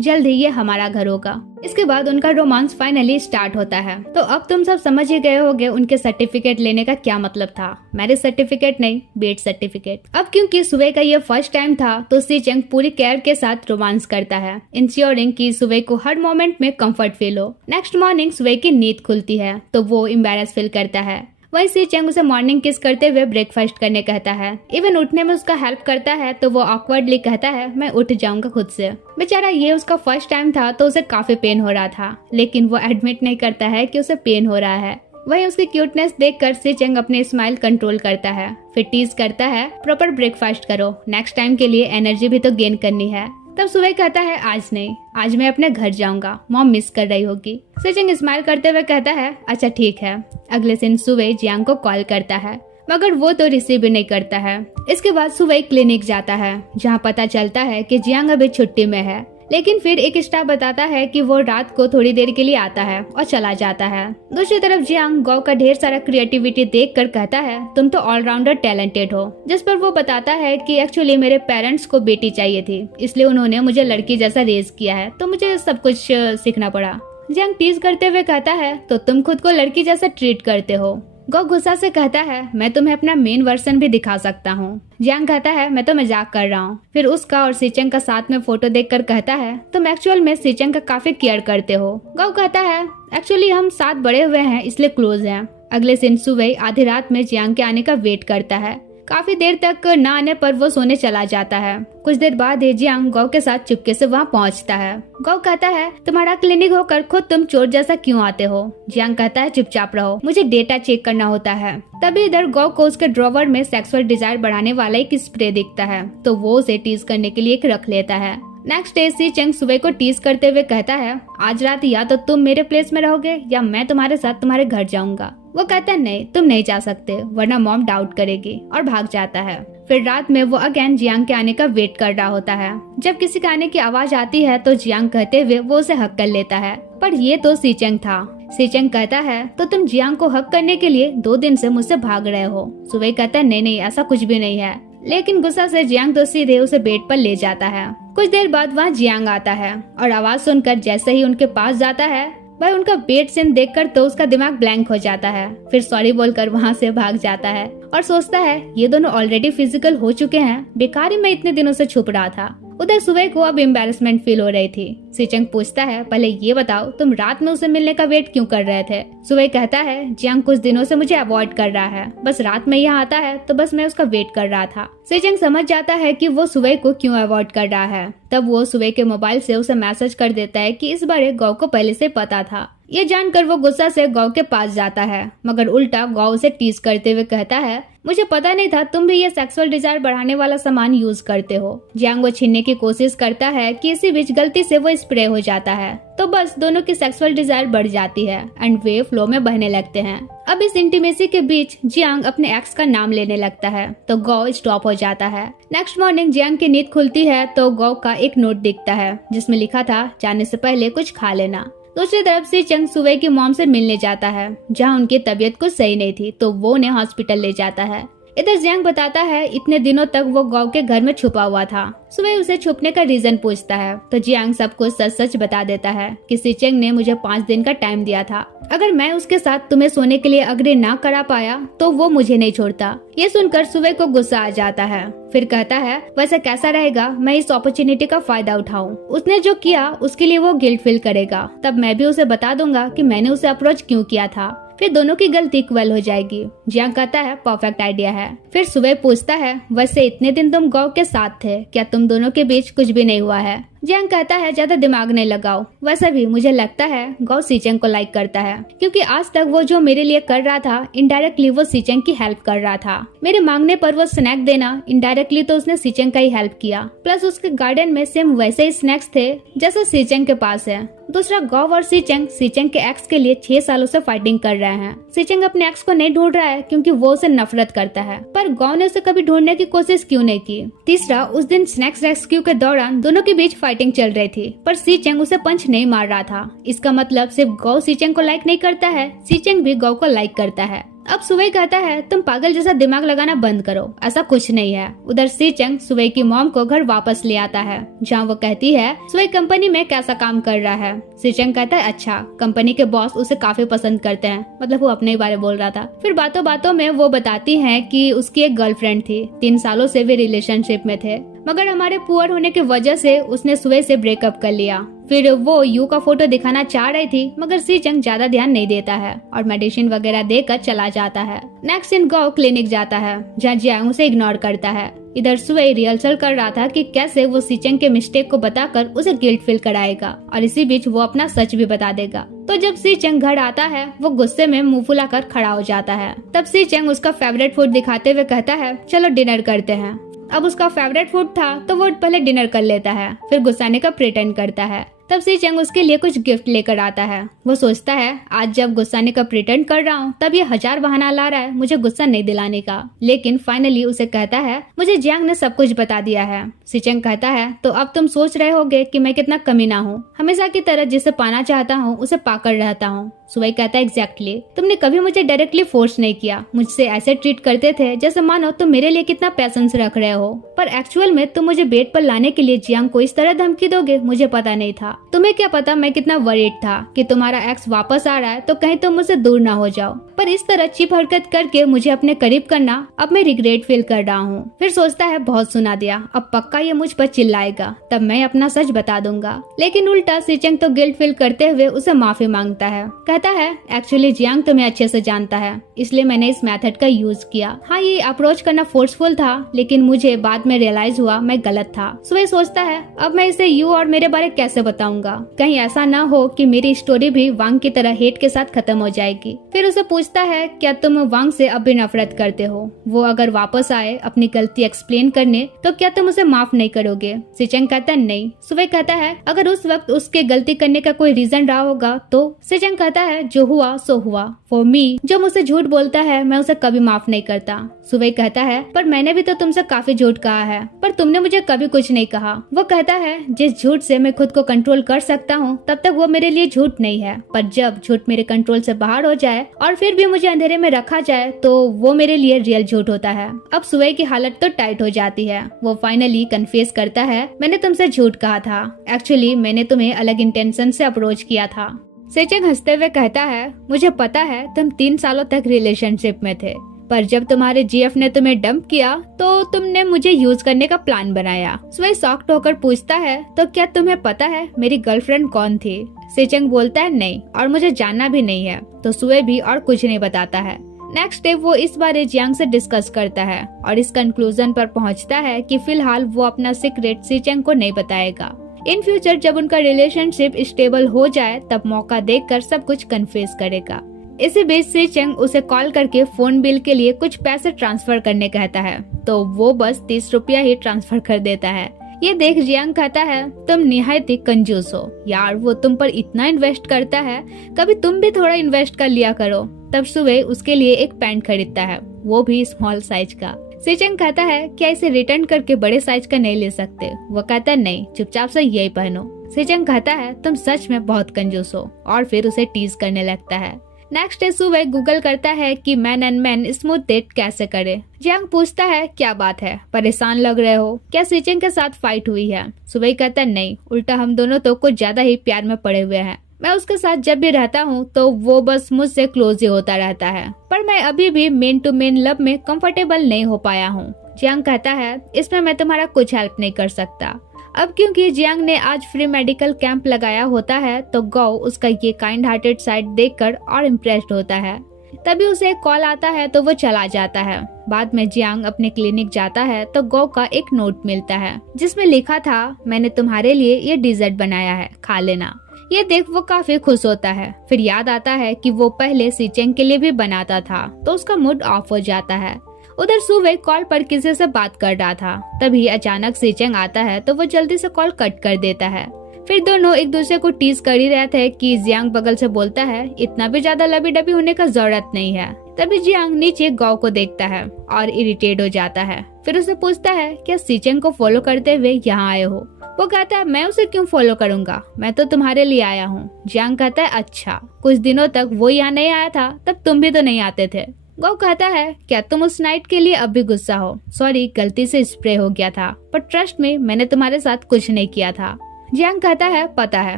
जल्द ही ये हमारा घर होगा। इसके बाद उनका रोमांस फाइनली स्टार्ट होता है। तो अब तुम सब समझ ही गए होगे उनके सर्टिफिकेट लेने का क्या मतलब था। मैरिज सर्टिफिकेट नहीं, बेड सर्टिफिकेट। अब क्योंकि सुबह का ये फर्स्ट टाइम था तो सीचेंग पूरी केयर के साथ रोमांस करता है, इंश्योरिंग कि सुबह को हर मोमेंट में कंफर्ट फील हो। नेक्स्ट मॉर्निंग सुबह की नींद खुलती है तो वो एम्बैरेस फील करता है। वहीं सीचेंग उसे मॉर्निंग किस करते हुए ब्रेकफास्ट करने कहता है। इवन उठने में उसका हेल्प करता है तो वो ऑकवर्डली कहता है मैं उठ जाऊंगा खुद से। बेचारा ये उसका फर्स्ट टाइम था तो उसे काफी पेन हो रहा था, लेकिन वो एडमिट नहीं करता है कि उसे पेन हो रहा है। वहीं उसकी क्यूटनेस देखकर सीचेंग अपने स्माइल कंट्रोल करता है। फिर टीज करता है प्रॉपर ब्रेकफास्ट करो, नेक्स्ट टाइम के लिए एनर्जी भी तो गेन करनी है। तब सुबह कहता है आज नहीं, आज मैं अपने घर जाऊंगा, मॉम मिस कर रही होगी। सीचेंग स्माइल करते हुए कहता है अच्छा ठीक है। अगले दिन सुबह जियांग को कॉल करता है, मगर वो तो रिसीव भी नहीं करता है। इसके बाद सुबह क्लिनिक जाता है, जहाँ पता चलता है कि जियांग अभी छुट्टी में है। लेकिन फिर एक स्टाफ बताता है कि वो रात को थोड़ी देर के लिए आता है और चला जाता है। दूसरी तरफ जियांग गौ का ढेर सारा क्रिएटिविटी देखकर कहता है तुम तो ऑलराउंडर टैलेंटेड हो, जिस पर वो बताता है कि एक्चुअली मेरे पेरेंट्स को बेटी चाहिए थी, इसलिए उन्होंने मुझे लड़की जैसा रेज किया है, तो मुझे सब कुछ सीखना पड़ा। जियांग टीज करते हुए कहता है तो तुम खुद को लड़की जैसा ट्रीट करते हो। गौ गुस्सा से कहता है मैं तुम्हें अपना मेन वर्जन भी दिखा सकता हूँ। जियांग कहता है मैं तो मजाक कर रहा हूँ। फिर उसका और सीचेंग का साथ में फोटो देखकर कहता है तुम एक्चुअल में सीचेंग का काफी केयर करते हो। गौ कहता है एक्चुअली हम साथ बड़े हुए हैं इसलिए क्लोज हैं। अगले दिन सुबह आधी रात में जियांग के आने का वेट करता है। काफी देर तक न आने पर वो सोने चला जाता है। कुछ देर बाद जियांग गौ के साथ चुपके से वहाँ पहुँचता है। गौ कहता है तुम्हारा क्लिनिक होकर खुद तुम चोर जैसा क्यों आते हो। जियांग कहता है चुपचाप रहो, मुझे डेटा चेक करना होता है। तभी इधर गौ को उसके ड्रॉवर में सेक्सुअल डिजायर बढ़ाने वाला एक स्प्रे दिखता है, तो वो उसे टीज करने के लिए एक रख लेता है। नेक्स्ट डे सीचेंग सुबह को टीज करते हुए कहता है आज रात या तो तुम मेरे प्लेस में रहोगे या मैं तुम्हारे साथ तुम्हारे घर जाऊंगा। वो कहता है नहीं, तुम नहीं जा सकते वरना मॉम डाउट करेगी, और भाग जाता है। फिर रात में वो अगेन जियांग के आने का वेट कर रहा होता है। जब किसी के आने की आवाज आती है तो जियांग कहते हुए वो उसे हक कर लेता है, पर ये तो सीचेंग था। सीचेंग कहता है तो तुम जियांग को हक करने के लिए 2 दिन से मुझसे भाग रहे हो। सुबह कहता है नहीं ऐसा कुछ भी नहीं है, लेकिन गुस्सा से जियांग तो सीधे उसे बेड पर ले जाता है। कुछ देर बाद वहाँ जियांग आता है और आवाज सुनकर जैसे ही उनके पास जाता है भाई उनका बेड सीन देखकर तो उसका दिमाग ब्लैंक हो जाता है। फिर सॉरी बोलकर वहाँ से भाग जाता है और सोचता है ये दोनों ऑलरेडी फिजिकल हो चुके हैं, बेकार ही मैं इतने दिनों से छुप रहा था। उधर सुबह को अब एम्बैरेसमेंट फील हो रही थी। सीचंग पूछता है, पहले ये बताओ तुम रात में उसे मिलने का वेट क्यों कर रहे थे? सुबह कहता है, जियांग कुछ दिनों से मुझे अवॉइड कर रहा है, बस रात में यहाँ आता है तो बस मैं उसका वेट कर रहा था। सीचंग समझ जाता है कि वो सुबह को क्यों अवॉइड कर रहा है। तब वो सुबह के मोबाइल से उसे मैसेज कर देता है कि इस बारे गौ को पहले से पता था। ये जानकर वो गुस्सा से गौ के पास जाता है, मगर उल्टा गौ उसे टीज करते हुए कहता है, मुझे पता नहीं था तुम भी ये सेक्सुअल डिजायर बढ़ाने वाला सामान यूज करते हो। जियांग वो छीनने की कोशिश करता है कि इसी बीच गलती से वो स्प्रे हो जाता है, तो बस दोनों की सेक्सुअल डिजायर बढ़ जाती है एंड वे फ्लो में बहने लगते हैं। अब इस इंटीमेसी के बीच जियांग अपने एक्स का नाम लेने लगता है तो गौ स्टॉप हो जाता है। नेक्स्ट मॉर्निंग जियांग की नींद खुलती है तो गौ का एक नोट दिखता है जिसमें लिखा था, जाने से पहले कुछ खा लेना। दूसरी तरफ से चंग सुबह की मॉम से मिलने जाता है जहां उनकी तबीयत कुछ सही नहीं थी तो वो उन्हें हॉस्पिटल ले जाता है। इधर जियांग बताता है इतने दिनों तक वो गौ के घर में छुपा हुआ था। सुबह उसे छुपने का रीजन पूछता है तो जियांग सब कुछ सच सच बता देता है कि सीचेंग ने मुझे 5 दिन का टाइम दिया था। अगर मैं उसके साथ तुम्हें सोने के लिए अग्री ना करा पाया तो वो मुझे नहीं छोड़ता। ये सुनकर सुबह को गुस्सा आ जाता है। फिर कहता है, वैसे कैसा रहेगा मैं इस अपॉर्चुनिटी का फायदा उठाऊं। उसने जो किया उसके लिए वो गिल्ट फील करेगा, तब मैं भी उसे बता दूंगा कि मैंने उसे अप्रोच क्यों किया था। फिर दोनों की गलती इक्वल हो जाएगी। जियांग कहता है, परफेक्ट आइडिया है। फिर सुबह पूछता है, वैसे इतने दिन तुम गौ के साथ थे, क्या तुम दोनों के बीच कुछ भी नहीं हुआ है? जियांग कहता है, ज्यादा दिमाग नहीं लगाओ। वैसे भी मुझे लगता है गौ सीचेंग को लाइक करता है, क्योंकि आज तक वो जो मेरे लिए कर रहा था इनडायरेक्टली वो सीचेंग की हेल्प कर रहा था। मेरे मांगने पर वो स्नैक देना इनडायरेक्टली तो उसने सीचेंग का ही हेल्प किया। प्लस उसके गार्डन में सेम वैसे ही स्नैक्स थे जैसे सीचेंग के पास है। दूसरा, गौ और सीचेंग के एक्स के लिए 6 सालों से फाइटिंग कर रहे हैं। सीचेंग अपने एक्स को नहीं ढूंढ रहा है क्योंकि वो उसे नफरत करता है, पर गौ ने उसे कभी ढूंढने की कोशिश क्यों नहीं की। तीसरा, उस दिन स्नैक्स रेस्क्यू के दौरान दोनों के बीच फाइटिंग चल रही थी, पर सीचेंग उसे पंच नहीं मार रहा था। इसका मतलब सिर्फ गौ सीचेंग को लाइक नहीं करता है, सीचेंग भी गौ को लाइक करता है। अब सुबह कहता है, तुम पागल जैसा दिमाग लगाना बंद करो, ऐसा कुछ नहीं है। उधर सीचेंग सुबह की मॉम को घर वापस ले आता है जहां वो कहती है सुबह कंपनी में कैसा काम कर रहा है। सीचेंग कहता है, अच्छा, कंपनी के बॉस उसे काफी पसंद करते हैं, मतलब वो अपने बारे बोल रहा था। फिर बातों बातों में वो बताती है कि उसकी एक गर्लफ्रेंड थी, 3 सालों से वे रिलेशनशिप में थे, मगर हमारे पुअर होने की वजह से उसने सुबह से ब्रेकअप कर लिया। फिर वो यू का फोटो दिखाना चाह रही थी, मगर सीचेंग ज्यादा ध्यान नहीं देता है और मेडिसिन वगैरह देकर चला जाता है। नेक्स्ट इन गौ क्लिनिक जाता है जहाँ जियांग उसे इग्नोर करता है। इधर सुबह रिहर्सल कर रहा था कि कैसे वो सीचेंग के मिस्टेक को बताकर उसे गिल्ट फील कराएगा और इसी बीच वो अपना सच भी बता देगा। तो जब सीचेंग घर आता है वो गुस्से में मुंह फुलाकर खड़ा हो जाता है। तब सीचेंग उसका फेवरेट फूड दिखाते हुए कहता है, चलो डिनर करते हैं। अब उसका फेवरेट फूड था तो वो पहले डिनर कर लेता है, फिर गुस्साने का प्रिटेंड करता है। तब सीचेंग उसके लिए कुछ गिफ्ट लेकर आता है। वो सोचता है, आज जब गुस्साने का प्रिटेंड कर रहा हूँ तब ये 1000 बहाना ला रहा है मुझे गुस्सा नहीं दिलाने का। लेकिन फाइनली उसे कहता है, मुझे जियांग ने सब कुछ बता दिया है। सीचेंग कहता है, तो अब तुम सोच रहे होगे कि मैं कितना कमीना हूँ, हमेशा की तरह जिसे पाना चाहता हूँ उसे पाकर रहता हूँ। सुबह कहता है, एग्जैक्टली, तुमने कभी मुझे डायरेक्टली फोर्स नहीं किया, मुझसे ऐसे ट्रीट करते थे जैसे मानो तुम मेरे लिए कितना पैशंस रख रहे हो, पर एक्चुअल में तुम मुझे बेड पर लाने के लिए जियांग को इस तरह धमकी दोगे मुझे पता नहीं था। तुम्हें क्या पता मैं कितना वरीड था कि तुम्हारा एक्स वापस आ रहा है तो कहीं तुम मुझसे दूर ना हो जाओ, पर इस तरह चीप हरकत करके मुझे अपने करीब करना अब मैं रिग्रेट फील कर रहा हूँ। फिर सोचता है, बहुत सुना दिया, अब पक्का ये मुझ पर चिल्लाएगा, तब मैं अपना सच बता दूंगा। लेकिन उल्टा सीचेंग तो गिल्ट फील करते हुए उसे माफी मांगता है। कहता है, एक्चुअली जियांग तुम्हें अच्छे से जानता है इसलिए मैंने इस मेथड का यूज किया। हाँ, ये अप्रोच करना फोर्सफुल था लेकिन मुझे बाद में रियलाइज हुआ मैं गलत था। सुबह सोचता है, अब मैं इसे यू और मेरे बारे कैसे बताऊंगा, कहीं ऐसा ना हो कि मेरी स्टोरी भी वांग की तरह हेट के साथ खत्म हो जाएगी। फिर उसे पूछता है, क्या तुम वांग से अब भी नफरत करते हो? वो अगर वापस आए अपनी गलती एक्सप्लेन करने तो क्या तुम उसे माफ नहीं करोगे? सीचेंग कहता है, नहीं। सुबह कहता है, अगर उस वक्त उसके गलती करने का कोई रीजन रहा होगा तो? सीचेंग कहता है, जो हुआ सो हुआ। फॉर मी, जो मुझसे झूठ बोलता है मैं उसे कभी माफ नहीं करता। सुबह कहता है, पर मैंने भी तो तुमसे काफी झूठ कहा है पर तुमने मुझे कभी कुछ नहीं कहा। वो कहता है, जिस झूठ से मैं खुद को कंट्रोल कर सकता हूँ तब तक वो मेरे लिए झूठ नहीं है, पर जब झूठ मेरे कंट्रोल से बाहर हो जाए और फिर भी मुझे अंधेरे में रखा जाए तो वो मेरे लिए रियल झूठ होता है। अब सुबह की हालत तो टाइट हो जाती है। वो फाइनली कन्फेस करता है, मैंने तुमसे झूठ कहा था, एक्चुअली मैंने तुम्हें अलग इंटेंशन से अप्रोच किया था। सीचेंग हंसते हुए कहता है, मुझे पता है तुम 3 सालों तक रिलेशनशिप में थे, पर जब तुम्हारे जीएफ ने तुम्हें डंप किया तो तुमने मुझे यूज करने का प्लान बनाया। सुवे शॉक्ड होकर पूछता है, तो क्या तुम्हें पता है मेरी गर्लफ्रेंड कौन थी? सीचेंग बोलता है नहीं, और मुझे जानना भी नहीं है। तो सुवे भी और कुछ नहीं बताता है। नेक्स्ट डे वो इस बारे जियांग से डिस्कस करता है और इस कंक्लूजन पर पहुंचता है कि फिलहाल वो अपना सीक्रेट सीचेंग को नहीं बताएगा। इन फ्यूचर जब उनका रिलेशनशिप स्टेबल हो जाए तब मौका देखकर सब कुछ कन्फेस करेगा। इसी बीच सीचेंग उसे कॉल करके फोन बिल के लिए कुछ पैसे ट्रांसफर करने कहता है, तो वो बस 30 रुपया ही ट्रांसफर कर देता है। ये देख जियांग कहता है, तुम निहायत ही कंजूस हो यार, वो तुम पर इतना इन्वेस्ट करता है, कभी तुम भी थोड़ा इन्वेस्ट कर लिया करो। तब सुबह उसके लिए एक पैंट खरीदता है, वो भी स्मॉल साइज का। सीचेंग कहता है, क्या इसे रिटर्न करके बड़े साइज का नहीं ले सकते? वो कहता है नहीं, चुपचाप से यही पहनो। सीचेंग कहता है, तुम सच में बहुत कंजूस हो, और फिर उसे टीज करने लगता है। नेक्स्ट डे सुबह गूगल करता है कि man and man smooth date कैसे करे। जियांग पूछता है, क्या बात है, परेशान लग रहे हो, क्या सीचेंग के साथ फाइट हुई है? सुबह कहता है, नहीं, उल्टा हम दोनों तो कुछ ज्यादा ही प्यार में पड़े हुए हैं। मैं उसके साथ जब भी रहता हूँ तो वो बस मुझसे क्लोज ही होता रहता है, पर मैं अभी भी मेन टू मेन लव में कंफर्टेबल नहीं हो पाया हूँ। जियांग कहता है, इसमें मैं तुम्हारा कुछ हेल्प नहीं कर सकता। अब क्योंकि जियांग ने आज फ्री मेडिकल कैंप लगाया होता है तो गौ उसका ये काइंड हार्टेड साइड देखकर और इम्प्रेस्ड होता है। तभी उसे एक कॉल आता है तो वो चला जाता है। बाद में जियांग अपने क्लिनिक जाता है तो गौ का एक नोट मिलता है जिसमें लिखा था, मैंने तुम्हारे लिए ये डिजर्ट बनाया है, खा लेना। ये देख वो काफी खुश होता है। फिर याद आता है कि वो पहले सीचेंग के लिए भी बनाता था, तो उसका मूड ऑफ हो जाता है। उधर सुवे कॉल पर किसी से बात कर रहा था, तभी अचानक सीचेंग आता है तो वो जल्दी से कॉल कट कर देता है। फिर दोनों एक दूसरे को टीज कर ही रहे थे कि जियांग बगल से बोलता है, इतना भी ज्यादा लबी डबी होने का जरूरत नहीं है। तभी जियांग नीचे गौ को देखता है और इरिटेट हो जाता है। फिर उसे पूछता है, क्या सीचेंग को फॉलो करते हुए यहाँ आए हो? वो कहता है, मैं उसे क्यों फॉलो करूंगा, मैं तो तुम्हारे लिए आया हूँ। जियांग कहता है, अच्छा, कुछ दिनों तक वो यहाँ नहीं आया था तब तुम भी तो नहीं आते थे। गौ कहता है, क्या तुम उस नाइट के लिए अब भी गुस्सा हो? सॉरी, गलती से स्प्रे हो गया था, पर ट्रस्ट में मैंने तुम्हारे साथ कुछ नहीं किया था। जियांग कहता है, पता है,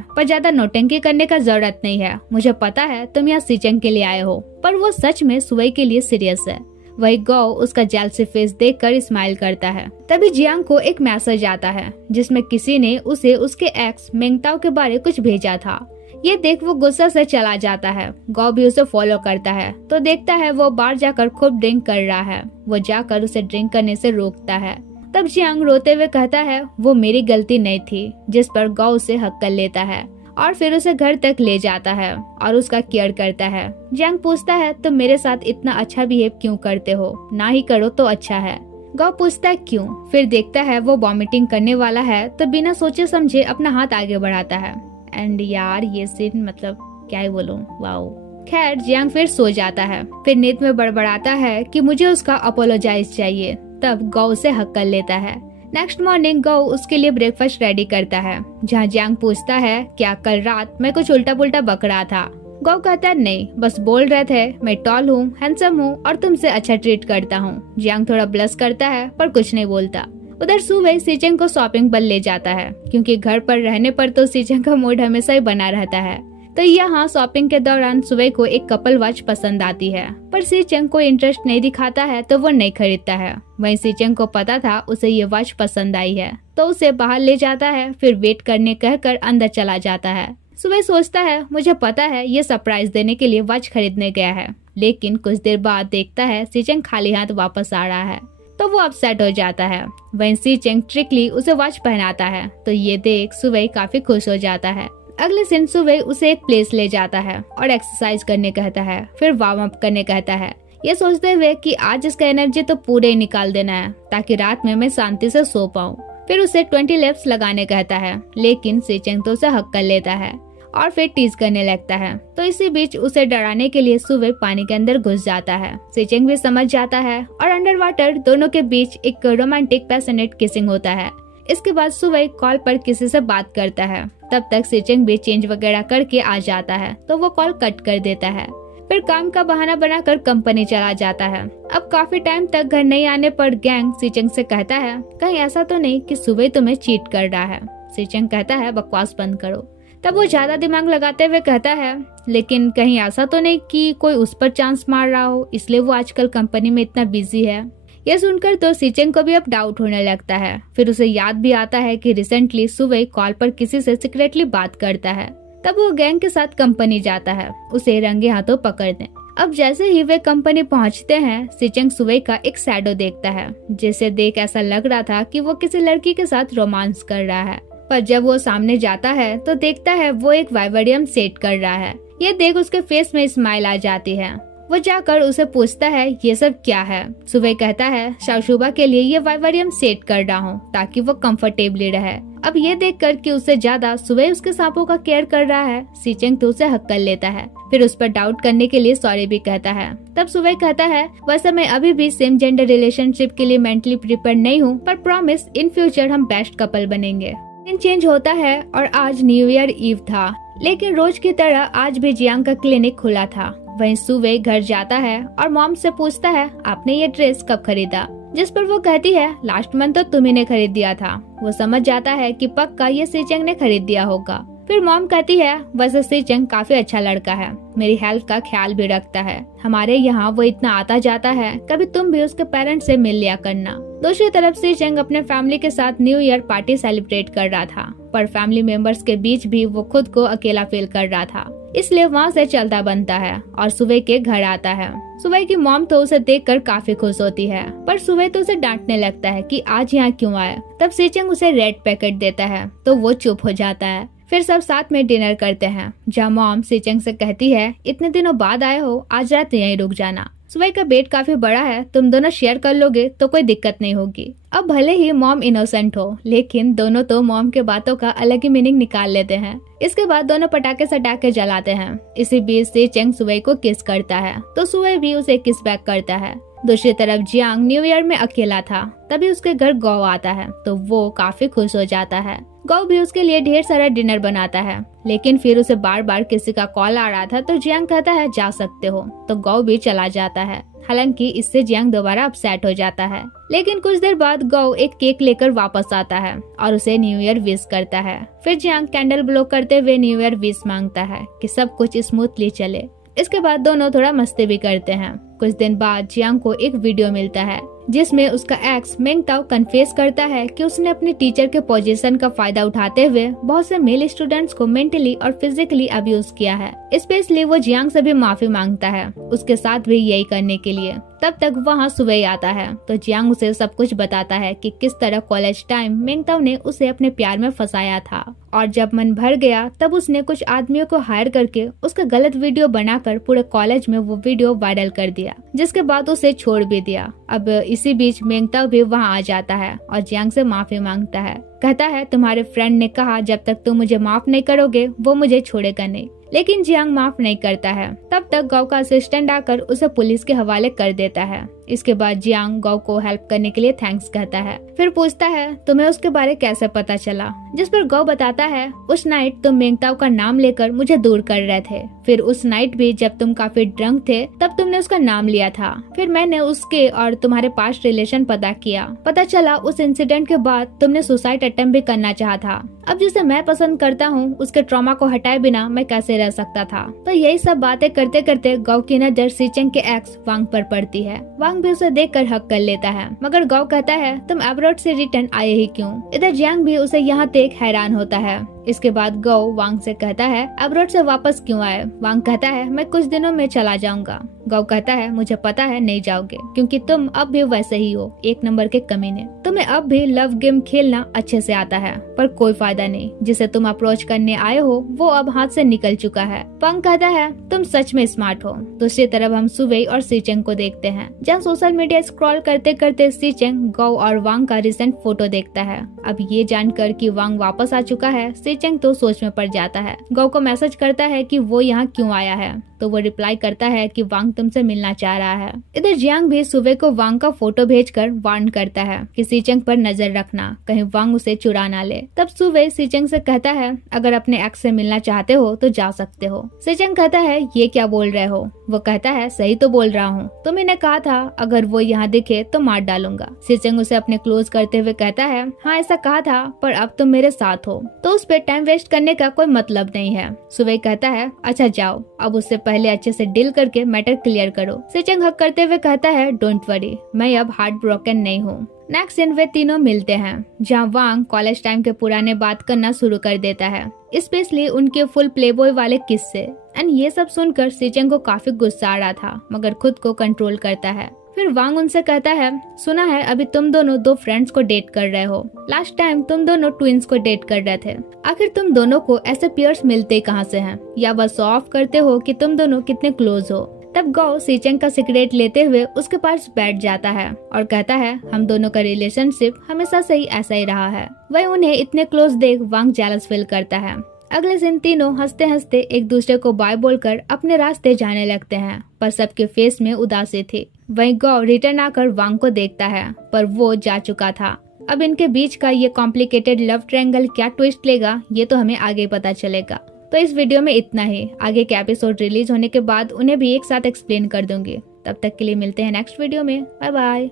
पर ज्यादा नोटंकी करने का जरूरत नहीं है। मुझे पता है तुम यहाँ सीचेंग के लिए आए हो, पर वो सच में सुवई के लिए सीरियस है। वही गौ उसका जेलसी फेस देखकर स्माइल करता है। तभी जियांग को एक मैसेज आता है जिसमें किसी ने उसे उसके एक्स मेंगताओ के बारे कुछ भेजा था। ये देख वो गुस्सा से चला जाता है। गौ भी उसे फॉलो करता है तो देखता है वो बाहर जाकर खूब ड्रिंक कर रहा है। वो जाकर उसे ड्रिंक करने से रोकता है। तब जियांग रोते हुए कहता है, वो मेरी गलती नहीं थी, जिस पर गौ उसे हक कर लेता है और फिर उसे घर तक ले जाता है और उसका केयर करता है। जियांग पूछता है, तुम मेरे साथ इतना अच्छा बिहेव क्यों करते हो? ना ही करो तो अच्छा है। गौ पूछता है, क्यों? फिर देखता है वो वॉमिटिंग करने वाला है तो बिना सोचे समझे अपना हाथ आगे बढ़ाता है। एंड यार ये सीन मतलब क्या ही बोलूं, वाओ। खैर जियांग फिर सो जाता है। फिर नींद में बड़बड़ाता है कि मुझे उसका अपोलोजाइज चाहिए। तब गौ उसे हक कर लेता है। नेक्स्ट मॉर्निंग गौ उसके लिए ब्रेकफास्ट रेडी करता है, जहाँ जियांग पूछता है, क्या कल रात मैं कुछ उल्टा पुल्टा बक रहा था? गौ कहता है, नहीं, बस बोल रहे थे मैं टॉल हूँ, हैंडसम हूँ और तुमसे अच्छा ट्रीट करता हूँ। जियांग थोड़ा ब्लश करता है पर कुछ नहीं बोलता। उधर सुवे सीचेंग को शॉपिंग पर ले जाता है क्योंकि घर पर रहने पर तो सीचेंग का मूड हमेशा ही बना रहता है। तो यहाँ शॉपिंग के दौरान सुवे को एक कपल वॉच पसंद आती है, पर सीचेंग को इंटरेस्ट नहीं दिखाता है तो वो नहीं खरीदता है। वहीं सीचेंग को पता था उसे ये वॉच पसंद आई है तो उसे बाहर ले जाता है। फिर वेट करने कहकर अंदर चला जाता है। सुवे सोचता है, मुझे पता है ये सरप्राइज देने के लिए वॉच खरीदने गया है, लेकिन कुछ देर बाद देखता है सीचेंग खाली हाथ वापस आ रहा है तो वो अपसेट हो जाता है। वहीं सीचेंग ट्रिकली उसे वॉच पहनाता है तो ये देख सुवे काफी खुश हो जाता है। अगले दिन सुवे उसे एक प्लेस ले जाता है और एक्सरसाइज करने कहता है, फिर वार्म अप करने कहता है, ये सोचते हुए कि आज इसका एनर्जी तो पूरे ही निकाल देना है ताकि रात में मैं शांति से सो पाऊं। फिर उसे 20 लैप्स लगाने कहता है, लेकिन सीचेंग तो उसे हक कर लेता है और फिर टीज करने लगता है। तो इसी बीच उसे डराने के लिए सुवे पानी के अंदर घुस जाता है। सीचेंग भी समझ जाता है और अंडर वाटर दोनों के बीच एक रोमांटिक पैशनेट किसिंग होता है। इसके बाद सुवे कॉल पर किसी से बात करता है। तब तक सीचेंग भी चेंज वगैरह करके आ जाता है तो वो कॉल कट कर देता है। फिर काम का बहाना बनाकर कंपनी चला जाता है। अब काफी टाइम तक घर नहीं आने पर गैंग सीचेंग से कहता है, कहीं ऐसा तो नहीं कि सुवे तुम्हें चीट कर रहा है? सीचेंग कहता है, बकवास बंद करो। तब वो ज्यादा दिमाग लगाते हुए कहता है, लेकिन कहीं ऐसा तो नहीं कि कोई उस पर चांस मार रहा हो, इसलिए वो आजकल कंपनी में इतना बिजी है। यह सुनकर तो सीचेंग को भी अब डाउट होने लगता है। फिर उसे याद भी आता है कि रिसेंटली सुबह कॉल पर किसी से सीक्रेटली बात करता है। तब वो गैंग के साथ कंपनी जाता है उसे रंगे हाथों पकड़ने। अब जैसे ही वे कंपनी पहुंचते हैं, सीचेंग सुबह का एक शैडो देखता है, जिसे देख ऐसा लग रहा था कि वो किसी लड़की के साथ रोमांस कर रहा है। पर जब वो सामने जाता है तो देखता है वो एक वाइब्रेनियम सेट कर रहा है। ये देख उसके फेस में स्माइल आ जाती है। वो जाकर उसे पूछता है ये सब क्या है। सुबह कहता है शाओशुबा के लिए ये वाइब्रेनियम सेट कर रहा हूँ ताकि वो कंफर्टेबली रहे। अब ये देखकर कि उससे ज्यादा सुबह उसके सांपों का केयर कर रहा है, सीचेंग तो उसे हक कर लेता है। फिर उस पर डाउट करने के लिए सॉरी भी कहता है। तब सुबह कहता है वैसे मैं अभी भी सेम जेंडर रिलेशनशिप के लिए मेंटली प्रिपेयर नहीं हूँ, पर प्रॉमिस इन फ्यूचर हम बेस्ट कपल बनेंगे। दिन चेंज होता है और आज न्यू ईयर ईव था, लेकिन रोज की तरह आज भी जियांग का क्लिनिक खुला था। वहीं सुबह घर जाता है और मॉम से पूछता है आपने ये ड्रेस कब खरीदा, जिस पर वो कहती है लास्ट मंथ तो तुम्ही ने खरीद दिया था। वो समझ जाता है कि पक्का ये सीचेंग ने खरीद दिया होगा। फिर मॉम कहती है वैसे सीचेंग काफी अच्छा लड़का है, मेरी हेल्थ का ख्याल भी रखता है, हमारे यहाँ वो इतना आता जाता है, कभी तुम भी उसके पेरेंट्स से मिल लिया करना। दूसरी तरफ सीचेंग अपने फैमिली के साथ न्यू ईयर पार्टी सेलिब्रेट कर रहा था, पर फैमिली मेंबर्स के बीच भी वो खुद को अकेला फील कर रहा था, इसलिए वहाँ से चलता बनता है और सुबह के घर आता है। सुबह की मॉम तो उसे देखकर काफी खुश होती है, पर सुबह तो उसे डांटने लगता है कि आज यहाँ क्यों आए। तब सीचेंग उसे रेड पैकेट देता है तो वो चुप हो जाता है। फिर सब साथ में डिनर करते हैं, जहाँ मॉम सीचेंग से कहती है इतने दिनों बाद आए हो, आज रात यहीं रुक जाना। सुबह का बेड काफी बड़ा है, तुम दोनों शेयर कर लोगे तो कोई दिक्कत नहीं होगी। अब भले ही मॉम इनोसेंट हो, लेकिन दोनों तो मॉम के बातों का अलग ही मीनिंग निकाल लेते हैं। इसके बाद दोनों पटाखे सटा के जलाते हैं। इसी बीच सीचेंग सुबह को किस करता है तो सुबह भी उसे किस बैक करता है। दूसरी तरफ जियांग न्यू ईयर में अकेला था, तभी उसके घर गौ आता है तो वो काफी खुश हो जाता है। गौ भी उसके लिए ढेर सारा डिनर बनाता है, लेकिन फिर उसे बार बार किसी का कॉल आ रहा था तो जियांग कहता है जा सकते हो, तो गौ भी चला जाता है। हालांकि इससे जियांग दोबारा अपसेट हो जाता है, लेकिन कुछ देर बाद गौ एक केक लेकर वापस आता है और उसे न्यू ईयर विश करता है। फिर जियांग कैंडल ब्लो करते हुए न्यू ईयर विश मांगता है कि सब कुछ स्मूथली चले। इसके बाद दोनों थोड़ा मस्ती भी करते हैं। कुछ दिन बाद जियांग को एक वीडियो मिलता है जिसमें उसका एक्स मेंगताओ कन्फेस करता है कि उसने अपने टीचर के पोजीशन का फायदा उठाते हुए बहुत से मेल स्टूडेंट्स को मेंटली और फिजिकली अब्यूज किया है। स्पेशली वो जियांग से भी माफी मांगता है उसके साथ भी यही करने के लिए। तब तक वहाँ सुबह आता है तो जियांग उसे सब कुछ बताता है कि किस तरह कॉलेज टाइम मेंगताओ ने उसे अपने प्यार में फंसाया था, और जब मन भर गया तब उसने कुछ आदमियों को हायर करके उसका गलत वीडियो बनाकर पूरे कॉलेज में वो वीडियो वायरल कर दिया, जिसके बाद उसे छोड़ भी दिया। अब इसी बीच मेंगताओ भी वहाँ आ जाता है और जियांग से माफी मांगता है। कहता है तुम्हारे फ्रेंड ने कहा जब तक तुम मुझे माफ नहीं करोगे वो मुझे छोड़ेगा नहीं, लेकिन जियांग माफ नहीं करता है। तब तक गौ का असिस्टेंट आकर उसे पुलिस के हवाले कर देता है। इसके बाद जियांग गौ को हेल्प करने के लिए थैंक्स कहता है। फिर पूछता है तुम्हें उसके बारे कैसे पता चला, जिस पर गौ बताता है उस नाइट तुम मेंगताओ का नाम लेकर मुझे दूर कर रहे थे, फिर उस नाइट भी जब तुम काफी ड्रंक थे तब तुमने उसका नाम लिया था, फिर मैंने उसके और तुम्हारे पास्ट रिलेशन पता किया, पता चला उस इंसिडेंट के बाद तुमने सुसाइड अटेम्प्ट भी करना चाहा था। अब जिसे मैं पसंद करता हूँ उसके ट्रॉमा को हटाए बिना मैं कैसे रह सकता था। तो यही सब बातें करते करते गौ की नजर सीचेंग के एक्स वांग पर पड़ती है। वांग भी उसे देखकर हक कर लेता है, मगर गौ कहता है तुम अब्रॉड से रिटर्न आए ही क्यों। इधर जियांग भी उसे यहाँ देख हैरान होता है। इसके बाद गौ वांग से कहता है अब्रॉड से वापस क्यों आए। वांग कहता है मैं कुछ दिनों में चला जाऊंगा। गौ कहता है मुझे पता है नहीं जाओगे, क्योंकि तुम अब भी वैसे ही हो, एक नंबर के कमीने। तुम्हें अब भी लव गेम खेलना अच्छे से आता है, पर कोई फायदा नहीं, जिसे तुम अप्रोच करने आए हो वो अब हाथ से निकल चुका है। वांग कहता है तुम सच में स्मार्ट हो। दूसरी तरफ हम सुबह और सीचेंग को देखते हैं, जहाँ सोशल मीडिया स्क्रॉल करते करते सीचेंग गौ और वांग का रिसेंट फोटो देखता है। अब ये जानकर कि वांग वापस आ चुका है, सीचेंग तो सोच में पड़ जाता है। गौ को मैसेज करता है कि वो यहाँ क्यों आया है, तो वो रिप्लाई करता है कि वांग तुमसे मिलना चाह रहा है। इधर जियांग भी सुबह को वांग का फोटो भेजकर वार्न करता है कि सीचेंग पर नजर रखना, कहीं वांग उसे चुरा ना ले। तब सुबह सीचेंग से कहता है अगर अपने एक्स से मिलना चाहते हो तो जा सकते हो। सीचेंग कहता है ये क्या बोल रहे हो। वो कहता है सही तो बोल रहा हूँ, तुमने ने कहा था अगर वो यहाँ दिखे तो मार डालूंगा। सीचेंग उसे अपने क्लोज करते हुए कहता है हाँ ऐसा कहा था, पर अब तुम मेरे साथ हो। तो उस पे टाइम वेस्ट करने का कोई मतलब नहीं है। सुबह कहता है अच्छा जाओ, अब उससे पहले अच्छे से डील करके मैटर क्लियर करो। सीचेंग हक करते हुए कहता है डोंट वरी, मैं अब हार्ट ब्रोकन नहीं हूँ। नेक्स्ट दिन वे तीनों मिलते हैं, जहाँ वांग कॉलेज टाइम के पुराने बात करना शुरू कर देता है, स्पेशली उनके फुल प्लेबॉय वाले किस्से। एंड ये सब सुनकर सीचेंग को काफी गुस्सा आ रहा था, मगर खुद को कंट्रोल करता है। फिर वांग उनसे कहता है सुना है अभी तुम दोनों दो फ्रेंड्स को डेट कर रहे हो, लास्ट टाइम तुम दोनों ट्विंस को डेट कर रहे थे। आखिर तुम दोनों को ऐसे पेयर्स मिलते कहाँ से हैं, या बस शो ऑफ करते हो कि तुम दोनों कितने क्लोज हो। तब गौ सीचेंग का सिगरेट लेते हुए उसके पास बैठ जाता है और कहता है हम दोनों का रिलेशनशिप हमेशा से ही ऐसा ही रहा है। वह उन्हें इतने क्लोज देख वांग जेलस फील करता है। अगले दिन तीनों हंसते हंसते एक दूसरे को बाय बोलकर अपने रास्ते जाने लगते हैं, पर सबके फेस में उदासी थी। वहीं गौ रिटर्न आकर वांग को देखता है, पर वो जा चुका था। अब इनके बीच का ये कॉम्प्लिकेटेड लव ट्रायंगल क्या ट्विस्ट लेगा, ये तो हमें आगे पता चलेगा। तो इस वीडियो में इतना ही। आगे के एपिसोड रिलीज होने के बाद उन्हें भी एक साथ एक्सप्लेन कर दूंगी। तब तक के लिए मिलते हैं नेक्स्ट वीडियो में। Bye bye.